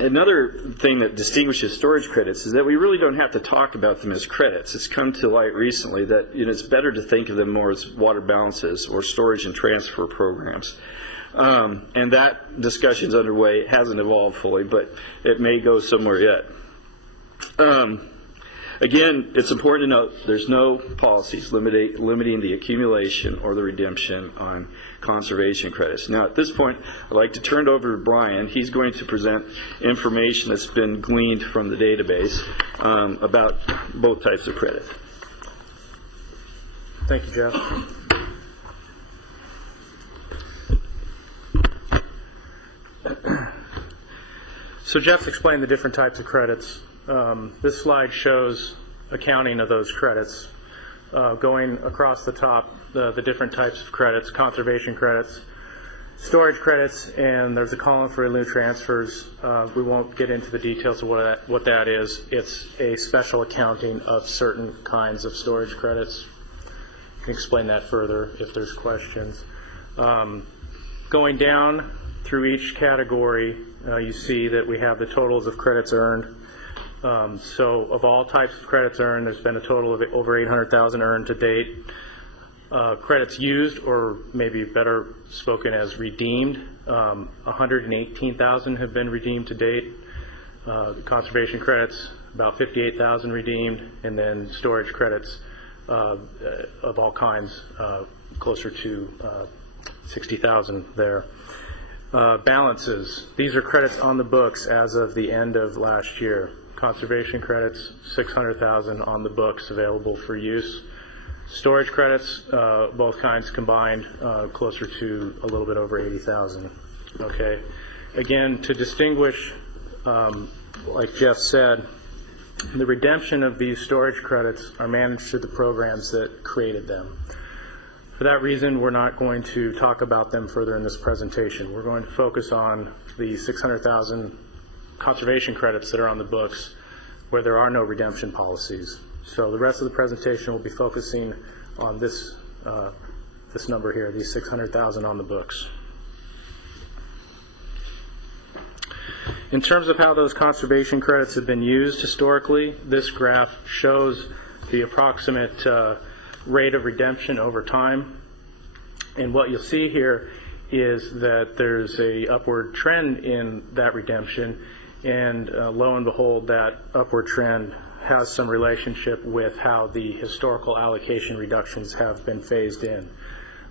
Another thing that distinguishes storage credits is that we really don't have to talk about them as credits. It's come to light recently that it's better to think of them more as water balances or storage and transfer programs. And that discussion's underway. It hasn't evolved fully, but it may go somewhere yet. Again, it's important to note there's no policies limiting the accumulation or the redemption on conservation credits. Now, at this point, I'd like to turn it over to Brian. He's going to present information that's been gleaned from the database about both types of credit. Thank you, Jeff. So Jeff explained the different types of credits. This slide shows accounting of those credits. Going across the top, the different types of credits: conservation credits, storage credits, and there's a column for new transfers. We won't get into the details of what that is. It's a special accounting of certain kinds of storage credits. I can explain that further if there's questions. Going down through each category, you see that we have the totals of credits earned. So of all types of credits earned, there's been a total of over 800,000 earned to date. Credits used, or maybe better spoken as redeemed, 118,000 have been redeemed to date. Conservation credits, about 58,000 redeemed, and then storage credits of all kinds, closer to 60,000 there. Balances, these are credits on the books as of the end of last year. Conservation credits, 600,000 on the books available for use. Storage credits, both kinds combined, closer to a little bit over 80,000. Okay. Again, to distinguish, like Jeff said, the redemption of these storage credits are managed through the programs that created them. For that reason, we're not going to talk about them further in this presentation. We're going to focus on the 600,000 conservation credits that are on the books where there are no redemption policies. So the rest of the presentation will be focusing on this this number here, these 600,000 on the books. In terms of how those conservation credits have been used historically, this graph shows the approximate rate of redemption over time. And what you'll see here is that there's a upward trend in that redemption, and lo and behold, that upward trend has some relationship with how the historical allocation reductions have been phased in.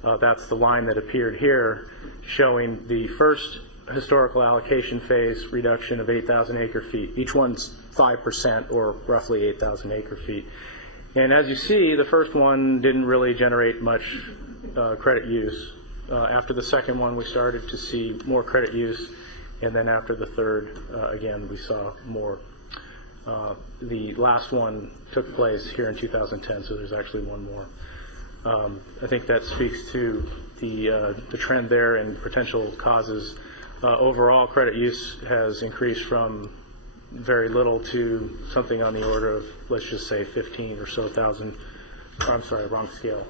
That's the line that appeared here showing the first historical allocation phase reduction of 8,000 acre feet. Each one's 5%, or roughly 8,000 acre feet. And as you see, the first one didn't really generate much credit use. After the second one, we started to see more credit use, and then after the third, again, we saw more. The last one took place here in 2010, so there's actually one more. I think that speaks to the trend there and potential causes. Overall, credit use has increased from very little to something on the order of, let's just say, 15 or so thousand. I'm sorry, wrong scale.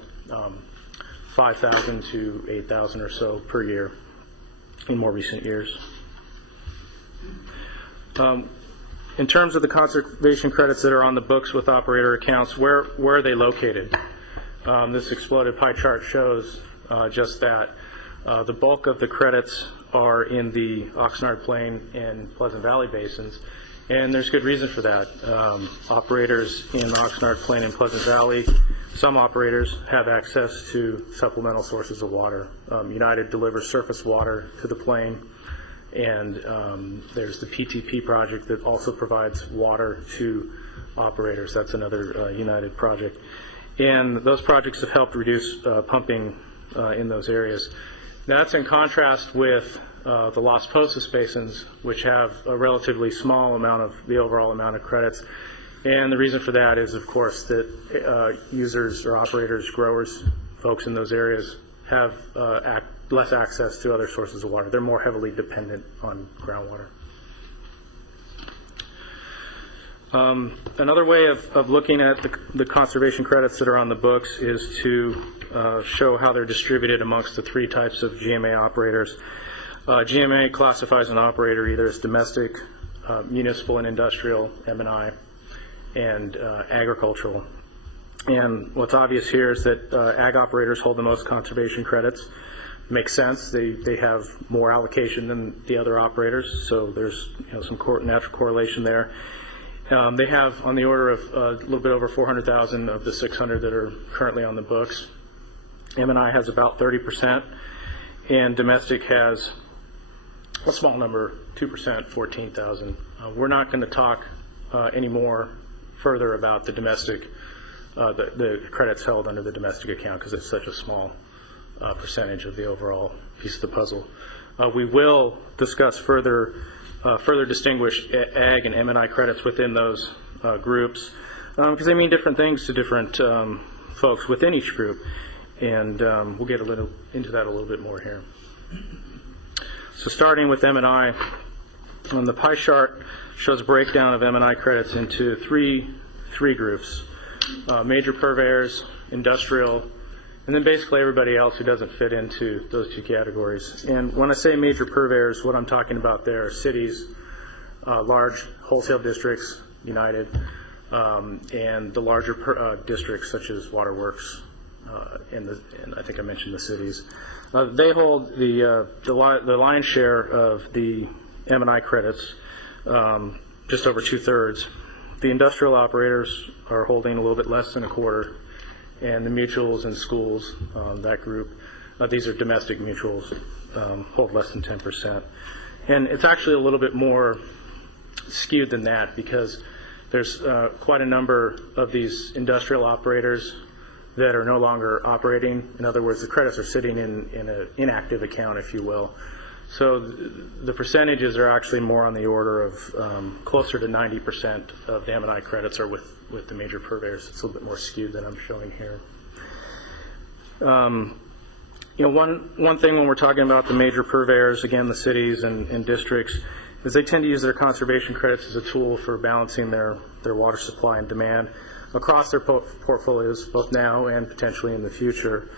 5,000 to 8,000 or so per year in more recent years. In terms of the conservation credits that are on the books with operator accounts, where are they located? This exploded pie chart shows just that. The bulk of the credits are in the Oxnard Plain and Pleasant Valley basins, and there's good reason for that. Operators in the Oxnard Plain and Pleasant Valley, some operators have access to supplemental sources of water. United delivers surface water to the plain, and there's the PTP project that also provides water to operators. That's another United project. And those projects have helped reduce pumping in those areas. Now, that's in contrast with the Las Posas basins, which have a relatively small amount of the overall amount of credits. And the reason for that is, of course, that users or operators, growers, folks in those areas have less access to other sources of water. They're more heavily dependent on groundwater. Another way of looking at the conservation credits that are on the books is to show how they're distributed amongst the three types of GMA operators. GMA classifies an operator either as domestic, municipal and industrial, M&I, and agricultural. And what's obvious here is that ag operators hold the most conservation credits. Makes sense. They have more allocation than the other operators, so there's some natural correlation there. They have on the order of a little bit over 400,000 of the 600 that are currently on the books. M&I has about 30%, and domestic has a small number, 2%, 14,000. We're not going to talk any more further about the domestic, the credits held under the domestic account because it's such a small percentage of the overall piece of the puzzle. We will discuss further distinguish ag and M&I credits within those groups because they mean different things to different folks within each group, and we'll get into that a little bit more here. So starting with M&I, the pie chart shows a breakdown of M&I credits into three groups: major purveyors, industrial, and then basically everybody else who doesn't fit into those two categories. And when I say major purveyors, what I'm talking about there are cities, large wholesale districts, United, and the larger districts such as waterworks, and I think I mentioned the cities. They hold the lion's share of the M&I credits, just over 2/3. The industrial operators are holding a little bit less than a quarter, and the mutuals and schools, that group, these are domestic mutuals, hold less than 10%. And it's actually a little bit more skewed than that because there's quite a number of these industrial operators that are no longer operating. In other words, the credits are sitting in an inactive account, if you will. So the percentages are actually more on the order of closer to 90% of the M&I credits are with the major purveyors. It's a little bit more skewed than I'm showing here. One thing when we're talking about the major purveyors, again, the cities and districts, is they tend to use their conservation credits as a tool for balancing their water supply and demand across their portfolios, both now and potentially in the future.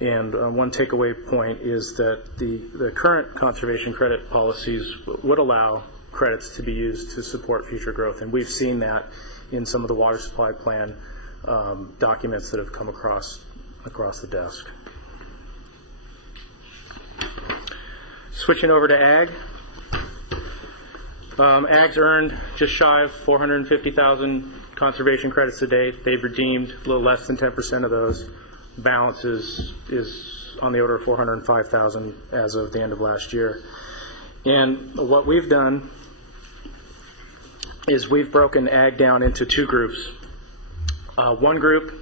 And one takeaway point is that the current conservation credit policies would allow credits to be used to support future growth. And we've seen that in some of the water supply plan documents that have come across the desk. Switching over to ag. Ag's earned just shy of 450,000 conservation credits to date. They've redeemed a little less than 10% of those. Balance is on the order of 405,000 as of the end of last year. And what we've done is we've broken ag down into two groups. One group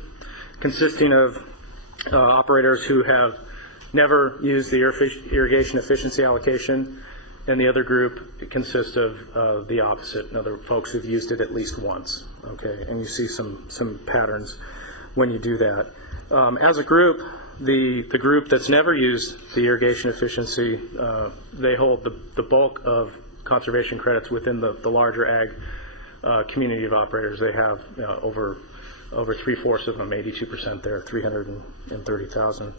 consisting of operators who have never used the irrigation efficiency allocation, and the other group consists of the opposite, other folks who've used it at least once. Okay, and you see some patterns when you do that. As a group, the group that's never used the irrigation efficiency, they hold the bulk of conservation credits within the larger ag community of operators. They have over 3/4 of them, 82% there, 330,000.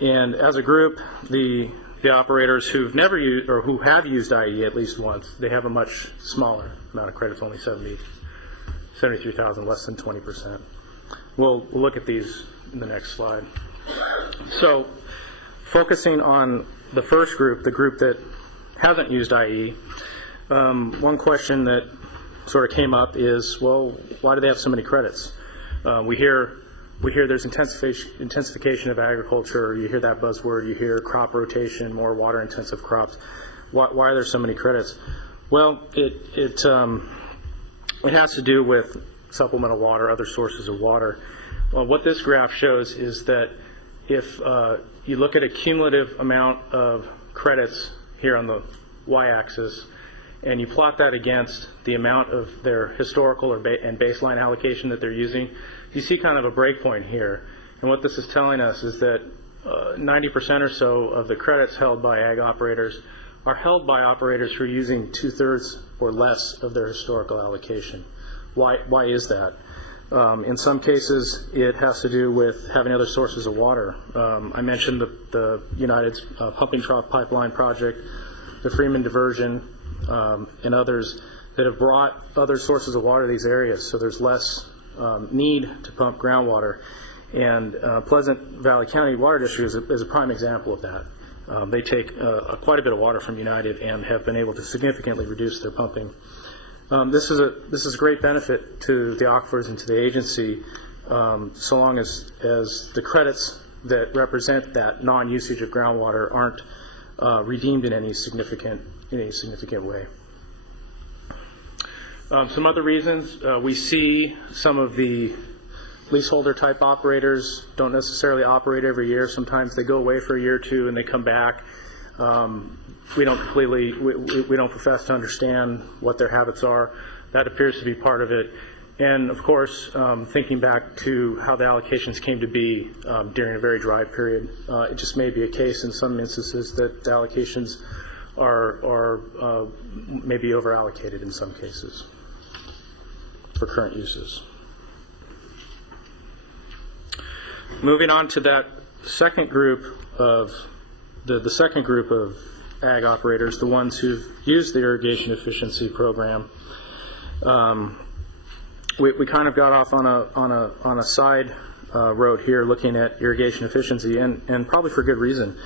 And as a group, the operators who've never used or who have used IE at least once, they have a much smaller amount of credits, only 73,000, less than 20%. We'll look at these in the next slide. So focusing on the first group, the group that hasn't used IE, one question that sort of came up is, well, why do they have so many credits? We hear there's intensification of agriculture. You hear that buzzword. You hear crop rotation, more water-intensive crops. Why are there so many credits? Well, it has to do with supplemental water, other sources of water. Well, what this graph shows is that if you look at a cumulative amount of credits here on the y-axis, and you plot that against the amount of their historical and baseline allocation that they're using, you see kind of a breakpoint here. And what this is telling us is that 90% or so of the credits held by ag operators are held by operators who are using 2/3 or less of their historical allocation. Why is that? In some cases, it has to do with having other sources of water. I mentioned the United's pumping trough pipeline project, the Freeman diversion, and others that have brought other sources of water to these areas, so there's less need to pump groundwater. And Pleasant Valley County Water District is a prime example of that. They take quite a bit of water from United and have been able to significantly reduce their pumping. This is a great benefit to the aquifers and to the agency, so long as the credits that represent that non-usage of groundwater aren't redeemed in any significant way. Some other reasons, we see some of the leaseholder type operators don't necessarily operate every year. Sometimes they go away for a year or two and they come back. We don't profess to understand what their habits are. That appears to be part of it. And of course, thinking back to how the allocations came to be during a very dry period, it just may be a case in some instances that the allocations are maybe over allocated in some cases for current uses. Moving on to that second group of the second group of ag operators, the ones who've used the irrigation efficiency program. We kind of got off on a side road here, looking at irrigation efficiency, and probably for good reason,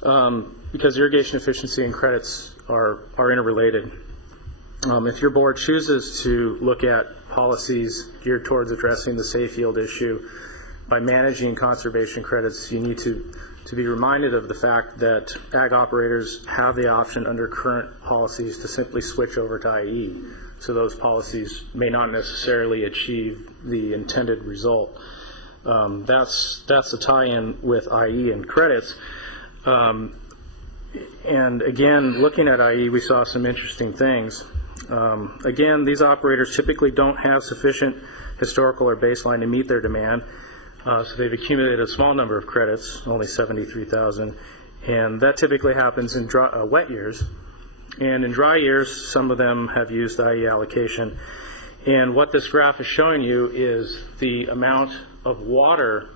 because irrigation efficiency and credits are interrelated. If your board chooses to look at policies geared towards addressing the safe yield issue by managing conservation credits, you need to be reminded of the fact that ag operators have the option under current policies to simply switch over to IE. So those policies may not necessarily achieve the intended result. That's the tie-in with IE and credits. And again, looking at IE, we saw some interesting things. Again, these operators typically don't have sufficient historical or baseline to meet their demand. So they've accumulated a small number of credits, only 73,000, and that typically happens in wet years. And in dry years, some of them have used IE allocation. And what this graph is showing you is the amount of water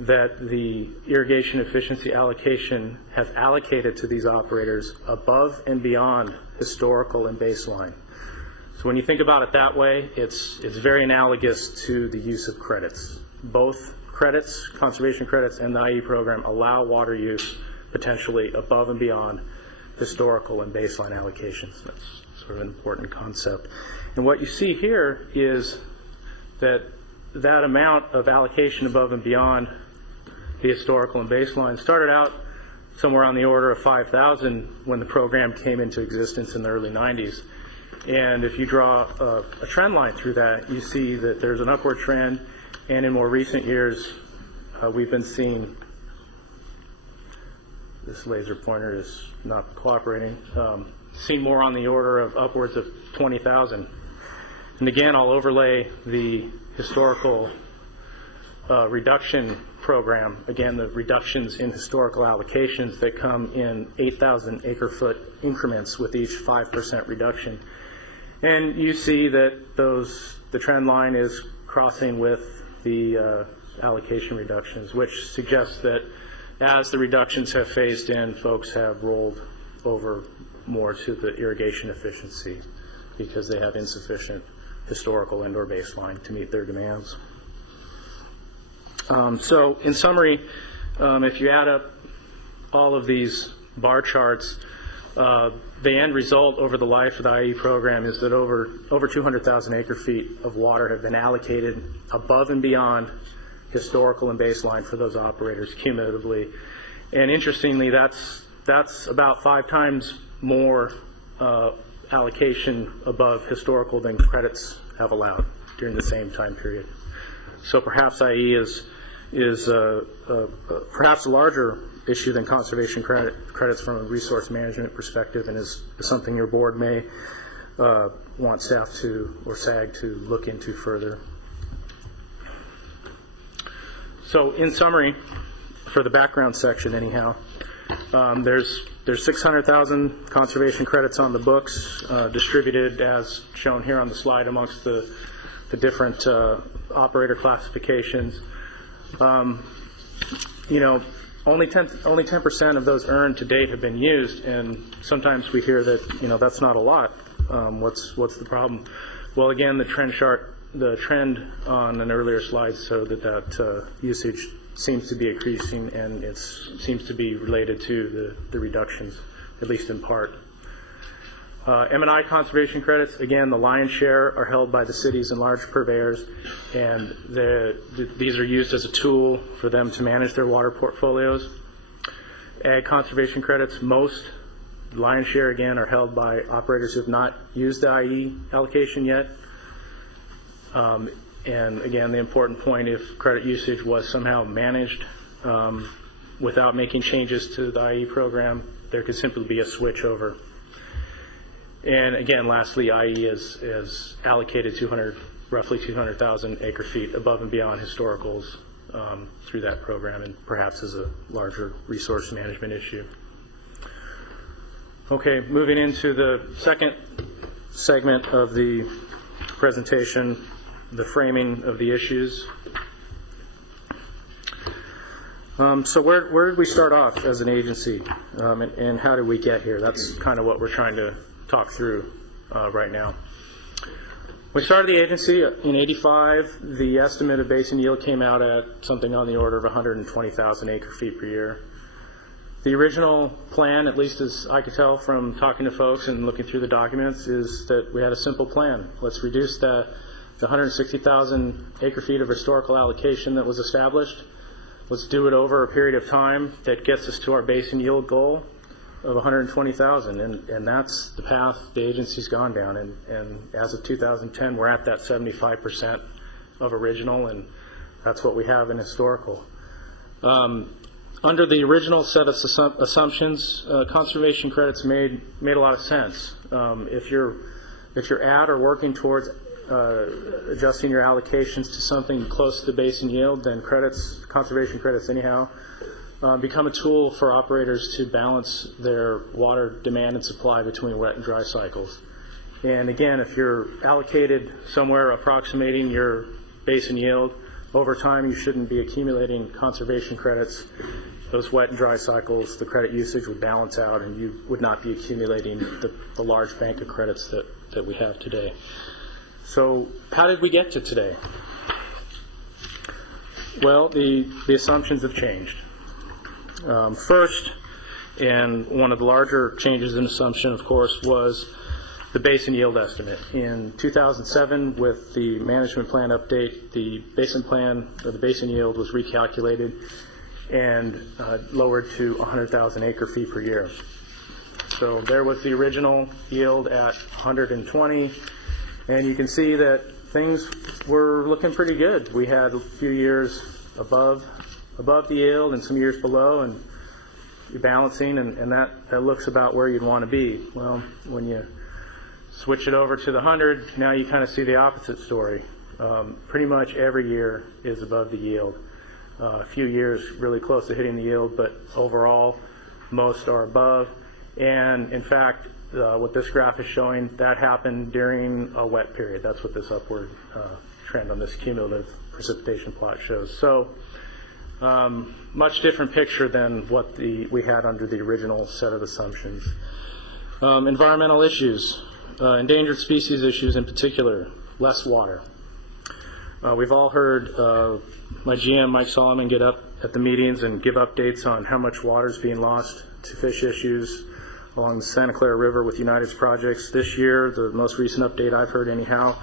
that the irrigation efficiency allocation has allocated to these operators above and beyond historical and baseline. So when you think about it that way, it's very analogous to the use of credits. Both credits, conservation credits, and the IE program allow water use potentially above and beyond historical and baseline allocations. That's sort of an important concept. And what you see here is that amount of allocation above and beyond the historical and baseline started out somewhere on the order of 5,000 when the program came into existence in the early 90s. And if you draw a trend line through that, you see that there's an upward trend. And in more recent years, we've been seeing, this laser pointer is not cooperating, seen more on the order of upwards of 20,000. And again, I'll overlay the historical reduction program. Again, the reductions in historical allocations that come in 8,000 acre-foot increments with each 5% reduction. And you see that the trend line is crossing with the allocation reductions, which suggests that as the reductions have phased in, folks have rolled over more to the irrigation efficiency because they have insufficient historical and/or baseline to meet their demands. So in summary, if you add up all of these bar charts, the end result over the life of the IE program is that over 200,000 acre-feet of water have been allocated above and beyond historical and baseline for those operators cumulatively. And interestingly, that's about 5 times more allocation above historical than credits have allowed during the same time period. So perhaps IE is perhaps a larger issue than conservation credits from a resource management perspective, and is something your board may want staff to, or SAG, to look into further. So in summary, for the background section anyhow, there's 600,000 conservation credits on the books, distributed as shown here on the slide amongst the different operator classifications. You know, only 10% of those earned to date have been used, and sometimes we hear that, you know, that's not a lot. What's the problem? Well, again, the trend on an earlier slide showed that usage seems to be increasing, and it seems to be related to the reductions, at least in part. M&I conservation credits, again, the lion's share are held by the cities and large purveyors, and these are used as a tool for them to manage their water portfolios. Ag conservation credits, most lion's share, again, are held by operators who have not used the IE allocation yet. And again, the important point, if credit usage was somehow managed without making changes to the IE program, there could simply be a switch over. And again, lastly, IE is allocated roughly 200,000 acre feet above and beyond historicals through that program, and perhaps as a larger resource management issue. Okay, moving into the second segment of the presentation, the framing of the issues. So where did we start off as an agency, and how did we get here? That's kind of what we're trying to talk through right now. We started the agency in '85. The estimate of basin yield came out at something on the order of 120,000 acre feet per year. The original plan, at least as I could tell from talking to folks and looking through the documents, is that we had a simple plan. Let's reduce the 160,000 acre feet of historical allocation that was established. Let's do it over a period of time that gets us to our basin yield goal of 120,000, and that's the path the agency's gone down, and as of 2010 we're at that 75% of original, and that's what we have in historical. Under the original set of assumptions, conservation credits made a lot of sense. If you're at or working towards adjusting your allocations to something close to the basin yield, then conservation credits anyhow, become a tool for operators to balance their water demand and supply between wet and dry cycles. And again, if you're allocated somewhere approximating your basin yield, over time you shouldn't be accumulating conservation credits. Those wet and dry cycles, the credit usage would balance out, and you would not be accumulating the large bank of credits that we have today. So how did we get to today? Well, the assumptions have changed. First, and one of the larger changes in assumption, of course, was the basin yield estimate. In 2007, with the management plan update, the basin plan, or the basin yield, was recalculated and lowered to 100,000 acre feet per year. So there was the original yield at 120, and you can see that things were looking pretty good. We had a few years above the yield and some years below, and you're balancing, and that looks about where you'd want to be. Well, when you switch it over to the 100, now you kind of see the opposite story. Pretty much every year is above the yield. A few years really close to hitting the yield, but overall most are above. And in fact, what this graph is showing, that happened during a wet period. That's what this upward trend on this cumulative precipitation plot shows. So much different picture than what we had under the original set of assumptions. Environmental issues, endangered species issues in particular, less water. We've all heard my GM, Mike Solomon, get up at the meetings and give updates on how much water is being lost to fish issues along the Santa Clara River with United's projects. This year, the most recent update I've heard anyhow,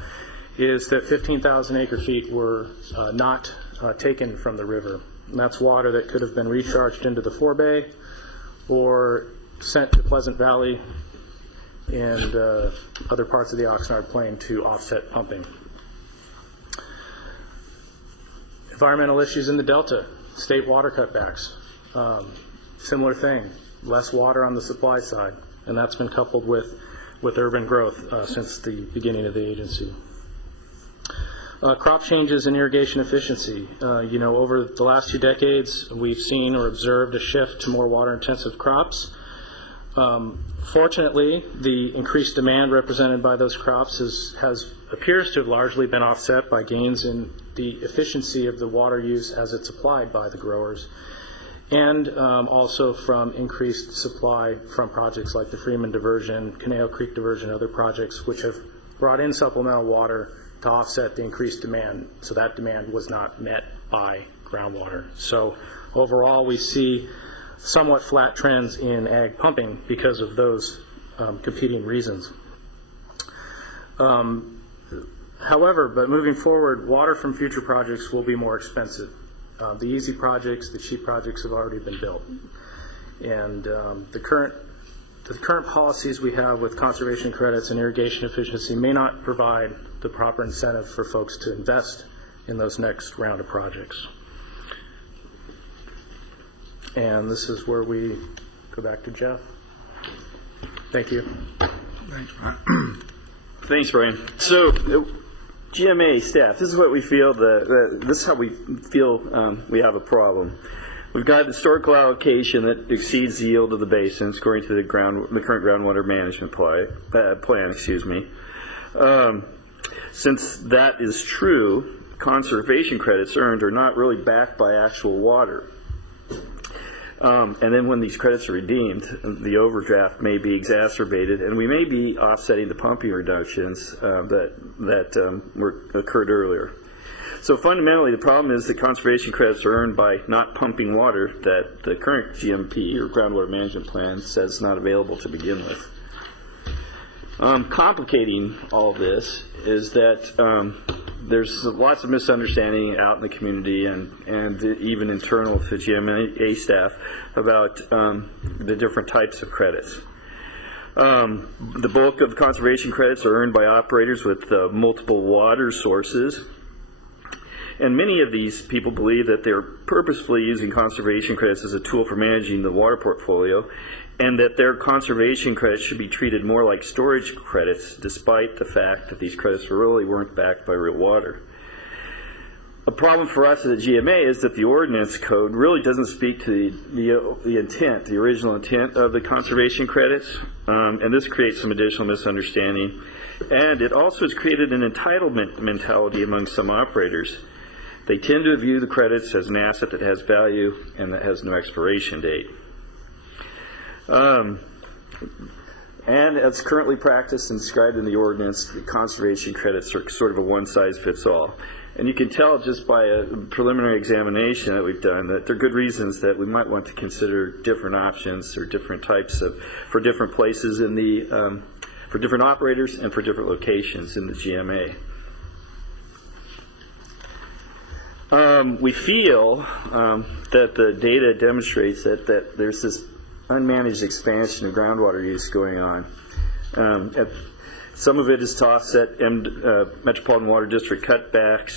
is that 15,000 acre feet were not taken from the river. And that's water that could have been recharged into the forebay or sent to Pleasant Valley and other parts of the Oxnard Plain to offset pumping. Environmental issues in the Delta, state water cutbacks. Similar thing, less water on the supply side, and that's been coupled with urban growth since the beginning of the agency. Crop changes and irrigation efficiency. Over the last 2 decades, we've seen or observed a shift to more water-intensive crops. Fortunately, the increased demand represented by those crops appears to have largely been offset by gains in the efficiency of the water use as it's applied by the growers, and also from increased supply from projects like the Freeman Diversion, Canal Creek Diversion, other projects which have brought in supplemental water to offset the increased demand. So that demand was not met by groundwater. So overall, we see somewhat flat trends in ag pumping because of those competing reasons. However, but moving forward, water from future projects will be more expensive. The easy projects, the cheap projects have already been built. And the current policies we have with conservation credits and irrigation efficiency may not provide the proper incentive for folks to invest in those next round of projects. And this is where we go back to Jeff. Thank you. Thanks, Mark. Thanks, Brian. So, GMA staff, this is what we feel, this is how we feel we have a problem. We've got historical allocation that exceeds the yield of the basins according to the current groundwater management plan. Since that is true, conservation credits earned are not really backed by actual water. And then when these credits are redeemed, the overdraft may be exacerbated, and we may be offsetting the pumping reductions that occurred earlier. So fundamentally, the problem is that conservation credits are earned by not pumping water that the current GMP, or groundwater management plan, says is not available to begin with. Complicating all this is that there's lots of misunderstanding out in the community and even internal to GMA staff about the different types of credits. The bulk of conservation credits are earned by operators with multiple water sources. And many of these people believe that they're purposefully using conservation credits as a tool for managing the water portfolio, and that their conservation credits should be treated more like storage credits, despite the fact that these credits really weren't backed by real water. A problem for us at GMA is that the ordinance code really doesn't speak to the intent, the original intent of the conservation credits, and this creates some additional misunderstanding. And it also has created an entitlement mentality among some operators. They tend to view the credits as an asset that has value and that has no expiration date. And as currently practiced and described in the ordinance, the conservation credits are sort of a one-size-fits-all. And you can tell just by a preliminary examination that we've done that there are good reasons that we might want to consider different options or different types for different places in the, for different operators and for different locations in the GMA. We feel that the data demonstrates that there's this unmanaged expansion of groundwater use going on. Some of it is to offset Metropolitan Water District cutbacks.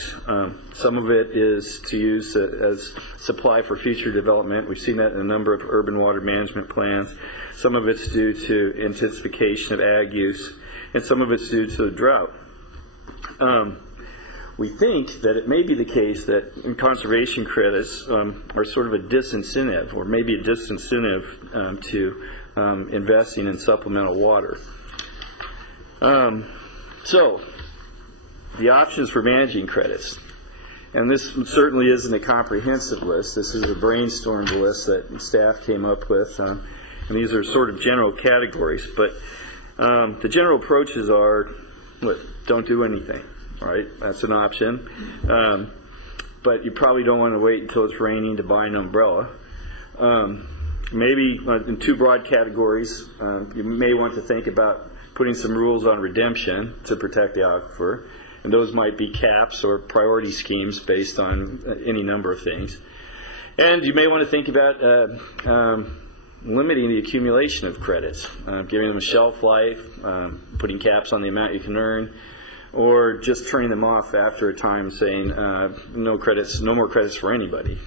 Some of it is to use as supply for future development. We've seen that in a number of urban water management plans. Some of it's due to intensification of ag use, and some of it's due to drought. We think that it may be the case that conservation credits are sort of a disincentive, or maybe a disincentive to investing in supplemental water. So, the options for managing credits. And this certainly isn't a comprehensive list. This is a brainstormed list that staff came up with. And these are sort of general categories. But the general approaches are, don't do anything. Right? That's an option. But you probably don't want to wait until it's raining to buy an umbrella. Maybe in two broad categories, you may want to think about putting some rules on redemption to protect the aquifer. And those might be caps or priority schemes based on any number of things. And you may want to think about limiting the accumulation of credits, giving them a shelf life, putting caps on the amount you can earn, or just turning them off after a time, saying no more credits for anybody.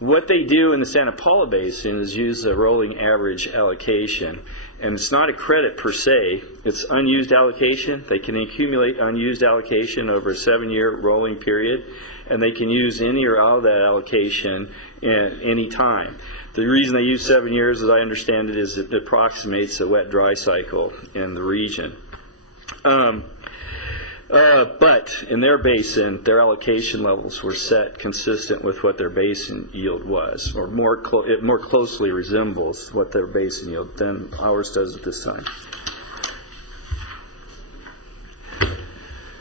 What they do in the Santa Paula Basin is use a rolling average allocation, and it's not a credit per se, it's unused allocation. They can accumulate unused allocation over a 7-year rolling period, and they can use any or all of that allocation at any time. The reason they use 7 years, as I understand it, is it approximates a wet-dry cycle in the region. But in their basin, their allocation levels were set consistent with what their basin yield was, or it more closely resembles what their basin yield than ours does at this time.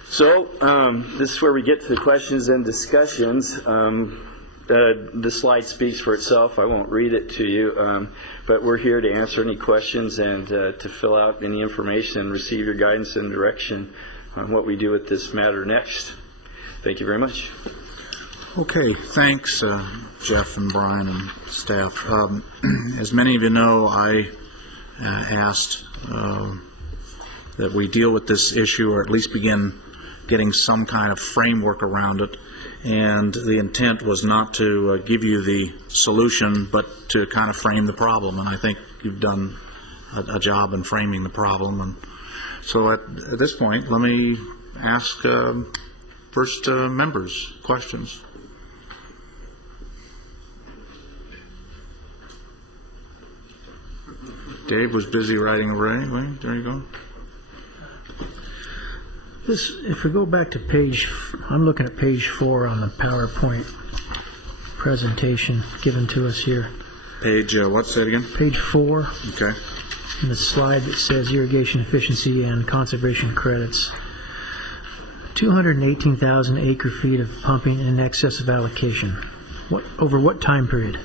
So this is where we get to the questions and discussions. The slide speaks for itself. I won't read it to you, but we're here to answer any questions and to fill out any information and receive your guidance and direction on what we do with this matter next. Thank you very much. Okay, thanks, Jeff and Brian and staff. As many of you know, I asked that we deal with this issue, or at least begin getting some kind of framework around it. And the intent was not to give you the solution, but to kind of frame the problem. And I think you've done a job in framing the problem. And so at this point, let me ask first members questions. Dave was busy writing away. There you go. This, if we go back to I'm looking at page 4 on the PowerPoint presentation given to us here. Page, what's that again? Page 4. Okay. In the slide that says irrigation efficiency and conservation credits. 218,000 acre-feet of pumping in excess of allocation. Over what time period?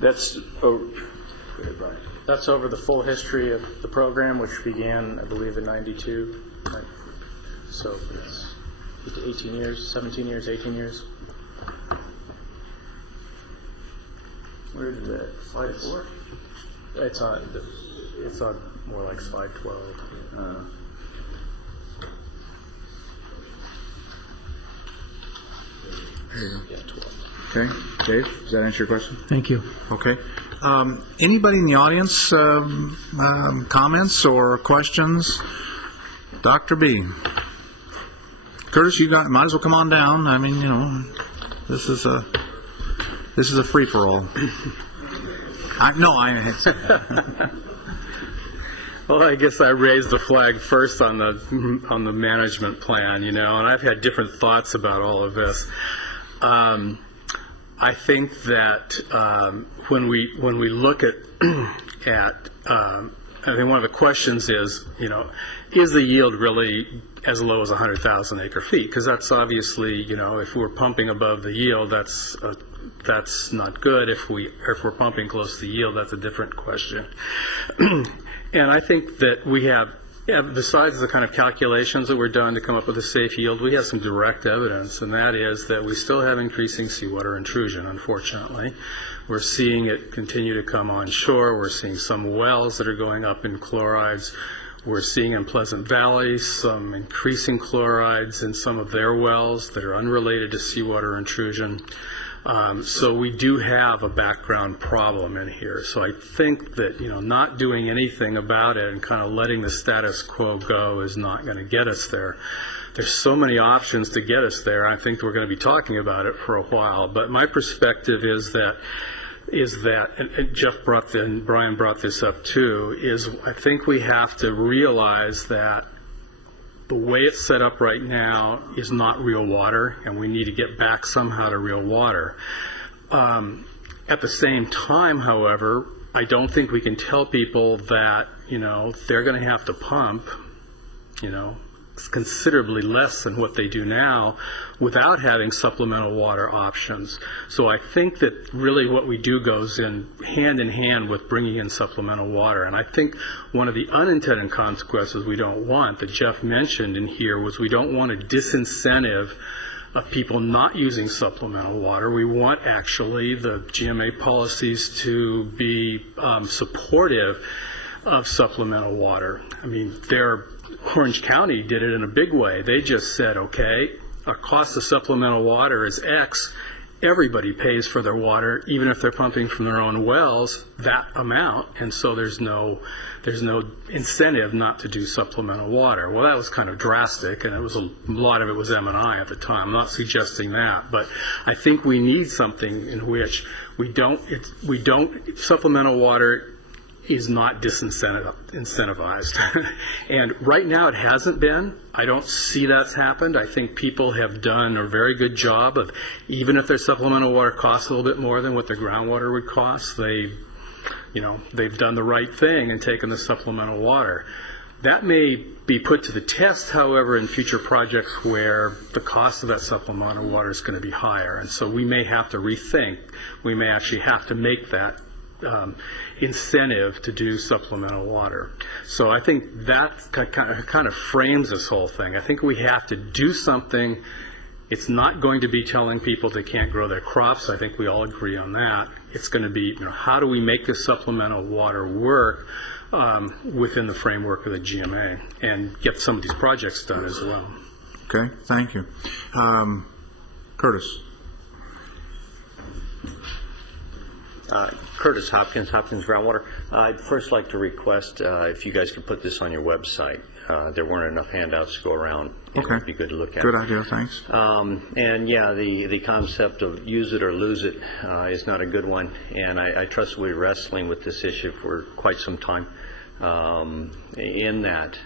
That's That's over the full history of the program, which began, I believe, in '92. So it's 18 years, 17 years, 18 years. Where is that? Slide 4? It's on more like slide 12. Okay, Dave, does that answer your question? Thank you. Okay. Anybody in the audience comments or questions? Dr. B. Curtis, you might as well come on down. I mean, you know, this is a free for all. Well, I guess I raised the flag first on the management plan, you know, and I've had different thoughts about all of this. I think that when we look at I think one of the questions is, you know, is the yield really as low as 100,000 acre feet? Because that's obviously, you know, if we're pumping above the yield, that's not good. If we're pumping close to the yield, that's a different question. And I think that we have, besides the kind of calculations that were done to come up with a safe yield, we have some direct evidence, and that is that we still have increasing seawater intrusion, unfortunately. We're seeing it continue to come onshore. We're seeing some wells that are going up in chlorides. We're seeing in Pleasant Valley some increasing chlorides in some of their wells that are unrelated to seawater intrusion. So we do have a background problem in here. So I think that, you know, not doing anything about it and kind of letting the status quo go is not going to get us there. There's so many options to get us there. I think we're going to be talking about it for a while. But my perspective is that, and Jeff and Brian brought this up too, is I think we have to realize that the way it's set up right now is not real water, and we need to get back somehow to real water. At the same time, however, I don't think we can tell people that, you know, they're going to have to pump, you know, considerably less than what they do now without having supplemental water options. So I think that really what we do goes in hand with bringing in supplemental water. And I think one of the unintended consequences we don't want, that Jeff mentioned in here, was we don't want a disincentive of people not using supplemental water. We want actually the GMA policies to be supportive of supplemental water. I mean, Orange County did it in a big way. They just said, okay, our cost of supplemental water is X, everybody pays for their water, even if they're pumping from their own wells, that amount, and so there's no incentive not to do supplemental water. Well, that was kind of drastic, and it was a lot of it was M&I at the time. I'm not suggesting that, but I think we need something in which supplemental water is not disincentivized. And right now it hasn't been. I don't see that's happened. I think people have done a very good job of, even if their supplemental water costs a little bit more than what their groundwater would cost, they've done the right thing and taken the supplemental water. That may be put to the test, however, in future projects where the cost of that supplemental water is going to be higher. And so we may have to rethink. We may actually have to make that incentive to do supplemental water. So I think that kind of frames this whole thing. I think we have to do something. It's not going to be telling people they can't grow their crops. I think we all agree on that. It's going to be, how do we make this supplemental water work within the framework of the GMA and get some of these projects done as well. Okay, thank you. Curtis. Curtis Hopkins Groundwater. I'd first like to request if you guys could put this on your website. There weren't enough handouts to go around. It would be good to look at. Good idea, thanks. And yeah, the concept of use it or lose it is not a good one. And I trust we're wrestling with this issue for quite some time. In that,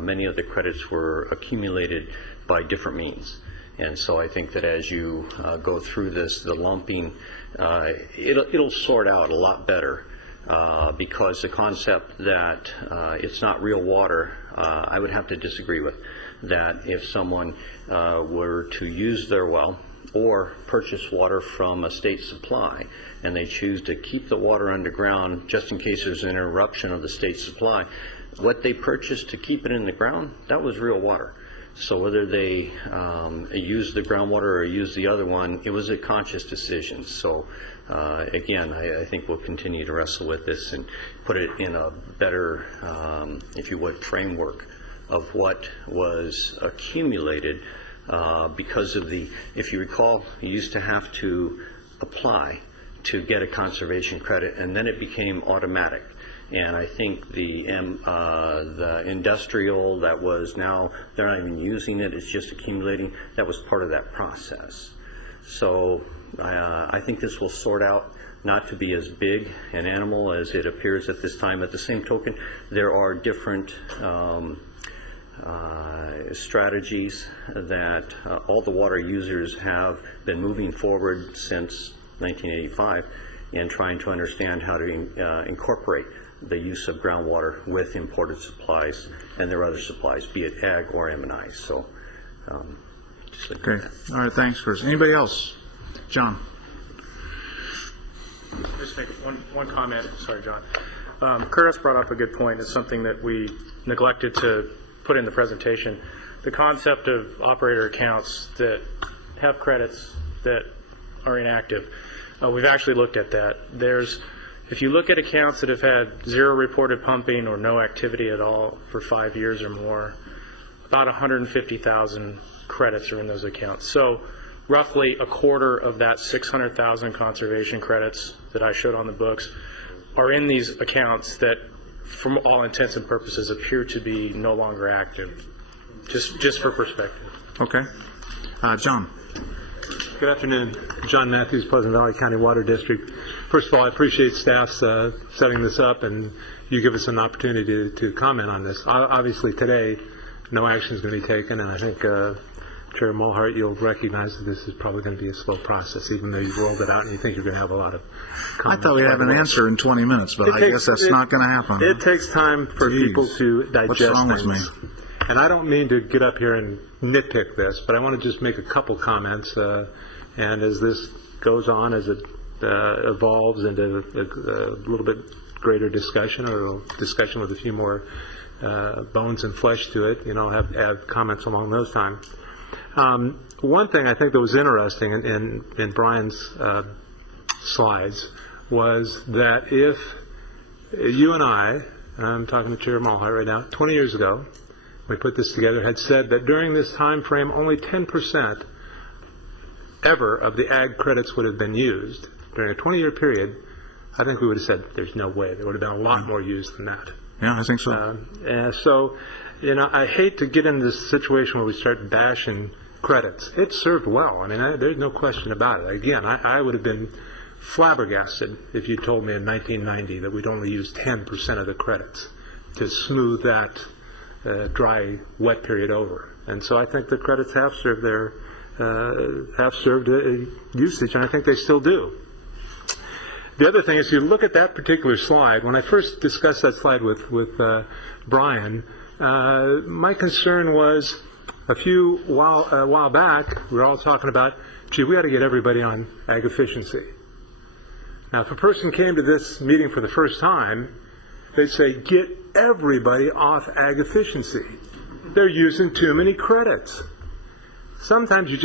many of the credits were accumulated by different means. And so I think that as you go through this, the lumping, it'll sort out a lot better because the concept that it's not real water, I would have to disagree with. That if someone were to use their well or purchase water from a state supply and they choose to keep the water underground just in case there's an interruption of the state supply, what they purchased to keep it in the ground, that was real water. So whether they use the groundwater or use the other one, it was a conscious decision. So again, I think we'll continue to wrestle with this and put it in a better, if you would, framework of what was accumulated because of the, if you recall, you used to have to apply to get a conservation credit, and then it became automatic. And I think the industrial that was now, they're not even using it, it's just accumulating, that was part of that process. So I think this will sort out not to be as big an animal as it appears at this time. At the same token, there are different strategies that all the water users have been moving forward since 1985 in trying to understand how to incorporate the use of groundwater with imported supplies and their other supplies, be it ag or M&I. So, okay. All right, thanks, Chris. Anybody else? John. Just make one comment. Sorry, John. Curtis brought up a good point. It's something that we neglected to put in the presentation. The concept of operator accounts that have credits that are inactive. We've actually looked at that. If you look at accounts that have had zero reported pumping or no activity at all for 5 years or more, about 150,000 credits are in those accounts. So roughly a quarter of that 600,000 conservation credits that I showed on the books are in these accounts that, from all intents and purposes, appear to be no longer active, just for perspective. Okay. John. Good afternoon. John Matthews, Pleasant Valley County Water District. First of all, I appreciate staff's setting this up and you give us an opportunity to comment on this. Obviously today, no action is going to be taken, and I think Chair Mulhart, you'll recognize that this is probably going to be a slow process, even though you've rolled it out and you think you're going to have a lot of comments. I thought we'd have an answer in 20 minutes, but I guess that's not going to happen. It takes time for people to digest What's wrong things. with me? And I don't mean to get up here and nitpick this, but I want to just make a couple comments. And as this goes on, as it evolves into a little bit greater discussion, or a discussion with a few more bones and flesh to it, have comments along those times. One thing I think that was interesting in Brian's slides was that if you and I'm talking to Chair Mulhart right now, 20 years ago, we put this together, had said that during this time frame only 10% ever of the ag credits would have been used during a 20-year period, I think we would have said there's no way. There would have been a lot more used than that. Yeah, I think so. And so, I hate to get into this situation where we start bashing credits. It served well. I mean, there's no question about it. Again, I would have been flabbergasted if you told me in 1990 that we'd only use 10% of the credits to smooth that dry, wet period over. And so I think the credits have served usage, and I think they still do. The other thing is, you look at that particular slide. When I first discussed that slide with Brian, my concern was a while back, we were all talking about, gee, we ought to get everybody on ag efficiency. Now, if a person came to this meeting for the first time, they'd say, get everybody off ag efficiency. They're using too many credits. Sometimes you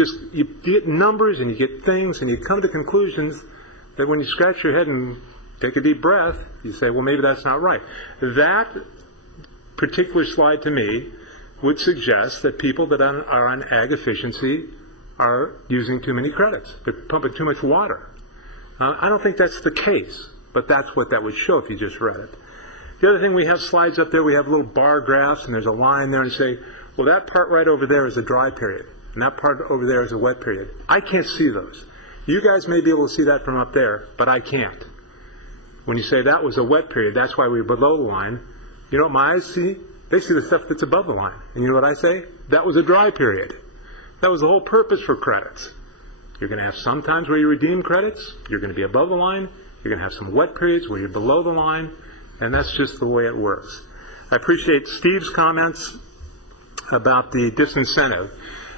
get numbers and you get things and you come to conclusions that when you scratch your head and take a deep breath, you say, well, maybe that's not right. That particular slide to me would suggest that people that are on ag efficiency are using too many credits. They're pumping too much water. I don't think that's the case, but that's what that would show if you just read it. The other thing, we have slides up there, we have little bar graphs, and there's a line there, and you say, well, that part right over there is a dry period, and that part over there is a wet period. I can't see those. You guys may be able to see that from up there, but I can't. When you say that was a wet period, that's why we were below the line. You know what my eyes see? They see the stuff that's above the line. And you know what I say? That was a dry period. That was the whole purpose for credits. You're going to have some times where you redeem credits. You're going to be above the line. You're going to have some wet periods where you're below the line. And that's just the way it works. I appreciate Steve's comments about the disincentive.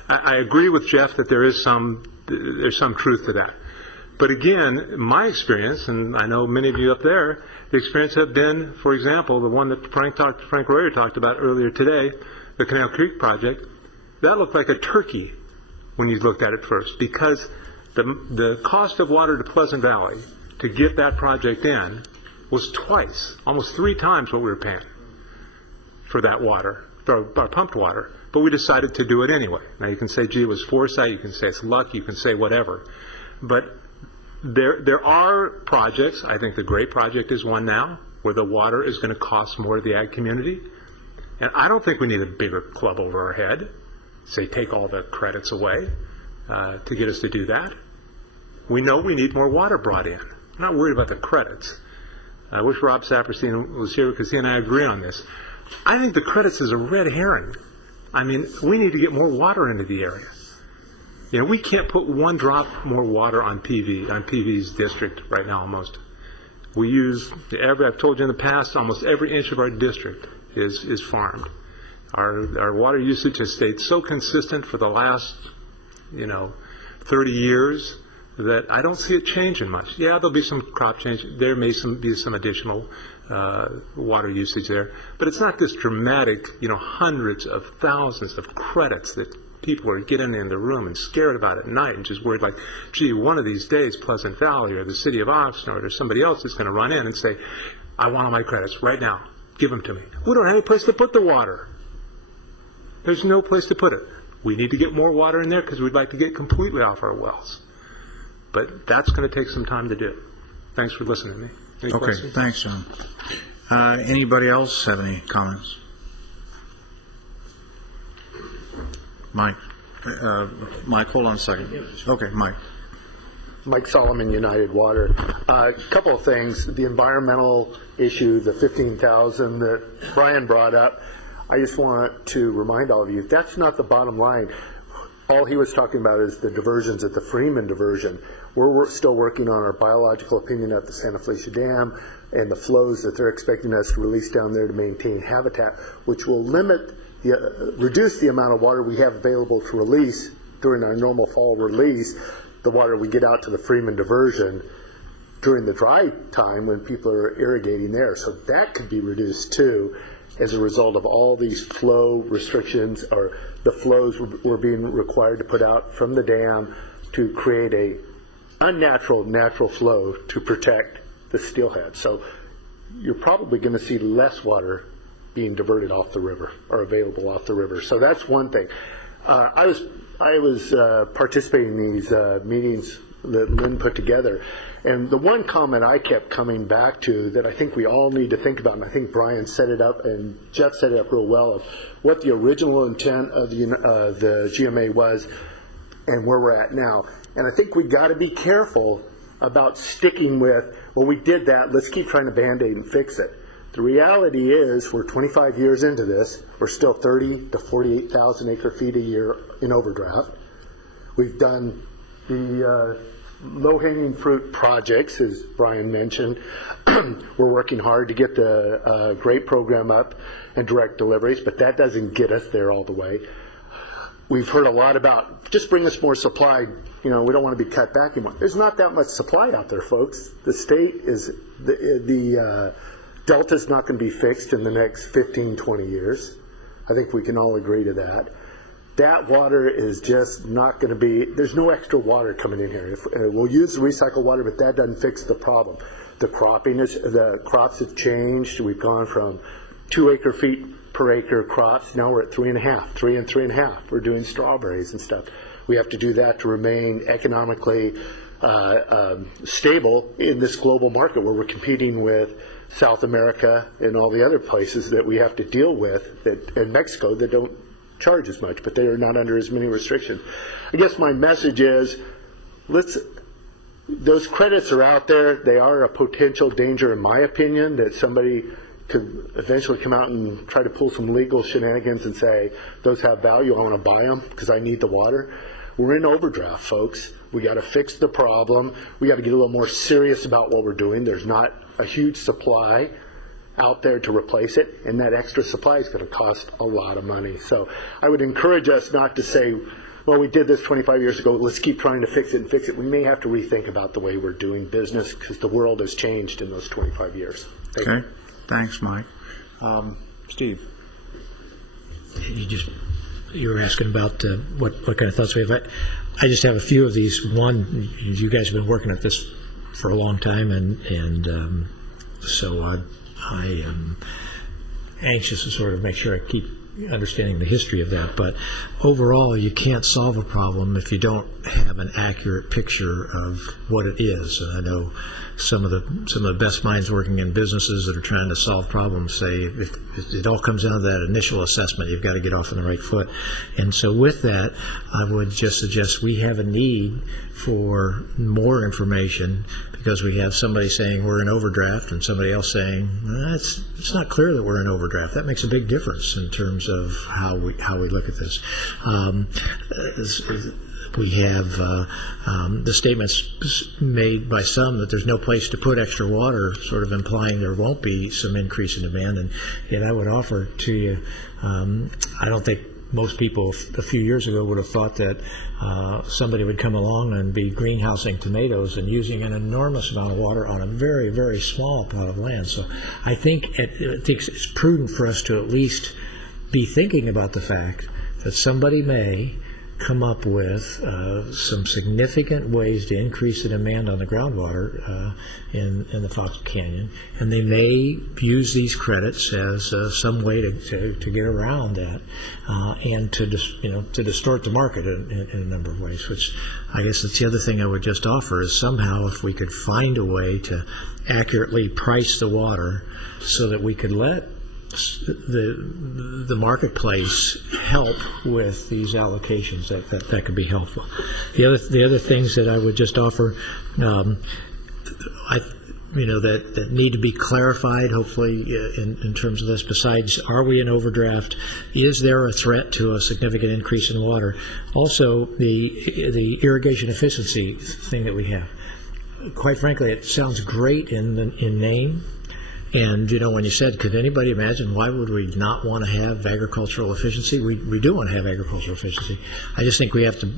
I agree with Jeff that there's some truth to that. But again, my experience, and I know many of you up there, the experience have been, for example, the one that Frank Royer talked about earlier today, the Canal Creek project. That looked like a turkey when you looked at it first, because the cost of water to Pleasant Valley to get that project in was twice, almost 3 times what we were paying for that water, for our pumped water. But we decided to do it anyway. Now you can say, gee, it was foresight, you can say it's luck, you can say whatever. But there are projects, I think the Great Project is one now, where the water is going to cost more to the ag community. And I don't think we need a bigger club over our head, say take all the credits away to get us to do that. We know we need more water brought in. I'm not worried about the credits. I wish Rob Saperstein was here because he and I agree on this. I think the credits is a red herring. I mean, we need to get more water into the area. You know, we can't put 1 drop more water on PV's district right now almost. We use, I've told you in the past, almost every inch of our district is farmed. Our water usage has stayed so consistent for the last, 30 years that I don't see it changing much. Yeah, there'll be some crop change. There may be some additional water usage there, but it's not this dramatic, hundreds of thousands of credits that people are getting in the room and scared about at night and just worried like, gee, one of these days Pleasant Valley or the city of Oxnard or somebody else is going to run in and say, I want all my credits right now. Give them to me. We don't have any place to put the water. There's no place to put it. We need to get more water in there because we'd like to get completely off our wells. But that's going to take some time to do. Thanks for listening to me. Any questions? Thanks, John. Anybody else have any comments? Mike. Mike, hold on a second. Okay, Mike. Mike Solomon, United Water. A couple of things. The environmental issue, the 15,000 that Brian brought up, I just want to remind all of you, that's not the bottom line. All he was talking about is the diversions at the Freeman diversion. We're still working on our biological opinion at the Santa Felicia Dam and the flows that they're expecting us to release down there to maintain habitat, which will reduce the amount of water we have available to release during our normal fall release, the water we get out to the Freeman diversion during the dry time when people are irrigating there. So that could be reduced too as a result of all these flow restrictions, or the flows we're being required to put out from the dam to create a natural flow to protect the steelhead. So you're probably going to see less water being diverted off the river or available off the river. So that's one thing. I I was participating in these meetings that Lynn put together, and the one comment I kept coming back to that I think we all need to think about, and I think Brian set it up and Jeff set it up real well, of what the original intent of the GMA was and where we're at now. And I think we got to be careful about sticking with, well, we did that, let's keep trying to Band-Aid and fix it. The reality is we're 25 years into this, we're still 30 to 48,000 acre feet a year in overdraft. We've done the low-hanging fruit projects, as Brian mentioned. We're working hard to get the GRAPE program up and direct deliveries, but that doesn't get us there all the way. We've heard a lot about, just bring us more supply, we don't want to be cut back anymore. There's not that much supply out there, folks. The state is, the Delta's not going to be fixed in the next 15, 20 years. I think we can all agree to that. That water is just not going to be, there's no extra water coming in here. We'll use the recycled water, but that doesn't fix the problem. The crops have changed. We've gone from 2 acre feet per acre crops. Now we're at 3.5, 3 and 3.5. We're doing strawberries and stuff. We have to do that to remain economically stable in this global market where we're competing with South America and all the other places that we have to deal with, and Mexico, that don't charge as much, but they are not under as many restrictions. I guess my message is, those credits are out there. They are a potential danger, in my opinion, that somebody could eventually come out and try to pull some legal shenanigans and say, those have value, I want to buy them because I need the water. We're in overdraft, folks. We got to fix the problem. We got to get a little more serious about what we're doing. There's not a huge supply out there to replace it, and that extra supply is going to cost a lot of money. So I would encourage us not to say, well, we did this 25 years ago, let's keep trying to fix it and fix it. We may have to rethink about the way we're doing business because the world has changed in those 25 years. Thank you. Thanks, Mike. Steve? You were asking about what kind of thoughts we have. I just have a few of these. One, you guys have been working at this for a long time, and so I am anxious to sort of make sure I keep understanding the history of that. But overall, you can't solve a problem if you don't have an accurate picture of what it is. And I know some of the best minds working in businesses that are trying to solve problems say if it all comes down to that initial assessment, you've got to get off on the right foot. And so with that, I would just suggest we have a need for more information, because we have somebody saying we're in overdraft and somebody else saying it's not clear that we're in overdraft. That makes a big difference in terms of how we look at this. We have the statements made by some that there's no place to put extra water, sort of implying there won't be some increase in demand. And I would offer to you, I don't think most people a few years ago would have thought that somebody would come along and be greenhousing tomatoes and using an enormous amount of water on a very, very small plot of land. So I think it's prudent for us to at least be thinking about the fact that somebody may come up with some significant ways to increase the demand on the groundwater in the Fox Canyon, and they may use these credits as some way to get around that and to distort the market in a number of ways. Which I guess that's the other thing I would just offer is somehow if we could find a way to accurately price the water so that we could let the marketplace help with these allocations, that could be helpful. The other things that I would just offer, that need to be clarified, hopefully, in terms of this. Besides, are we in overdraft? Is there a threat to a significant increase in water? Also, the irrigation efficiency thing that we have. Quite frankly, it sounds great in name. And, when you said, could anybody imagine why would we not want to have agricultural efficiency? We do want to have agricultural efficiency. I just think we have to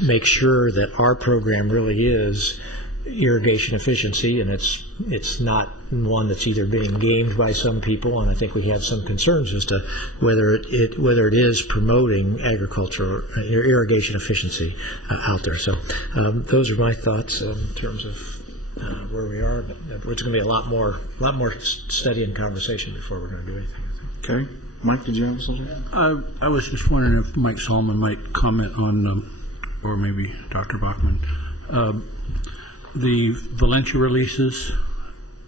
make sure that our program really is irrigation efficiency, and it's not one that's either being gamed by some people, and I think we have some concerns as to whether it is promoting agriculture or irrigation efficiency out there. So those are my thoughts in terms of where we are, but it's going to be a lot more study and conversation before we're going to do anything. Okay. Mike, did you have something? I was just wondering if Mike Solomon might comment on, or maybe Dr. Bachman, the Valencia releases.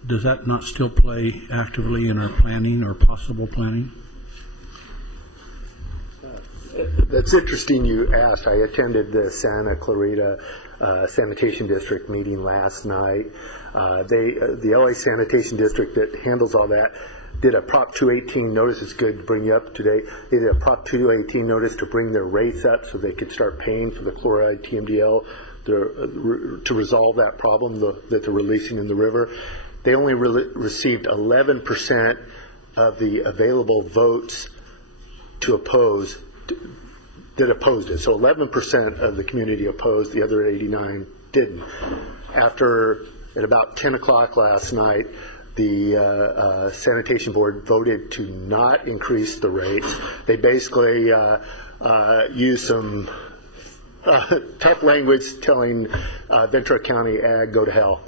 Does that not still play actively in our planning or possible planning? That's interesting you asked. I attended the Santa Clarita Sanitation District meeting last night. The LA Sanitation District that handles all that did a Prop 218 notice. It's good to bring you up today. They did a Prop 218 notice to bring their rates up so they could start paying for the chloride TMDL to resolve that problem that they're releasing in the river. They only received 11% of the available votes to oppose that opposed it. So 11% of the community opposed, the other 89 didn't. At about 10 o'clock last night, the sanitation board voted to not increase the rates. They basically used some tough language telling Ventura County Ag, go to hell.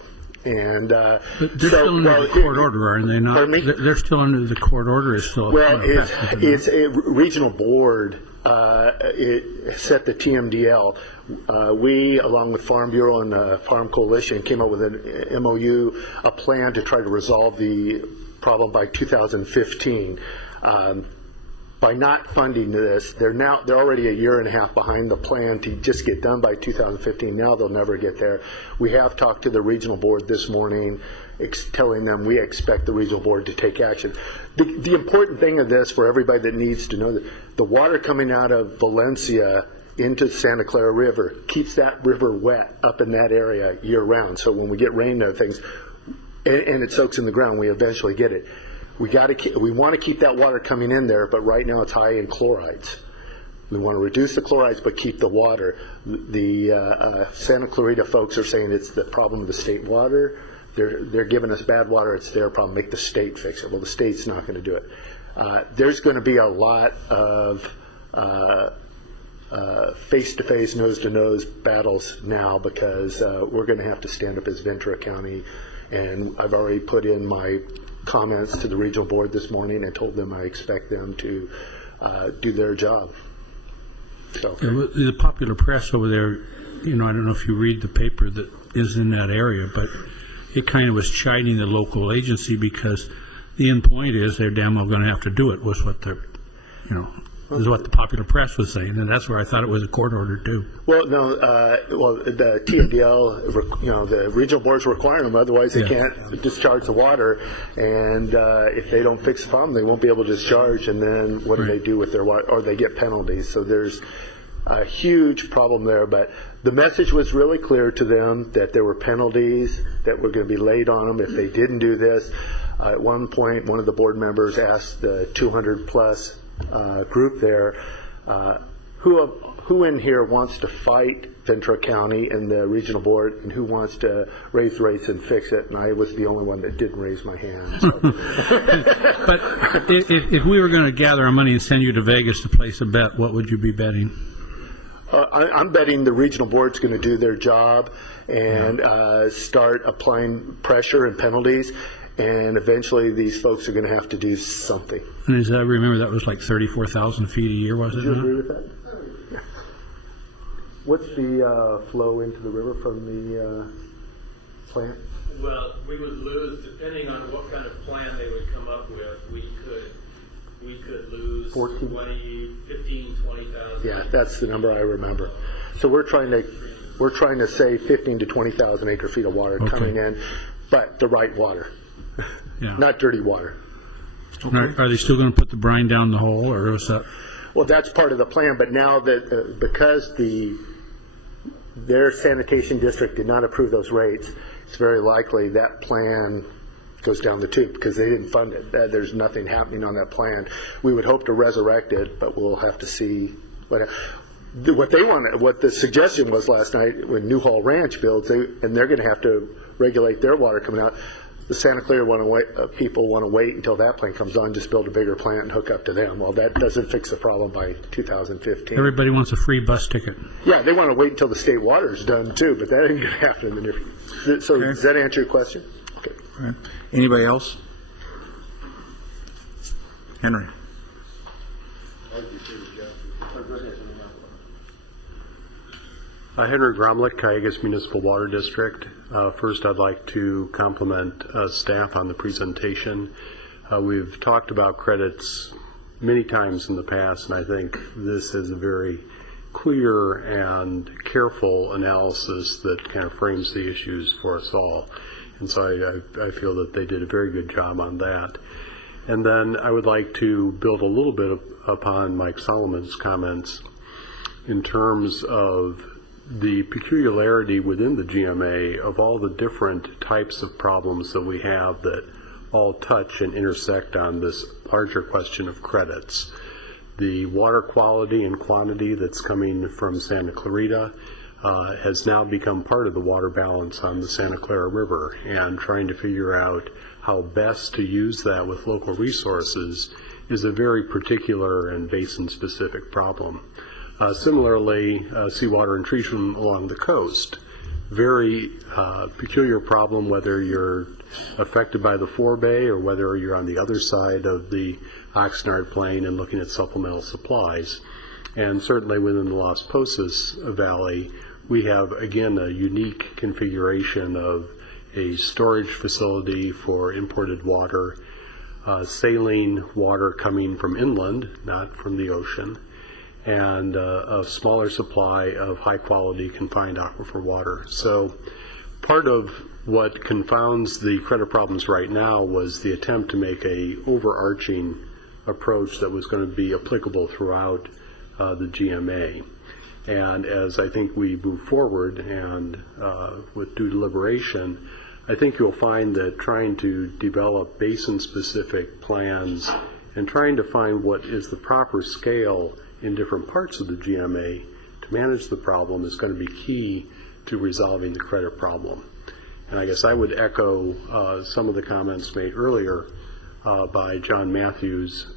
And they're still under the court order, are they not? Pardon me? They're still under the court order. Is still well, it's a regional board. It set the TMDL. We, along with Farm Bureau and the Farm Coalition, came up with an MOU, a plan to try to resolve the problem by 2015. By not funding this, they're already a year and a half behind the plan to just get done by 2015. Now they'll never get there. We have talked to the regional board this morning, telling them we expect the regional board to take action. The important thing of this for everybody that needs to know that the water coming out of Valencia into the Santa Clara River keeps that river wet up in that area year round. So when we get rain and other things, and it soaks in the ground, we eventually get it. We want to keep that water coming in there, but right now it's high in chlorides. We want to reduce the chlorides, but keep the water. The Santa Clarita folks are saying it's the problem of the state water. They're giving us bad water. It's their problem. Make the state fix it. Well, the state's not going to do it. There's going to be a lot of face-to-face, nose-to-nose battles now because we're going to have to stand up as Ventura County. And I've already put in my comments to the regional board this morning and told them I expect them to do their job. So the popular press over there, I don't know if you read the paper that is in that area, but it kind of was chiding the local agency because the end point is they're damn well going to have to do it, was what is what the popular press was saying, and that's where I thought it was a court order too. Well, no, the TMDL, the regional boards require them, otherwise they can't discharge the water, and if they don't fix the problem, they won't be able to discharge, and then what do they do with their water, or they get penalties. So there's a huge problem there, but the message was really clear to them that there were penalties that were going to be laid on them if they didn't do this. At one point, one of the board members asked the 200-plus group there, who in here wants to fight Ventura County and the regional board, and who wants to raise rates and fix it? And I was the only one that didn't raise my hand. So. But if we were going to gather our money and send you to Vegas to place a bet, what would you be betting? I'm betting the regional board's going to do their job and start applying pressure and penalties. And eventually these folks are going to have to do something. And as I remember, that was like 34,000 feet a year, was it? Do you agree with that? Yeah. What's the flow into the river from the plant? Well, we would lose, depending on what kind of plan they would come up with, we could lose 15, 20,000. Yeah, that's the number I remember. So we're trying to save 15 to 20,000 acre feet of water coming in, but the right water. Yeah. Not dirty water. Okay. Are they still going to put the brine down the hole, or is that? Well, that's part of the plan, but now that because their sanitation district did not approve those rates, it's very likely that plan goes down the tube because they didn't fund it. There's nothing happening on that plan. We would hope to resurrect it, but we'll have to see what they wanted. What the suggestion was last night when Newhall Ranch builds, and they're going to have to regulate their water coming out. The Santa Clara people want to wait until that plant comes on, just build a bigger plant and hook up to them. Well, that doesn't fix the problem by 2015. Everybody wants a free bus ticket. Yeah, they want to wait until the state water is done too, but that ain't going to happen in the near future. So does that answer your question? Okay. All right. Anybody else? Henry. Henry Gromlich, Cayugas Municipal Water District. First, I'd like to compliment staff on the presentation. We've talked about credits many times in the past, and I think this is a very clear and careful analysis that kind of frames the issues for us all. And so I feel that they did a very good job on that. And then I would like to build a little bit upon Mike Solomon's comments in terms of the peculiarity within the GMA of all the different types of problems that we have that all touch and intersect on this larger question of credits. The water quality and quantity that's coming from Santa Clarita has now become part of the water balance on the Santa Clara River, and trying to figure out how best to use that with local resources is a very particular and basin-specific problem. Similarly, seawater intrusion along the coast. Very peculiar problem whether you're affected by the forebay or whether you're on the other side of the Oxnard Plain and looking at supplemental supplies. And certainly within the Las Posas Valley, we have, again, a unique configuration of a storage facility for imported water, saline water coming from inland, not from the ocean, and a smaller supply of high-quality confined aquifer water. So part of what confounds the credit problems right now was the attempt to make a overarching approach that was going to be applicable throughout the GMA. And as I think we move forward and with due deliberation, I think you'll find that trying to develop basin-specific plans and trying to find what is the proper scale in different parts of the GMA to manage the problem is going to be key to resolving the credit problem. And I guess I would echo some of the comments made earlier by John Matthews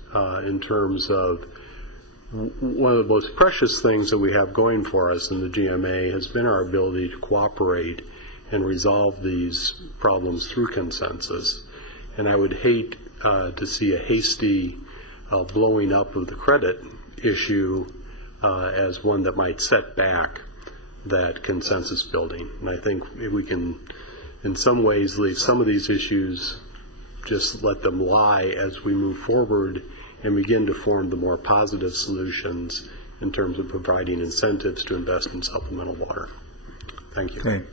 in terms of one of the most precious things that we have going for us in the GMA has been our ability to cooperate and resolve these problems through consensus. And I would hate to see a hasty blowing up of the credit issue as one that might set back that consensus building. And I think we can, in some ways, leave some of these issues, just let them lie as we move forward and begin to form the more positive solutions in terms of providing incentives to invest in supplemental water. Thank you. Okay.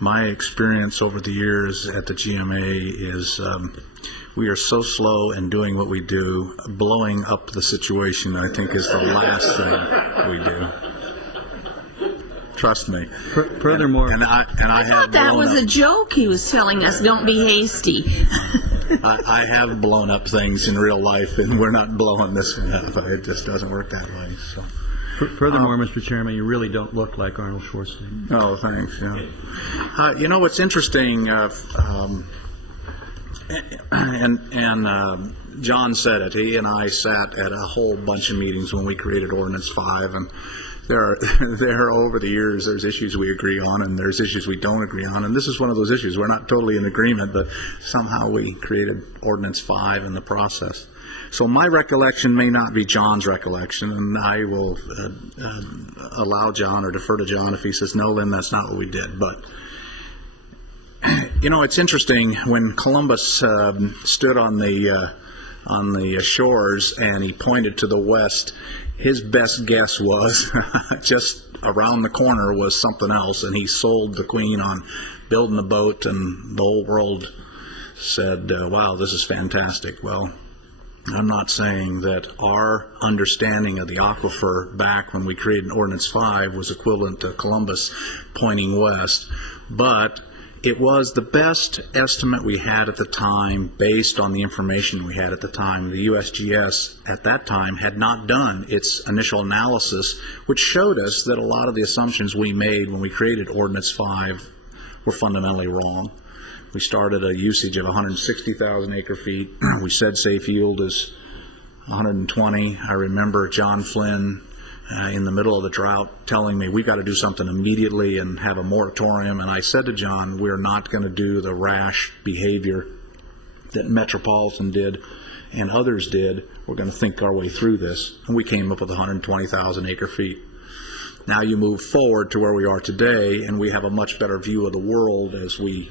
My experience over the years at the GMA is we are so slow in doing what we do. Blowing up the situation, I think, is the last thing we do. Trust me. Furthermore, and I thought that was a joke he was telling us. Don't be hasty. I have blown up things in real life, and we're not blowing this one up. It just doesn't work that way. So. Furthermore, Mr. Chairman, you really don't look like Arnold Schwarzenegger. Oh, thanks. Yeah. You know what's interesting, and John said it. He and I sat at a whole bunch of meetings when we created Ordinance 5, and there are over the years there's issues we agree on and there's issues we don't agree on, and this is one of those issues. We're not totally in agreement, but somehow we created Ordinance 5 in the process. So my recollection may not be John's recollection, and I will allow John or defer to John if he says, no, Lynn, that's not what we did. But, you know, it's interesting, when Columbus stood on the shores and he pointed to the west, his best guess was just around the corner was something else, and he sold the Queen on building a boat, and the whole world said, wow, this is fantastic. Well, I'm not saying that our understanding of the aquifer back when we created Ordinance 5 was equivalent to Columbus pointing west, but it was the best estimate we had at the time based on the information we had at the time. The USGS at that time had not done its initial analysis, which showed us that a lot of the assumptions we made when we created Ordinance 5 were fundamentally wrong. We started a usage of 160,000 acre feet. We said safe yield is 120. I remember John Flynn in the middle of the drought telling me we got to do something immediately and have a moratorium. And I said to John, we're not going to do the rash behavior that Metropolitan did and others did, we're going to think our way through this. And we came up with 120,000 acre feet. Now you move forward to where we are today, and we have a much better view of the world as we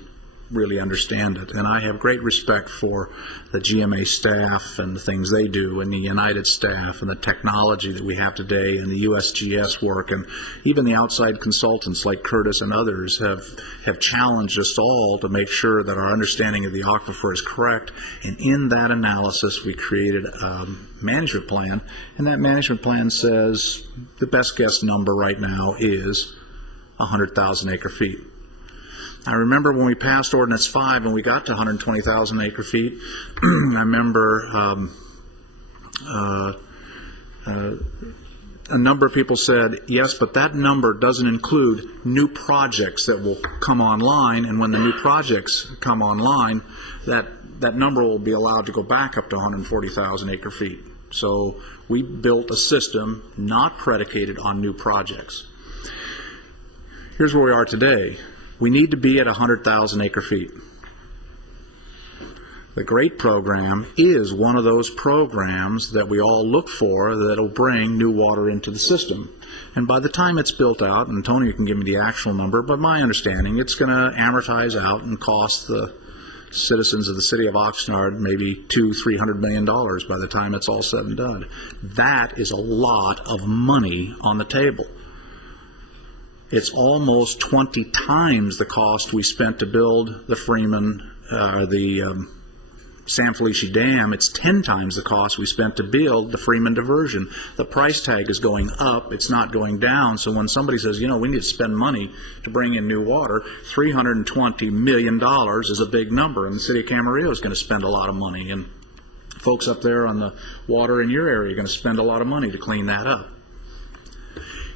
really understand it. And I have great respect for the GMA staff and the things they do, and the United staff, and the technology that we have today, and the USGS work, and even the outside consultants like Curtis and others have challenged us all to make sure that our understanding of the aquifer is correct. And in that analysis, we created a management plan, and that management plan says the best guess number right now is 100,000 acre feet. I remember when we passed Ordinance 5 and we got to 120,000 acre feet, I remember a number of people said, yes, but that number doesn't include new projects that will come online, and when the new projects come online, that number will be allowed to go back up to 140,000 acre feet. So we built a system not predicated on new projects. Here's where we are today. We need to be at 100,000 acre feet. The GREAT program is one of those programs that we all look for that will bring new water into the system. And by the time it's built out, and Tony can give me the actual number, but my understanding, it's going to amortize out and cost the citizens of the city of Oxnard maybe $200-300 million by the time it's all said and done. That is a lot of money on the table. It's almost 20 times the cost we spent to build the San Felice Dam. It's 10 times the cost we spent to build the Freeman diversion. The price tag is going up, it's not going down. So when somebody says, you know, we need to spend money to bring in new water, $320 million is a big number, and the city of Camarillo is going to spend a lot of money, and folks up there on the water in your area are going to spend a lot of money to clean that up.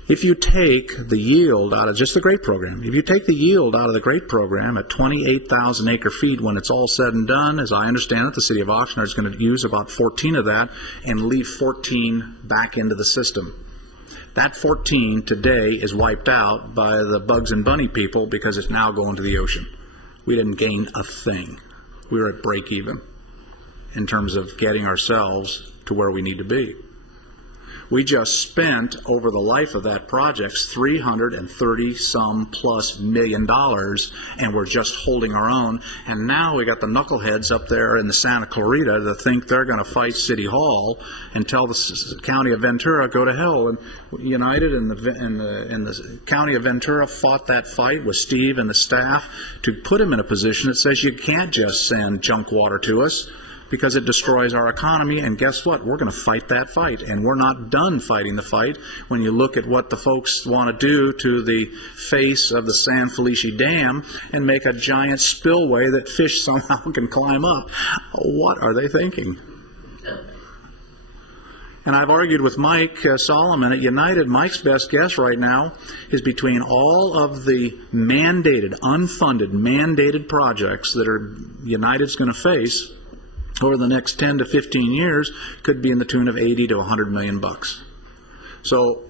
If you take the yield out of just the GREAT program, if you take the yield out of the GREAT program at 28,000 acre feet when it's all said and done, as I understand it, the city of Oxnard is going to use about 14 of that and leave 14 back into the system. That 14 today is wiped out by the Bugs and Bunny people because it's now going to the ocean. We didn't gain a thing. We were at break even in terms of getting ourselves to where we need to be. We just spent, over the life of that project, $330+ million, and we're just holding our own. And now we got the knuckleheads up there in the Santa Clarita that think they're going to fight City Hall and tell the county of Ventura, go to hell. And United and the county of Ventura fought that fight with Steve and the staff to put him in a position that says you can't just send junk water to us, because it destroys our economy. And guess what? We're going to fight that fight, and we're not done fighting the fight. When you look at what the folks want to do to the face of the San Felice Dam and make a giant spillway that fish somehow can climb up, what are they thinking? And I've argued with Mike Solomon at United. Mike's best guess right now is between all of the mandated, unfunded, mandated projects that United's going to face over the next 10 to 15 years could be in the tune of 80 to 100 million bucks. So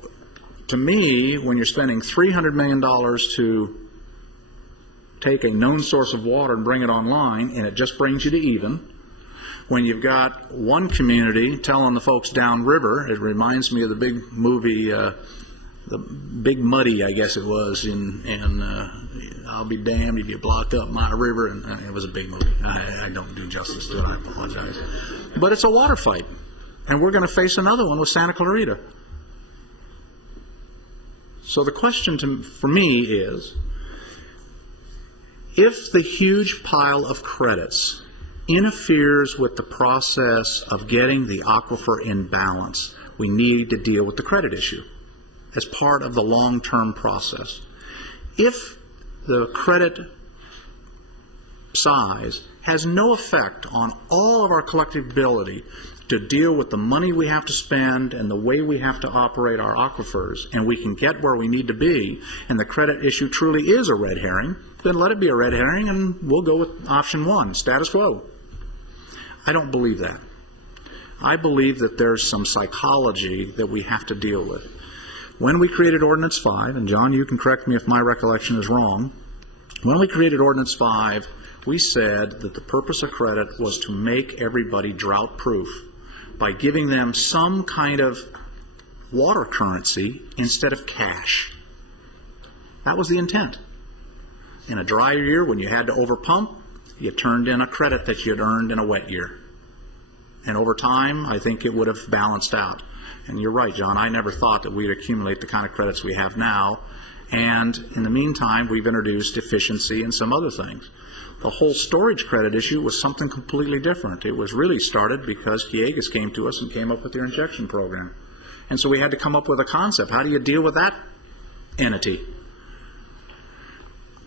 to me, when you're spending $300 million to take a known source of water and bring it online, and it just brings you to even, when you've got one community telling the folks downriver, it reminds me of the big movie, the Big Muddy, I guess it was, in I'll be damned if you block up my river, and it was a big movie. I don't do justice to it, I apologize. But it's a water fight, and we're going to face another one with Santa Clarita. So the question for me is, if the huge pile of credits interferes with the process of getting the aquifer in balance, we need to deal with the credit issue as part of the long-term process. If the credit size has no effect on all of our collective ability to deal with the money we have to spend and the way we have to operate our aquifers, and we can get where we need to be, and the credit issue truly is a red herring, then let it be a red herring, and we'll go with option one, status quo. I don't believe that. I believe that there's some psychology that we have to deal with. When we created Ordinance 5, and John, you can correct me if my recollection is wrong, when we created Ordinance 5, we said that the purpose of credit was to make everybody drought-proof by giving them some kind of water currency instead of cash. That was the intent. In a dry year, when you had to overpump, you turned in a credit that you had earned in a wet year. And over time, I think it would have balanced out. And you're right, John, I never thought that we'd accumulate the kind of credits we have now. And in the meantime, we've introduced efficiency and some other things. The whole storage credit issue was something completely different. It was really started because Kiegas came to us and came up with their injection program. And so we had to come up with a concept. How do you deal with that entity?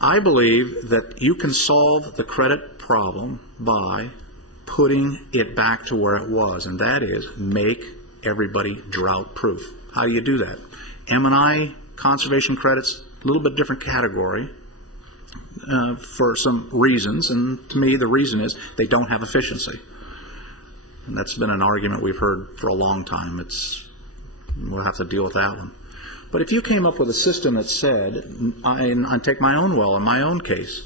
I believe that you can solve the credit problem by putting it back to where it was, and that is make everybody drought-proof. How do you do that? M&I conservation credits, a little bit different category for some reasons, and to me the reason is they don't have efficiency. And that's been an argument we've heard for a long time. We'll have to deal with that one. But if you came up with a system that said, I take my own well in my own case,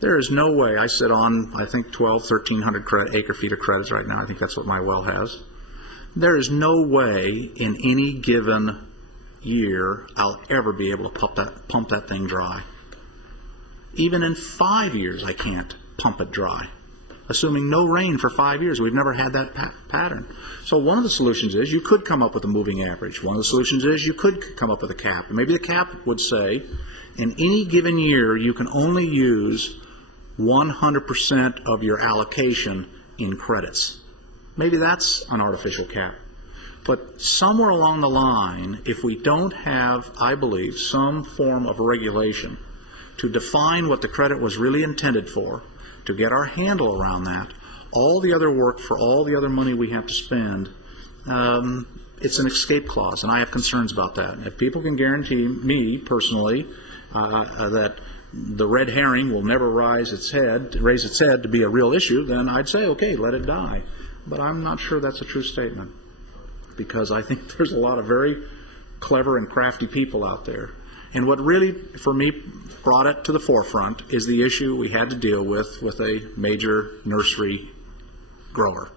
there is no way, I sit on, I think, 1,300 acre-feet of credits right now. I think that's what my well has. There is no way in any given year I'll ever be able to pump that thing dry. Even in 5 years, I can't pump it dry. Assuming no rain for 5 years, we've never had that pattern. So one of the solutions is you could come up with a moving average. One of the solutions is you could come up with a cap. And maybe the cap would say, in any given year, you can only use 100% of your allocation in credits. Maybe that's an artificial cap. But somewhere along the line, if we don't have, I believe, some form of regulation to define what the credit was really intended for, to get our handle around that, all the other work for all the other money we have to spend, it's an escape clause, and I have concerns about that. If people can guarantee me personally that the red herring will never raise its head to be a real issue, then I'd say, okay, let it die. But I'm not sure that's a true statement, because I think there's a lot of very clever and crafty people out there. And what really, for me, brought it to the forefront is the issue we had to deal with a major nursery grower.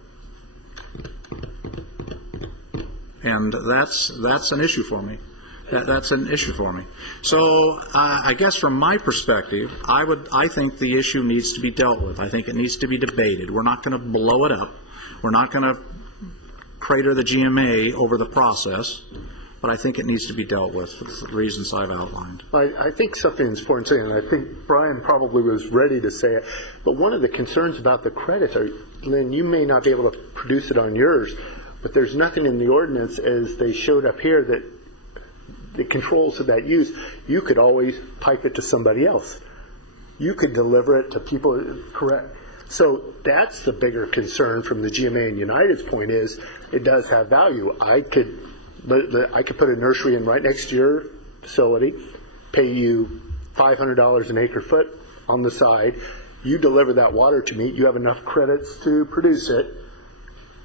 And that's an issue for me. That's an issue for me. So I guess from my perspective, I think the issue needs to be dealt with. I think it needs to be debated. We're not going to blow it up. We're not going to crater the GMA over the process, but I think it needs to be dealt with for the reasons I've outlined. I think something's important to say, and I think Brian probably was ready to say it, but one of the concerns about the credits are, Lynn, you may not be able to produce it on yours, but there's nothing in the ordinance as they showed up here that the controls of that use. You could always pipe it to somebody else. You could deliver it to people, correct? So that's the bigger concern from the GMA and United's point is it does have value. I could put a nursery in right next to your facility, pay you $500 an acre foot on the side. You deliver that water to me. You have enough credits to produce it.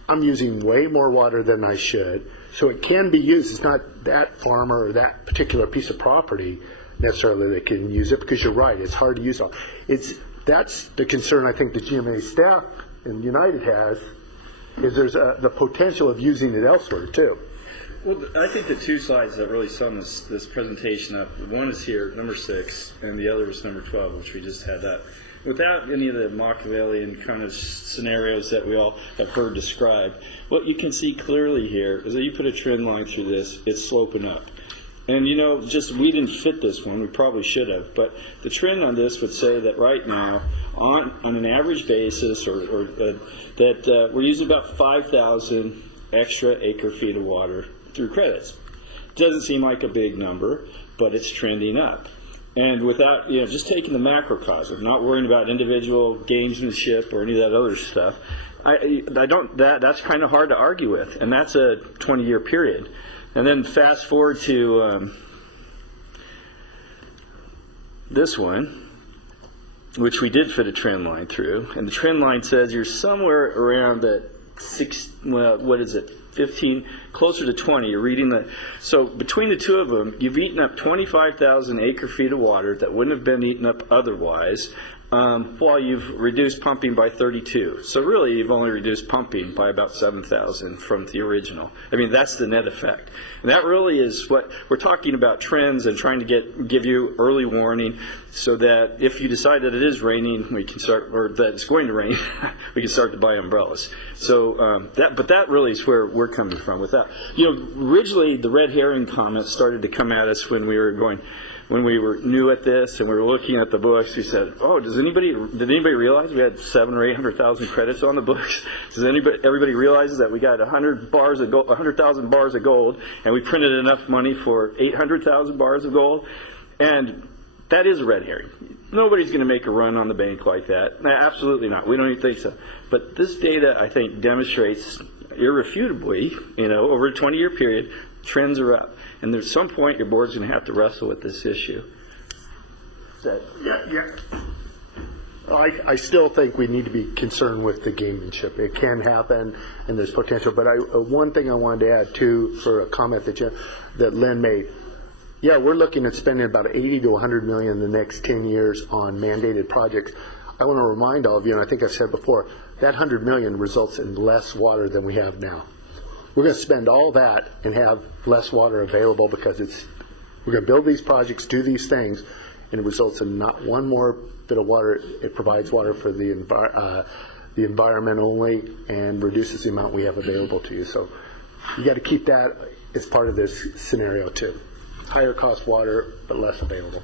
I'm using way more water than I should. So it can be used. It's not that farmer or that particular piece of property necessarily that can use it, because you're right, it's hard to use all. That's the concern I think the GMA staff and United has, is there's the potential of using it elsewhere too. Well, I think the two slides that really sum this presentation up, one is here, number 6, and the other is number 12, which we just had up. Without any of the Machiavellian kind of scenarios that we all have heard described, what you can see clearly here is that you put a trend line through this, it's sloping up. And we didn't fit this one, we probably should have, but the trend on this would say that right now, on an average basis, that we're using about 5,000 extra acre-feet of water through credits. Doesn't seem like a big number, but it's trending up. And without, just taking the macrocosm, not worrying about individual gamesmanship or any of that other stuff, that's kind of hard to argue with, and that's a 20-year period. And then fast forward to this one, which we did fit a trend line through, and the trend line says you're somewhere around that 15, closer to 20. You're reading so between the two of them, you've eaten up 25,000 acre-feet of water that wouldn't have been eaten up otherwise, while you've reduced pumping by 32. So really, you've only reduced pumping by about 7,000 from the original. I mean, that's the net effect. And that really is what we're talking about, trends and trying to give you early warning so that if you decide that it is raining, we can start, or that it's going to rain, we can start to buy umbrellas. So but that really is where we're coming from with that. You know, originally the red herring comments started to come at us when we were new at this and we were looking at the books. We said, "Oh, did anybody realize we had 700,000 or 800,000 credits on the books? Does everybody realize that we got 100,000 bars of gold, and we printed enough money for 800,000 bars of gold?" And that is a red herring. Nobody's going to make a run on the bank like that. Absolutely not. We don't even think so. But this data, I think, demonstrates irrefutably, over a 20-year period, trends are up. And there's some point your board's going to have to wrestle with this issue. I still think we need to be concerned with the gamemanship. It can happen, and there's potential. But one thing I wanted to add, too, for a comment that Lynn made. Yeah, we're looking at spending about 80 to 100 million in the next 10 years on mandated projects. I want to remind all of you, and I think I've said before, that 100 million results in less water than we have now. We're going to spend all that and have less water available because we're going to build these projects, do these things, and it results in not one more bit of water. It provides water for the environment only and reduces the amount we have available to you. So you got to keep that as part of this scenario too. Higher cost water, but less available.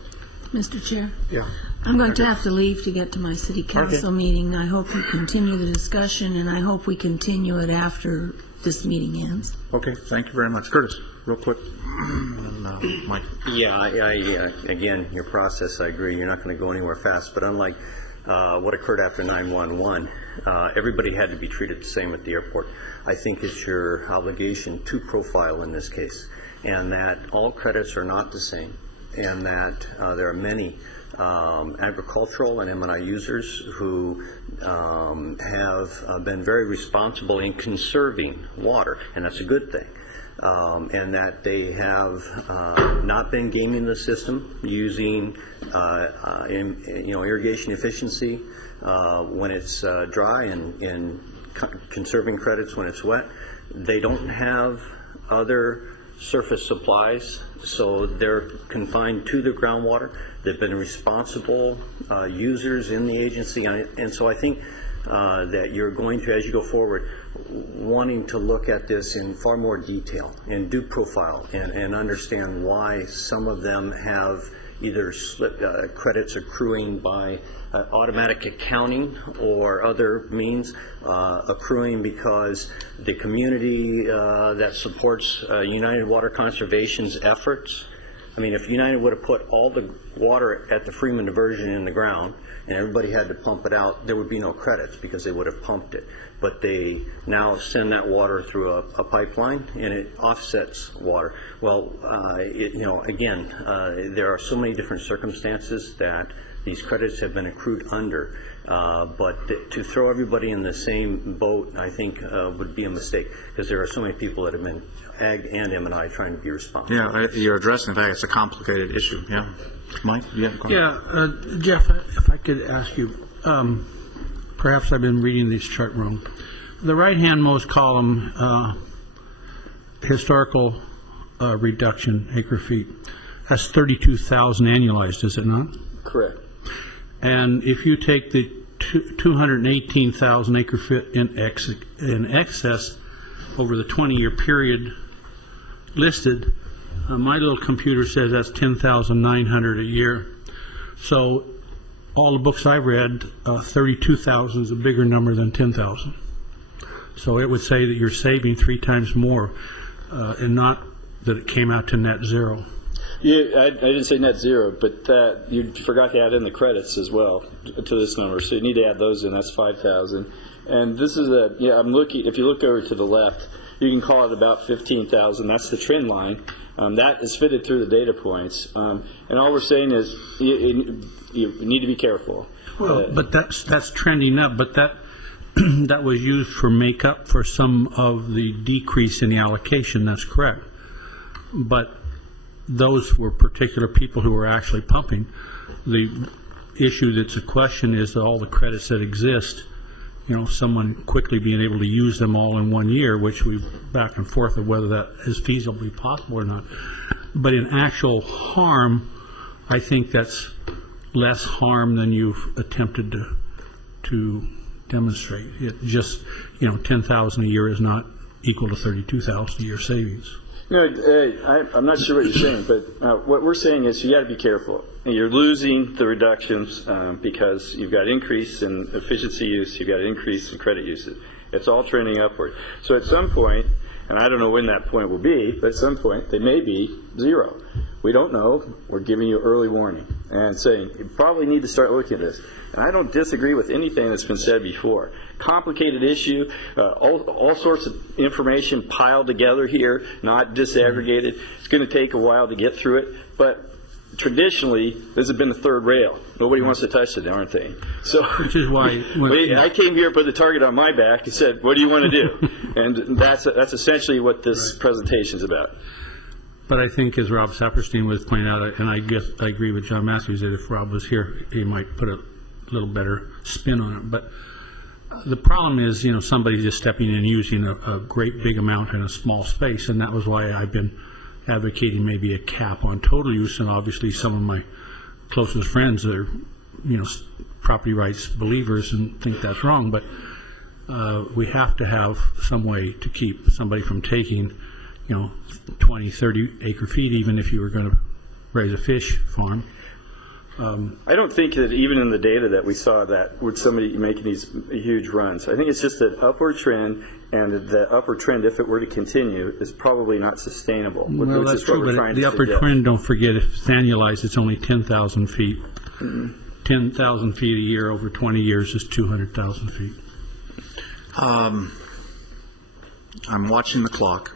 Mr. Chair? Yeah. I'm going to have to leave to get to my city council meeting. I hope we continue the discussion, and I hope we continue it after this meeting ends. Okay, thank you very much. Curtis, real quick. And, Mike. Yeah, again, your process, I agree. You're not going to go anywhere fast. But unlike what occurred after 9/11, everybody had to be treated the same at the airport. I think it's your obligation to profile in this case, and that all credits are not the same, and that there are many agricultural and M&I users who have been very responsible in conserving water, and that's a good thing. And that they have not been gaming the system using irrigation efficiency when it's dry and conserving credits when it's wet. They don't have other surface supplies, so they're confined to the groundwater. They've been responsible users in the agency, and so I think that you're going to, as you go forward, wanting to look at this in far more detail and do profile and understand why some of them have either credits accruing by automatic accounting or other means accruing because the community that supports United Water Conservation's efforts. I mean, if United would have put all the water at the Freeman diversion in the ground and everybody had to pump it out, there would be no credits because they would have pumped it. But they now send that water through a pipeline and it offsets water. Well, again, there are so many different circumstances that these credits have been accrued under. But to throw everybody in the same boat, I think, would be a mistake because there are so many people that have been ag and M&I trying to be responsible. Yeah, you're addressing the fact it's a complicated issue. Yeah, Mike, you have a comment? Yeah, Jeff, if I could ask you, perhaps I've been reading this chart wrong. The right-hand most column, historical reduction acre feet, that's 32,000 annualized, is it not? Correct. And if you take the 218,000 acre feet in excess over the 20-year period listed, my little computer says that's 10,900 a year. So all the books I've read, 32,000 is a bigger number than 10,000. So it would say that you're saving 3 times more, and not that it came out to net zero. Yeah, I didn't say net zero, but that you forgot to add in the credits as well to this number. So you need to add those in. That's 5,000. And this is I'm looking. If you look over to the left, you can call it about 15,000. That's the trend line. That is fitted through the data points. And all we're saying is you need to be careful. Well, but that's trending up. But that that was used for makeup for some of the decrease in the allocation. That's correct. But those were particular people who were actually pumping. The issue that's a question is all the credits that exist, someone quickly being able to use them all in 1 year, which we've back and forth of whether that is feasibly possible or not. But in actual harm, I think that's less harm than you've attempted to demonstrate. It just, 10,000 a year is not equal to 32,000 a year savings. I'm not sure what you're saying, but what we're saying is you got to be careful. You're losing the reductions because you've got increase in efficiency use, you've got increase in credit usage. It's all trending upward. So at some point, and I don't know when that point will be, but at some point they may be zero. We don't know. We're giving you early warning and saying you probably need to start looking at this. And I don't disagree with anything that's been said before. Complicated issue, all sorts of information piled together here, not disaggregated. It's going to take a while to get through it, but traditionally, this has been the third rail. Nobody wants to touch the darn thing. So, which is why I came here, put the target on my back, and said, "What do you want to do?" And that's essentially what this presentation is about. But I think, as Rob Saperstein was pointing out, and I guess I agree with John Matthews that if Rob was here, he might put a little better spin on it. But the problem is, somebody just stepping in and using a great big amount in a small space, and that was why I've been advocating maybe a cap on total use. And obviously, some of my closest friends are, property rights believers and think that's wrong. But we have to have some way to keep somebody from taking, 20, 30 acre feet, even if you were going to raise a fish farm. I don't think that even in the data that we saw that with somebody making these huge runs. I think it's just an upward trend, and the upward trend, if it were to continue, is probably not sustainable. Well, that's true, but the upward trend, don't forget, if it's annualized, it's only 10,000 feet. 10,000 feet a year over 20 years is 200,000 feet. I'm watching the clock.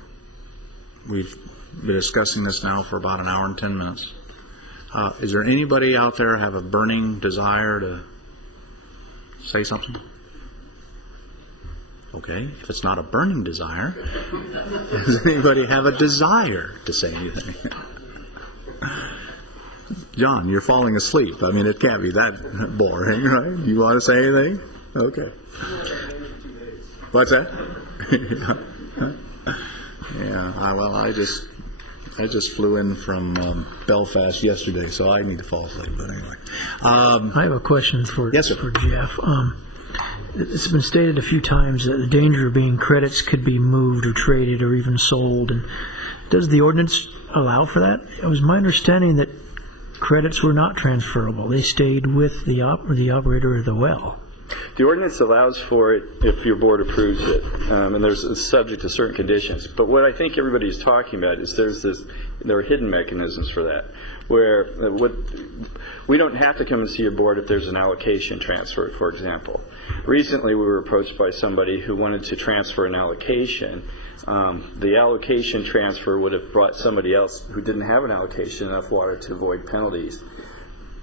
We've been discussing this now for about an hour and 10 minutes. Is there anybody out there have a burning desire to say something? Okay, if it's not a burning desire, does anybody have a desire to say anything? John, you're falling asleep. I mean, it can't be that boring, right? You want to say anything? Okay. What's that? Yeah, well, I just flew in from Belfast yesterday, so I need to fall asleep. But anyway, I have a question for yes, sir. For Jeff. It's been stated a few times that the danger of being credits could be moved or traded or even sold. And does the ordinance allow for that? It was my understanding that credits were not transferable; they stayed with the operator of the well. The ordinance allows for it if your board approves it, and it's subject to certain conditions. But what I think everybody's talking about is there are hidden mechanisms for that, where we don't have to come and see your board if there's an allocation transfer, for example. Recently, we were approached by somebody who wanted to transfer an allocation. The allocation transfer would have brought somebody else who didn't have an allocation enough water to avoid penalties.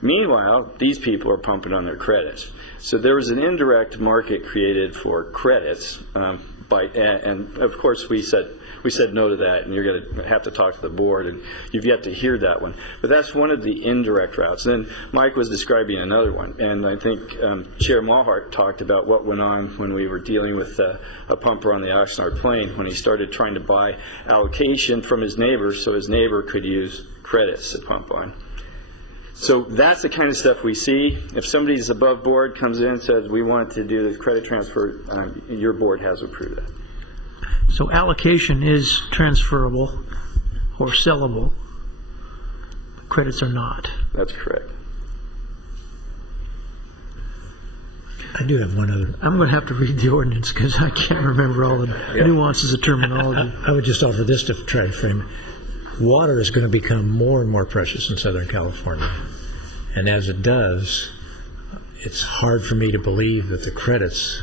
Meanwhile, these people are pumping on their credits. So there was an indirect market created for credits, and of course we said no to that, and you're going to have to talk to the board, and you've yet to hear that one. But that's one of the indirect routes. Then Mike was describing another one, and I think Chair Malhart talked about what went on when we were dealing with a pumper on the Oxnard Plain when he started trying to buy allocation from his neighbor so his neighbor could use credits to pump on. So that's the kind of stuff we see. If somebody's above board comes in and says, we want to do this credit transfer, your board has approved that. So allocation is transferable or sellable. Credits are not. That's correct. I do have one other. I'm going to have to read the ordinance because I can't remember all the nuances of terminology. I would just offer this to try and frame it. Water is going to become more and more precious in Southern California. And as it does, it's hard for me to believe that the credits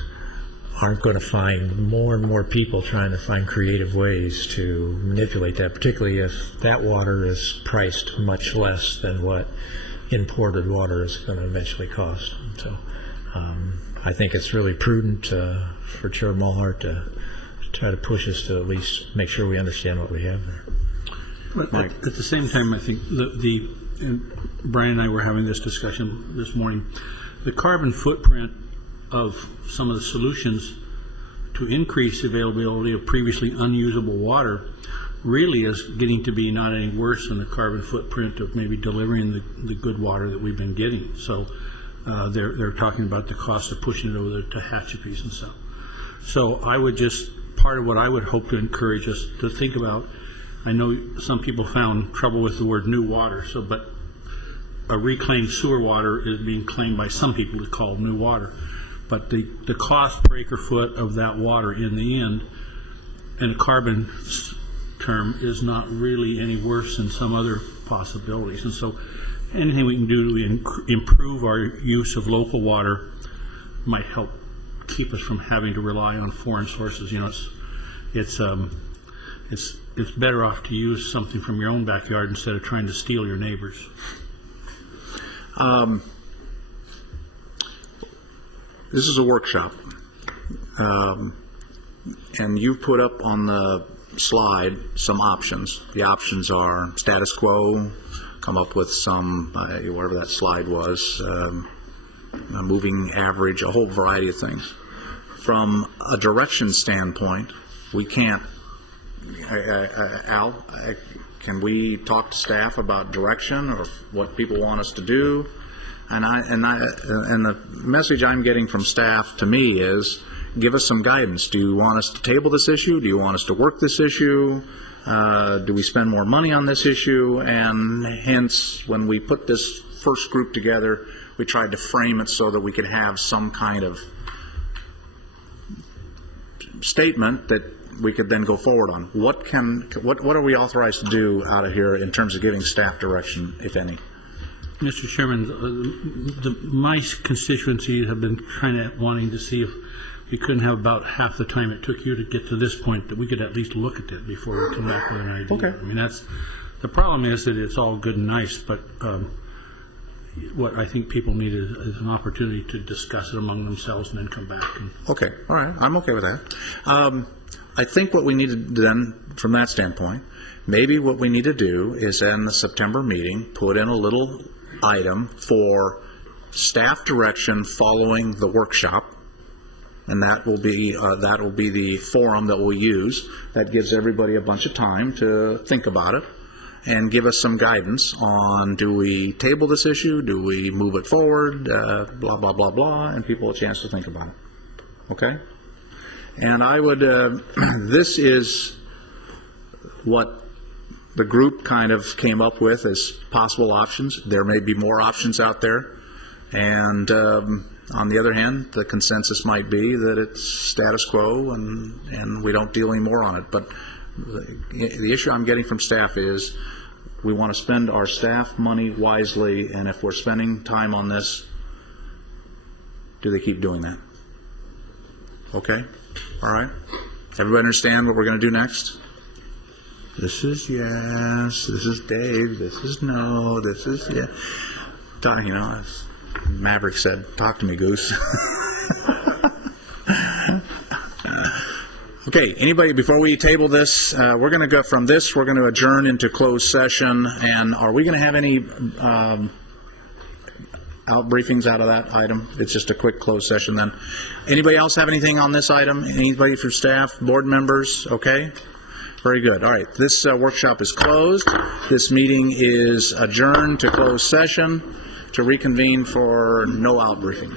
aren't going to find more and more people trying to find creative ways to manipulate that, particularly if that water is priced much less than what imported water is going to eventually cost. So I think it's really prudent for Chair Malhart to try to push us to at least make sure we understand what we have there. But at the same time, I think the and Brian and I were having this discussion this morning, the carbon footprint of some of the solutions to increase availability of previously unusable water really is getting to be not any worse than the carbon footprint of maybe delivering the good water that we've been getting. So they're talking about the cost of pushing it over to Hatchepies and stuff. So I would just, part of what I would hope to encourage us to think about, I know some people found trouble with the word new water, but a reclaimed sewer water is being claimed by some people to call new water. But the cost per acre foot of that water in the end, in a carbon term, is not really any worse than some other possibilities. And so anything we can do to improve our use of local water might help keep us from having to rely on foreign sources. You know, it's better off to use something from your own backyard instead of trying to steal your neighbor's. This is a workshop, and you put up on the slide some options. The options are status quo, come up with some, whatever that slide was, a moving average, a whole variety of things. From a direction standpoint, we can't, Al, can we talk to staff about direction or what people want us to do? And the message I'm getting from staff to me is, give us some guidance. Do you want us to table this issue? Do you want us to work this issue? Do we spend more money on this issue? And hence, when we put this first group together, we tried to frame it so that we could have some kind of statement that we could then go forward on. What are we authorized to do out of here in terms of giving staff direction, if any? Mr. Chairman, my constituencies have been kind of wanting to see if we couldn't have about half the time it took you to get to this point, that we could at least look at it before we come back with an idea. Okay. I mean, the problem is that it's all good and nice, but what I think people need is an opportunity to discuss it among themselves and then come back. Okay, all right, I'm okay with that. I think what we need to do then, from that standpoint, maybe what we need to do is in the September meeting, put in a little item for staff direction following the workshop, and that will be the forum that we'll use. That gives everybody a bunch of time to think about it and give us some guidance on, do we table this issue, do we move it forward, blah, blah, blah, blah, and people a chance to think about it. Okay? And I would, this is what the group kind of came up with as possible options. There may be more options out there. And on the other hand, the consensus might be that it's status quo and we don't deal any more on it. But the issue I'm getting from staff is we want to spend our staff money wisely, and if we're spending time on this, do they keep doing that? Okay? All right? Everybody understand what we're going to do next? This is yes, this is Dave, this is no, this is yeah. You know, as Maverick said, talk to me, Goose. Okay, anybody, before we table this, we're going to go from this, we're going to adjourn into closed session, and are we going to have any out briefings out of that item? It's just a quick closed session then. Anybody else have anything on this item? Anybody from staff, board members? Okay. Very good. All right. This workshop is closed. This meeting is adjourned to closed session to reconvene for no out briefing.